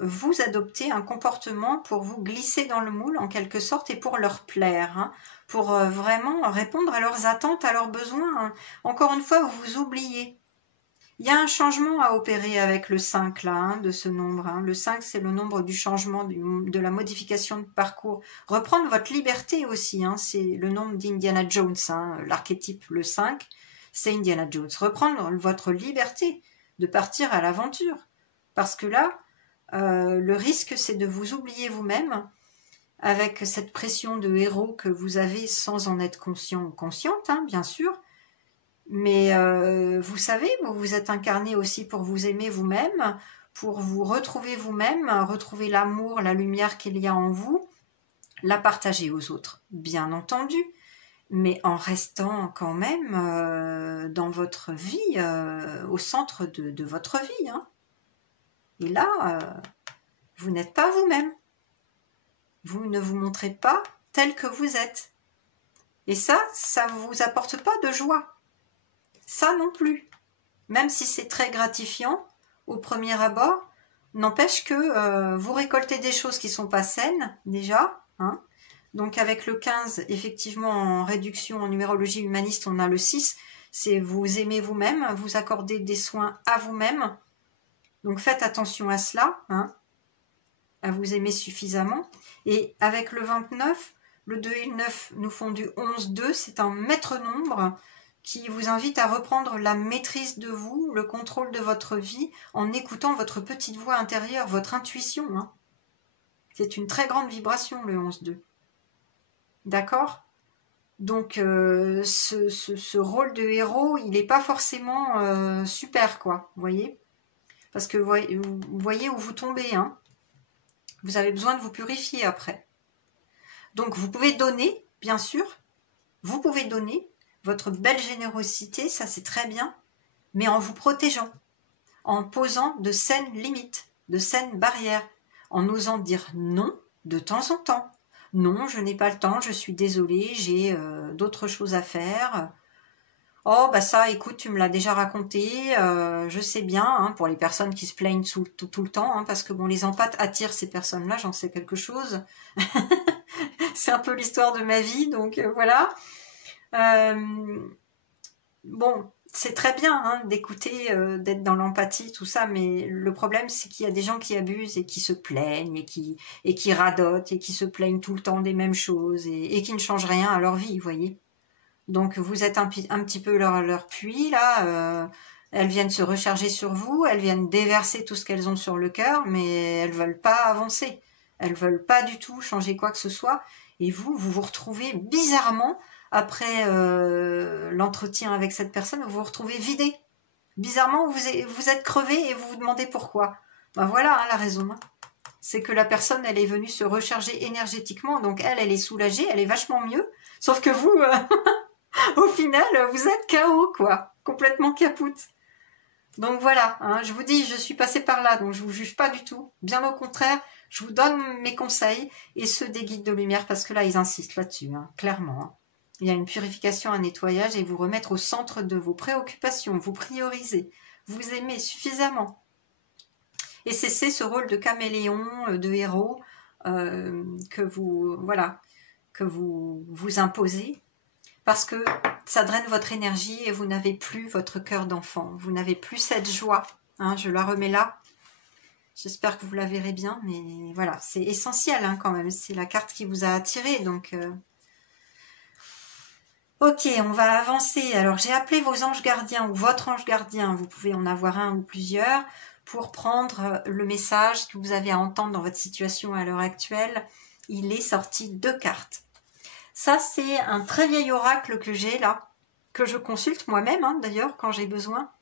Vous adoptez un comportement pour vous glisser dans le moule en quelque sorte et pour leur plaire, hein, pour vraiment répondre à leurs attentes, à leurs besoins. Hein. Encore une fois, vous vous oubliez. Il y a un changement à opérer avec le 5 là, hein, de ce nombre. Hein. Le 5, c'est le nombre du changement, de la modification de parcours. Reprendre votre liberté aussi, hein, c'est le nombre d'Indiana Jones. Hein, l'archétype, le 5, c'est Indiana Jones. Reprendre votre liberté de partir à l'aventure. Parce que là, le risque, c'est de vous oublier vous-même avec cette pression de héros que vous avez sans en être conscient ou consciente, hein, bien sûr. Mais vous savez, vous vous êtes incarné aussi pour vous aimer vous-même, pour vous retrouver vous-même, retrouver l'amour, la lumière qu'il y a en vous, la partager aux autres, bien entendu, mais en restant quand même dans votre vie, au centre de votre vie. Hein. Et là, vous n'êtes pas vous-même. Vous ne vous montrez pas tel que vous êtes. Et ça ne vous apporte pas de joie. Ça non plus, même si c'est très gratifiant au premier abord, n'empêche que vous récoltez des choses qui ne sont pas saines déjà. Hein. Donc avec le 15, effectivement en réduction en numérologie humaniste, on a le 6, c'est vous aimez vous-même, vous accordez des soins à vous-même. Donc faites attention à cela, hein, à vous aimer suffisamment. Et avec le 29, le 2 et le 9 nous font du 11-2, c'est un maître nombre qui vous invite à reprendre la maîtrise de vous, le contrôle de votre vie, en écoutant votre petite voix intérieure, votre intuition. Hein. C'est une très grande vibration, le 11-2. D'accord ? Donc, ce rôle de héros, il n'est pas forcément super, quoi, vous voyez ? Parce que vous voyez où vous tombez, hein. Vous avez besoin de vous purifier après. Donc, vous pouvez donner, bien sûr, vous pouvez donner, votre belle générosité, ça c'est très bien, mais en vous protégeant, en posant de saines limites, de saines barrières, en osant dire non de temps en temps, Non, je n'ai pas le temps, je suis désolée, j'ai d'autres choses à faire. Oh, bah ça, écoute, tu me l'as déjà raconté, je sais bien, hein, pour les personnes qui se plaignent tout le temps, hein, parce que bon, les empathes attirent ces personnes-là, j'en sais quelque chose. C'est un peu l'histoire de ma vie, donc voilà. Euh, bon, c'est très bien hein, d'écouter, d'être dans l'empathie, tout ça, mais le problème, c'est qu'il y a des gens qui abusent et qui se plaignent et qui radotent et qui se plaignent tout le temps des mêmes choses et qui ne changent rien à leur vie, vous voyez. Donc vous êtes un petit peu leur puits là. Elles viennent se recharger sur vous, elles viennent déverser tout ce qu'elles ont sur le cœur, mais elles veulent pas avancer. Elles veulent pas du tout changer quoi que ce soit. Et vous vous retrouvez bizarrement après l'entretien avec cette personne, vous vous retrouvez vidé. Bizarrement, vous êtes crevé et vous vous demandez pourquoi. Ben voilà hein, la raison. Hein. C'est que la personne, elle est venue se recharger énergétiquement, donc elle est soulagée, elle est vachement mieux. Sauf que vous, au final, vous êtes KO, quoi. Complètement capoute. Donc voilà, hein, je vous dis, je suis passée par là, donc je vous juge pas du tout. Bien au contraire, je vous donne mes conseils et ceux des guides de lumière, parce que là, ils insistent là-dessus, hein, clairement. Hein. Il y a une purification, un nettoyage et vous remettre au centre de vos préoccupations, vous prioriser, vous aimer suffisamment. Et cesser ce rôle de caméléon, de héros que vous, voilà, que vous imposez. Parce que ça draine votre énergie et vous n'avez plus votre cœur d'enfant. Vous n'avez plus cette joie. Hein, je la remets là. J'espère que vous la verrez bien. Mais voilà, c'est essentiel hein, quand même. C'est la carte qui vous a attiré. Donc, ok, on va avancer. Alors, j'ai appelé vos anges gardiens ou votre ange gardien. Vous pouvez en avoir un ou plusieurs pour prendre le message que vous avez à entendre dans votre situation à l'heure actuelle. Il est sorti 2 cartes. Ça, c'est un très vieil oracle que j'ai là, que je consulte moi-même, hein, d'ailleurs, quand j'ai besoin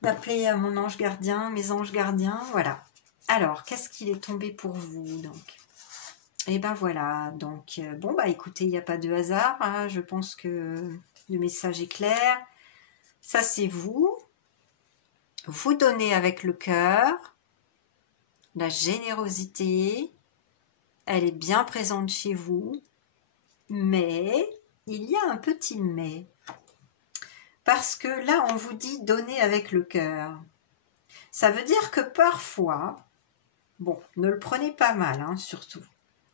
d'appeler mon ange gardien, mes anges gardiens, voilà. Alors, qu'est-ce qu'il est tombé pour vous, donc? Eh ben voilà, donc, bon, bah écoutez, il n'y a pas de hasard, hein, je pense que le message est clair. Ça, c'est vous. Vous donnez avec le cœur, la générosité, elle est bien présente chez vous. Mais, il y a un petit mais. Parce que là, on vous dit donner avec le cœur. Ça veut dire que parfois, bon, ne le prenez pas mal, hein, surtout.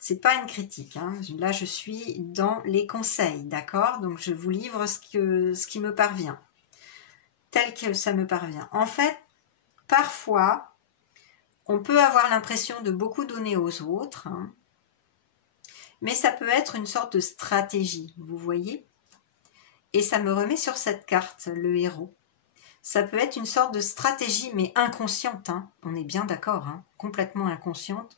C'est pas une critique. Hein. Là, je suis dans les conseils, d'accord? Donc, je vous livre ce qui me parvient, tel que ça me parvient. En fait, parfois, on peut avoir l'impression de beaucoup donner aux autres, hein, mais ça peut être une sorte de stratégie, vous voyez? Et ça me remet sur cette carte, le héros. Ça peut être une sorte de stratégie, mais inconsciente, hein. On est bien d'accord, hein, complètement inconsciente,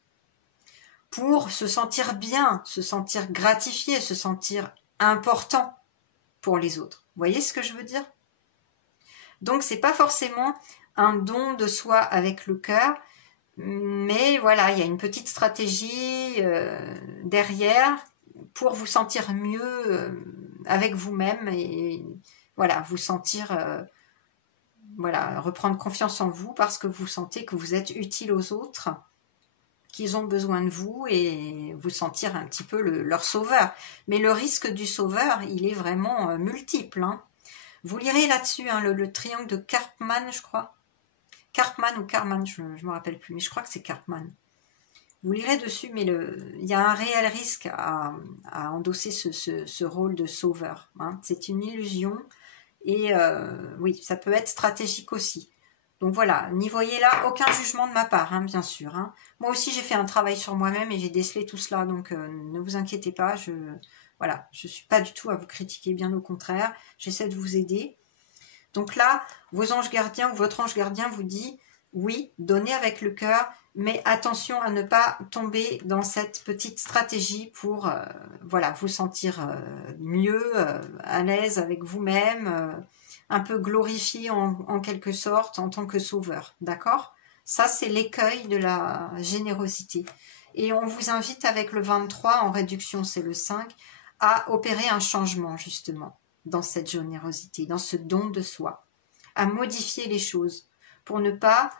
pour se sentir bien, se sentir gratifié, se sentir important pour les autres. Vous voyez ce que je veux dire? Donc, c'est pas forcément un don de soi avec le cœur, mais voilà, il y a une petite stratégie derrière pour vous sentir mieux avec vous-même et voilà, vous sentir, voilà, reprendre confiance en vous parce que vous sentez que vous êtes utile aux autres, qu'ils ont besoin de vous et vous sentir un petit peu leur sauveur. Mais le risque du sauveur, il est vraiment multiple. Hein. Vous lirez là-dessus hein, le triangle de Karpman, je crois. Karpman ou Karman, je ne me rappelle plus, mais je crois que c'est Karpman. Vous lirez dessus, mais il y a un réel risque à endosser ce rôle de sauveur. Hein. C'est une illusion et oui, ça peut être stratégique aussi. Donc voilà, n'y voyez là aucun jugement de ma part, hein, bien sûr. Hein. Moi aussi, j'ai fait un travail sur moi-même et j'ai décelé tout cela, donc ne vous inquiétez pas. Voilà, je ne suis pas du tout à vous critiquer, bien au contraire. J'essaie de vous aider. Donc là, vos anges gardiens ou votre ange gardien vous dit, oui, donnez avec le cœur, mais attention à ne pas tomber dans cette petite stratégie pour voilà, vous sentir mieux, à l'aise avec vous-même, un peu glorifié en quelque sorte en tant que sauveur, d'accord? Ça, c'est l'écueil de la générosité. Et on vous invite avec le 23, en réduction, c'est le 5, à opérer un changement justement dans cette générosité, dans ce don de soi, à modifier les choses pour ne pas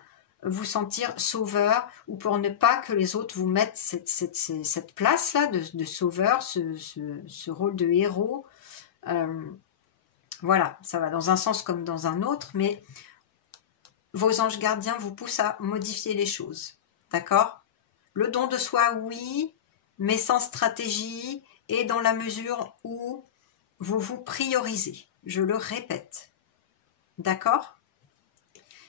vous sentir sauveur ou pour ne pas que les autres vous mettent cette place-là de sauveur, ce rôle de héros. Voilà, ça va dans un sens comme dans un autre, mais vos anges gardiens vous poussent à modifier les choses. D'accord? Le don de soi, oui, mais sans stratégie et dans la mesure où vous vous priorisez. Je le répète. D'accord?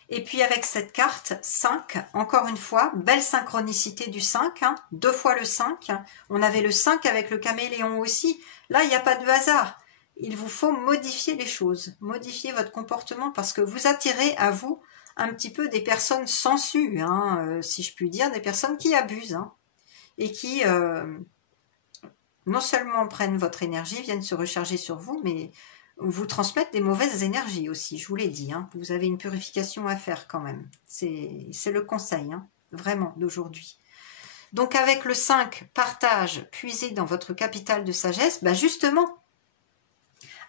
Et puis avec cette carte 5, encore une fois, belle synchronicité du 5, hein, 2 fois le 5. On avait le 5 avec le caméléon aussi. Là, il n'y a pas de hasard. Il vous faut modifier les choses, modifier votre comportement parce que vous attirez à vous un petit peu des personnes sensues, hein, si je puis dire, des personnes qui abusent hein, et qui non seulement prennent votre énergie, viennent se recharger sur vous, mais vous transmettent des mauvaises énergies aussi, je vous l'ai dit. Hein. Vous avez une purification à faire quand même. C'est le conseil, hein, vraiment, d'aujourd'hui. Donc avec le 5, partage, puisez dans votre capital de sagesse, bah justement,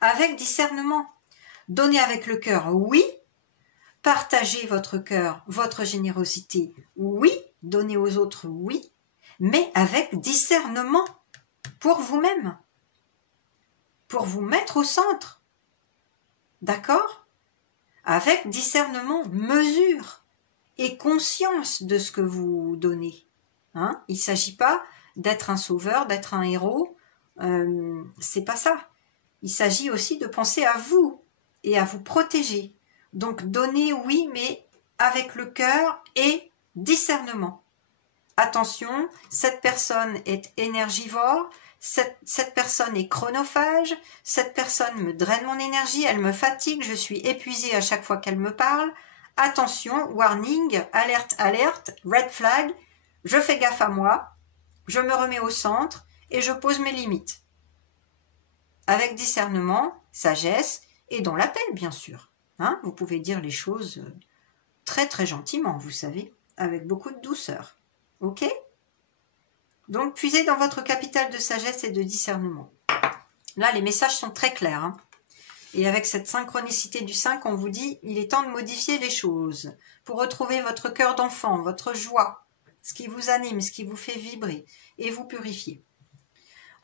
avec discernement. Donnez avec le cœur, oui. Partagez votre cœur, votre générosité, oui. Donnez aux autres, oui. Mais avec discernement pour vous-même. Pour vous mettre au centre. D'accord? Avec discernement, mesure et conscience de ce que vous donnez. Hein? Il ne s'agit pas d'être un sauveur, d'être un héros. C'est pas ça. Il s'agit aussi de penser à vous et à vous protéger. Donc donner, oui, mais avec le cœur et discernement. Attention, cette personne est énergivore, cette personne est chronophage, cette personne me draine mon énergie, elle me fatigue, je suis épuisée à chaque fois qu'elle me parle. Attention, warning, alerte, alerte, red flag, je fais gaffe à moi, je me remets au centre et je pose mes limites. Avec discernement, sagesse et dans la paix, bien sûr. Hein, vous pouvez dire les choses très très gentiment, vous savez, avec beaucoup de douceur. Ok? Donc, puisez dans votre capital de sagesse et de discernement. Là, les messages sont très clairs. Hein. Et avec cette synchronicité du 5, on vous dit, il est temps de modifier les choses pour retrouver votre cœur d'enfant, votre joie, ce qui vous anime, ce qui vous fait vibrer et vous purifier.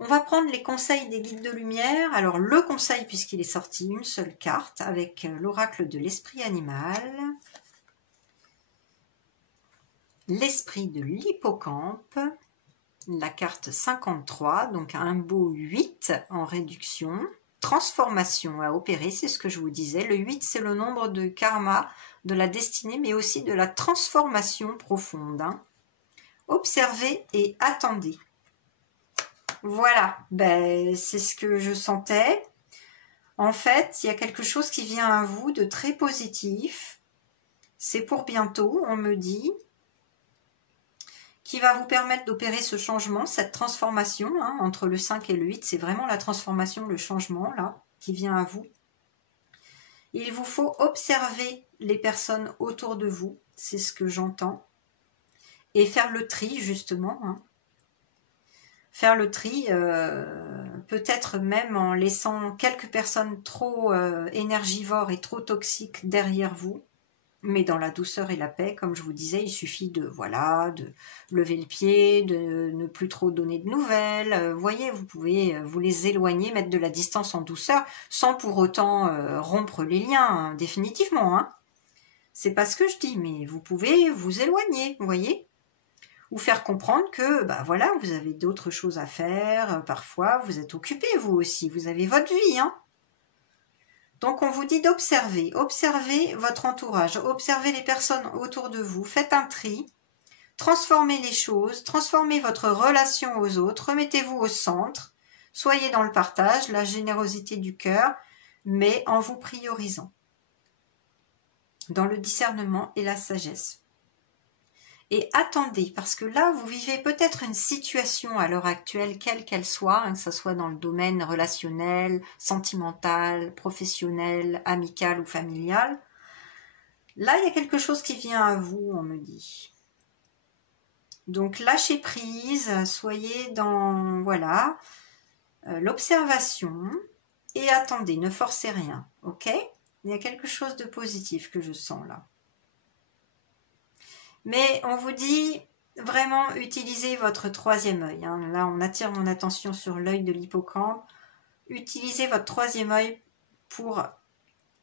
On va prendre les conseils des guides de lumière. Alors, le conseil, puisqu'il est sorti une seule carte, avec l'oracle de l'esprit animal, l'esprit de l'hippocampe, la carte 53, donc un beau 8 en réduction, transformation à opérer, c'est ce que je vous disais. Le 8, c'est le nombre de karma, de la destinée, mais aussi de la transformation profonde. Hein. Observez et attendez. Voilà, ben, c'est ce que je sentais. En fait, il y a quelque chose qui vient à vous de très positif. C'est pour bientôt, on me dit, qui va vous permettre d'opérer ce changement, cette transformation, hein, entre le 5 et le 8. C'est vraiment la transformation, le changement, là, qui vient à vous. Il vous faut observer les personnes autour de vous, c'est ce que j'entends, et faire le tri, justement, hein. Faire le tri, peut-être même en laissant quelques personnes trop énergivores et trop toxiques derrière vous, mais dans la douceur et la paix, comme je vous disais, il suffit de, voilà, de lever le pied, de ne plus trop donner de nouvelles. Vous voyez, vous pouvez vous les éloigner, mettre de la distance en douceur, sans pour autant rompre les liens, hein, définitivement. Hein. C'est pas ce que je dis, mais vous pouvez vous éloigner, vous voyez, ou faire comprendre que, bah voilà, vous avez d'autres choses à faire, parfois vous êtes occupé vous aussi, vous avez votre vie, hein. Donc on vous dit d'observer, observez votre entourage, observez les personnes autour de vous, faites un tri, transformez les choses, transformez votre relation aux autres, remettez-vous au centre, soyez dans le partage, la générosité du cœur, mais en vous priorisant, dans le discernement et la sagesse. Et attendez, parce que là, vous vivez peut-être une situation à l'heure actuelle, quelle qu'elle soit, hein, que ce soit dans le domaine relationnel, sentimental, professionnel, amical ou familial. Là, il y a quelque chose qui vient à vous, on me dit. Donc, lâchez prise, soyez dans, voilà, l'observation et attendez, ne forcez rien, ok? Il y a quelque chose de positif que je sens là. Mais on vous dit vraiment utilisez votre troisième œil. Hein. Là, on attire mon attention sur l'œil de l'hippocampe. Utilisez votre troisième œil pour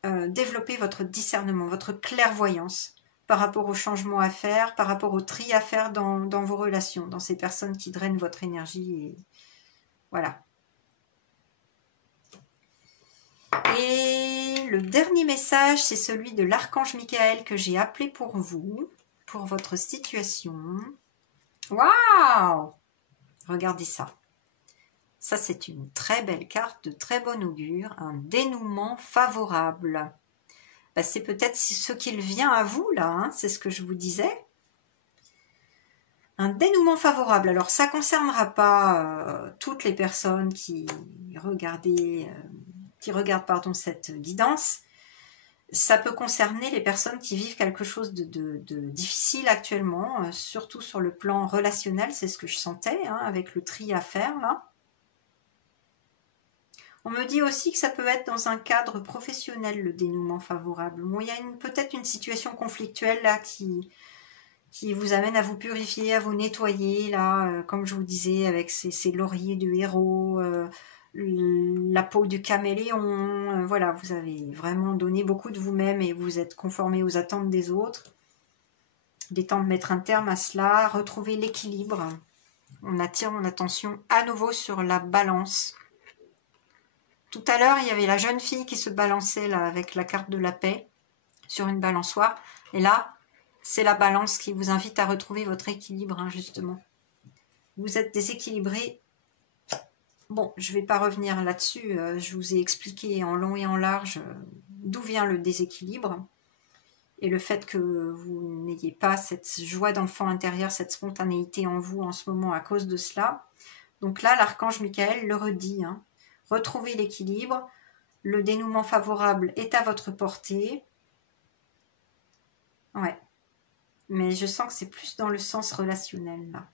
développer votre discernement, votre clairvoyance par rapport aux changements à faire, par rapport au tri à faire dans vos relations, dans ces personnes qui drainent votre énergie. Et voilà. Et le dernier message, c'est celui de l'archange Michael que j'ai appelé pour vous, pour votre situation. Waouh! Regardez ça. Ça, c'est une très belle carte de très bon augure, un dénouement favorable. Ben, c'est peut-être ce qu'il vient à vous, là, hein, c'est ce que je vous disais. Un dénouement favorable. Alors, ça ne concernera pas toutes les personnes qui regardent cette guidance. Ça peut concerner les personnes qui vivent quelque chose de difficile actuellement, surtout sur le plan relationnel, c'est ce que je sentais, hein, avec le tri à faire, là. On me dit aussi que ça peut être dans un cadre professionnel, le dénouement favorable. Bon, il y a peut-être une situation conflictuelle là qui vous amène à vous purifier, à vous nettoyer, là, comme je vous disais, avec ces lauriers de héros, la peau du caméléon. Voilà, vous avez vraiment donné beaucoup de vous-même et vous êtes conformé aux attentes des autres. Il est temps de mettre un terme à cela, retrouver l'équilibre. On attire mon attention à nouveau sur la balance. Tout à l'heure, il y avait la jeune fille qui se balançait là avec la carte de la paix sur une balançoire. Et là, c'est la balance qui vous invite à retrouver votre équilibre, hein, justement. Vous êtes déséquilibré. Bon, je ne vais pas revenir là-dessus. Je vous ai expliqué en long et en large d'où vient le déséquilibre. Et le fait que vous n'ayez pas cette joie d'enfant intérieur, cette spontanéité en vous en ce moment à cause de cela. Donc là, l'archange Michael le redit, hein. Retrouvez l'équilibre, le dénouement favorable est à votre portée. Ouais, mais je sens que c'est plus dans le sens relationnel là.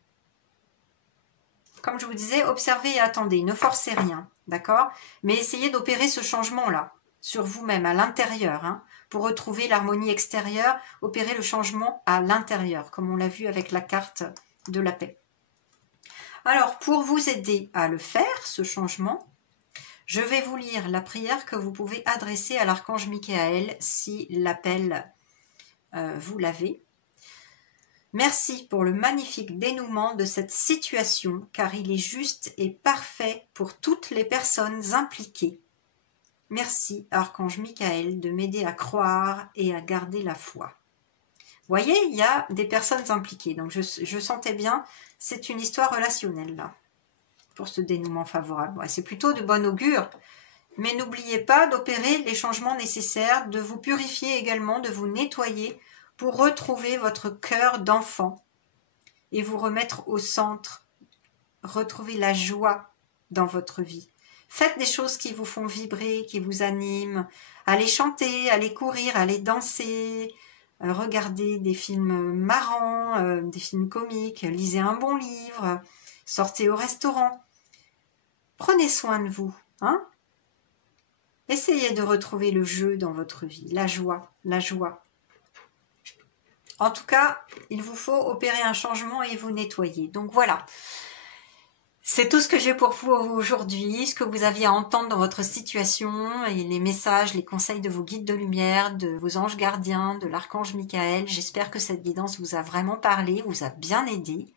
Comme je vous disais, observez et attendez, ne forcez rien, d'accord? Mais essayez d'opérer ce changement-là, sur vous-même, à l'intérieur, hein, pour retrouver l'harmonie extérieure, opérer le changement à l'intérieur, comme on l'a vu avec la carte de la paix. Alors, pour vous aider à le faire, ce changement, je vais vous lire la prière que vous pouvez adresser à l'archange Michael si l'appel vous l'avez. Merci pour le magnifique dénouement de cette situation, car il est juste et parfait pour toutes les personnes impliquées. Merci, archange Michael, de m'aider à croire et à garder la foi. Vous voyez, il y a des personnes impliquées, donc je sentais bien, c'est une histoire relationnelle là. Pour ce dénouement favorable. Ouais, c'est plutôt de bon augure. Mais n'oubliez pas d'opérer les changements nécessaires, de vous purifier également, de vous nettoyer pour retrouver votre cœur d'enfant et vous remettre au centre. Retrouver la joie dans votre vie. Faites des choses qui vous font vibrer, qui vous animent. Allez chanter, allez courir, allez danser. Regardez des films marrants, des films comiques. Lisez un bon livre. Sortez au restaurant. Prenez soin de vous, hein? Essayez de retrouver le jeu dans votre vie, la joie, la joie. En tout cas, il vous faut opérer un changement et vous nettoyer. Donc voilà, c'est tout ce que j'ai pour vous aujourd'hui, ce que vous aviez à entendre dans votre situation et les messages, les conseils de vos guides de lumière, de vos anges gardiens, de l'archange Michael. J'espère que cette guidance vous a vraiment parlé, vous a bien aidé.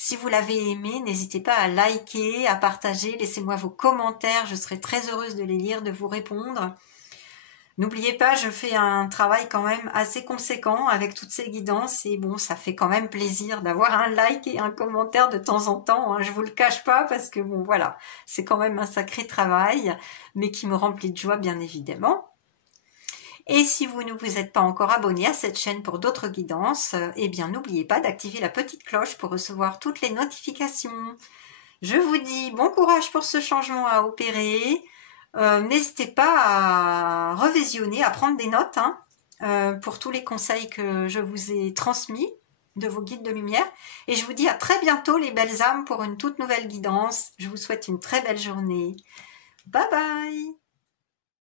Si vous l'avez aimé, n'hésitez pas à liker, à partager, laissez-moi vos commentaires, je serai très heureuse de les lire, de vous répondre. N'oubliez pas, je fais un travail quand même assez conséquent avec toutes ces guidances et bon, ça fait quand même plaisir d'avoir un like et un commentaire de temps en temps, hein, je vous le cache pas parce que bon voilà, c'est quand même un sacré travail, mais qui me remplit de joie bien évidemment. Et si vous ne vous êtes pas encore abonné à cette chaîne pour d'autres guidances, eh bien n'oubliez pas d'activer la petite cloche pour recevoir toutes les notifications. Je vous dis bon courage pour ce changement à opérer. N'hésitez pas à revisionner, à prendre des notes pour tous les conseils que je vous ai transmis de vos guides de lumière. Et je vous dis à très bientôt les belles âmes pour une toute nouvelle guidance. Je vous souhaite une très belle journée. Bye bye!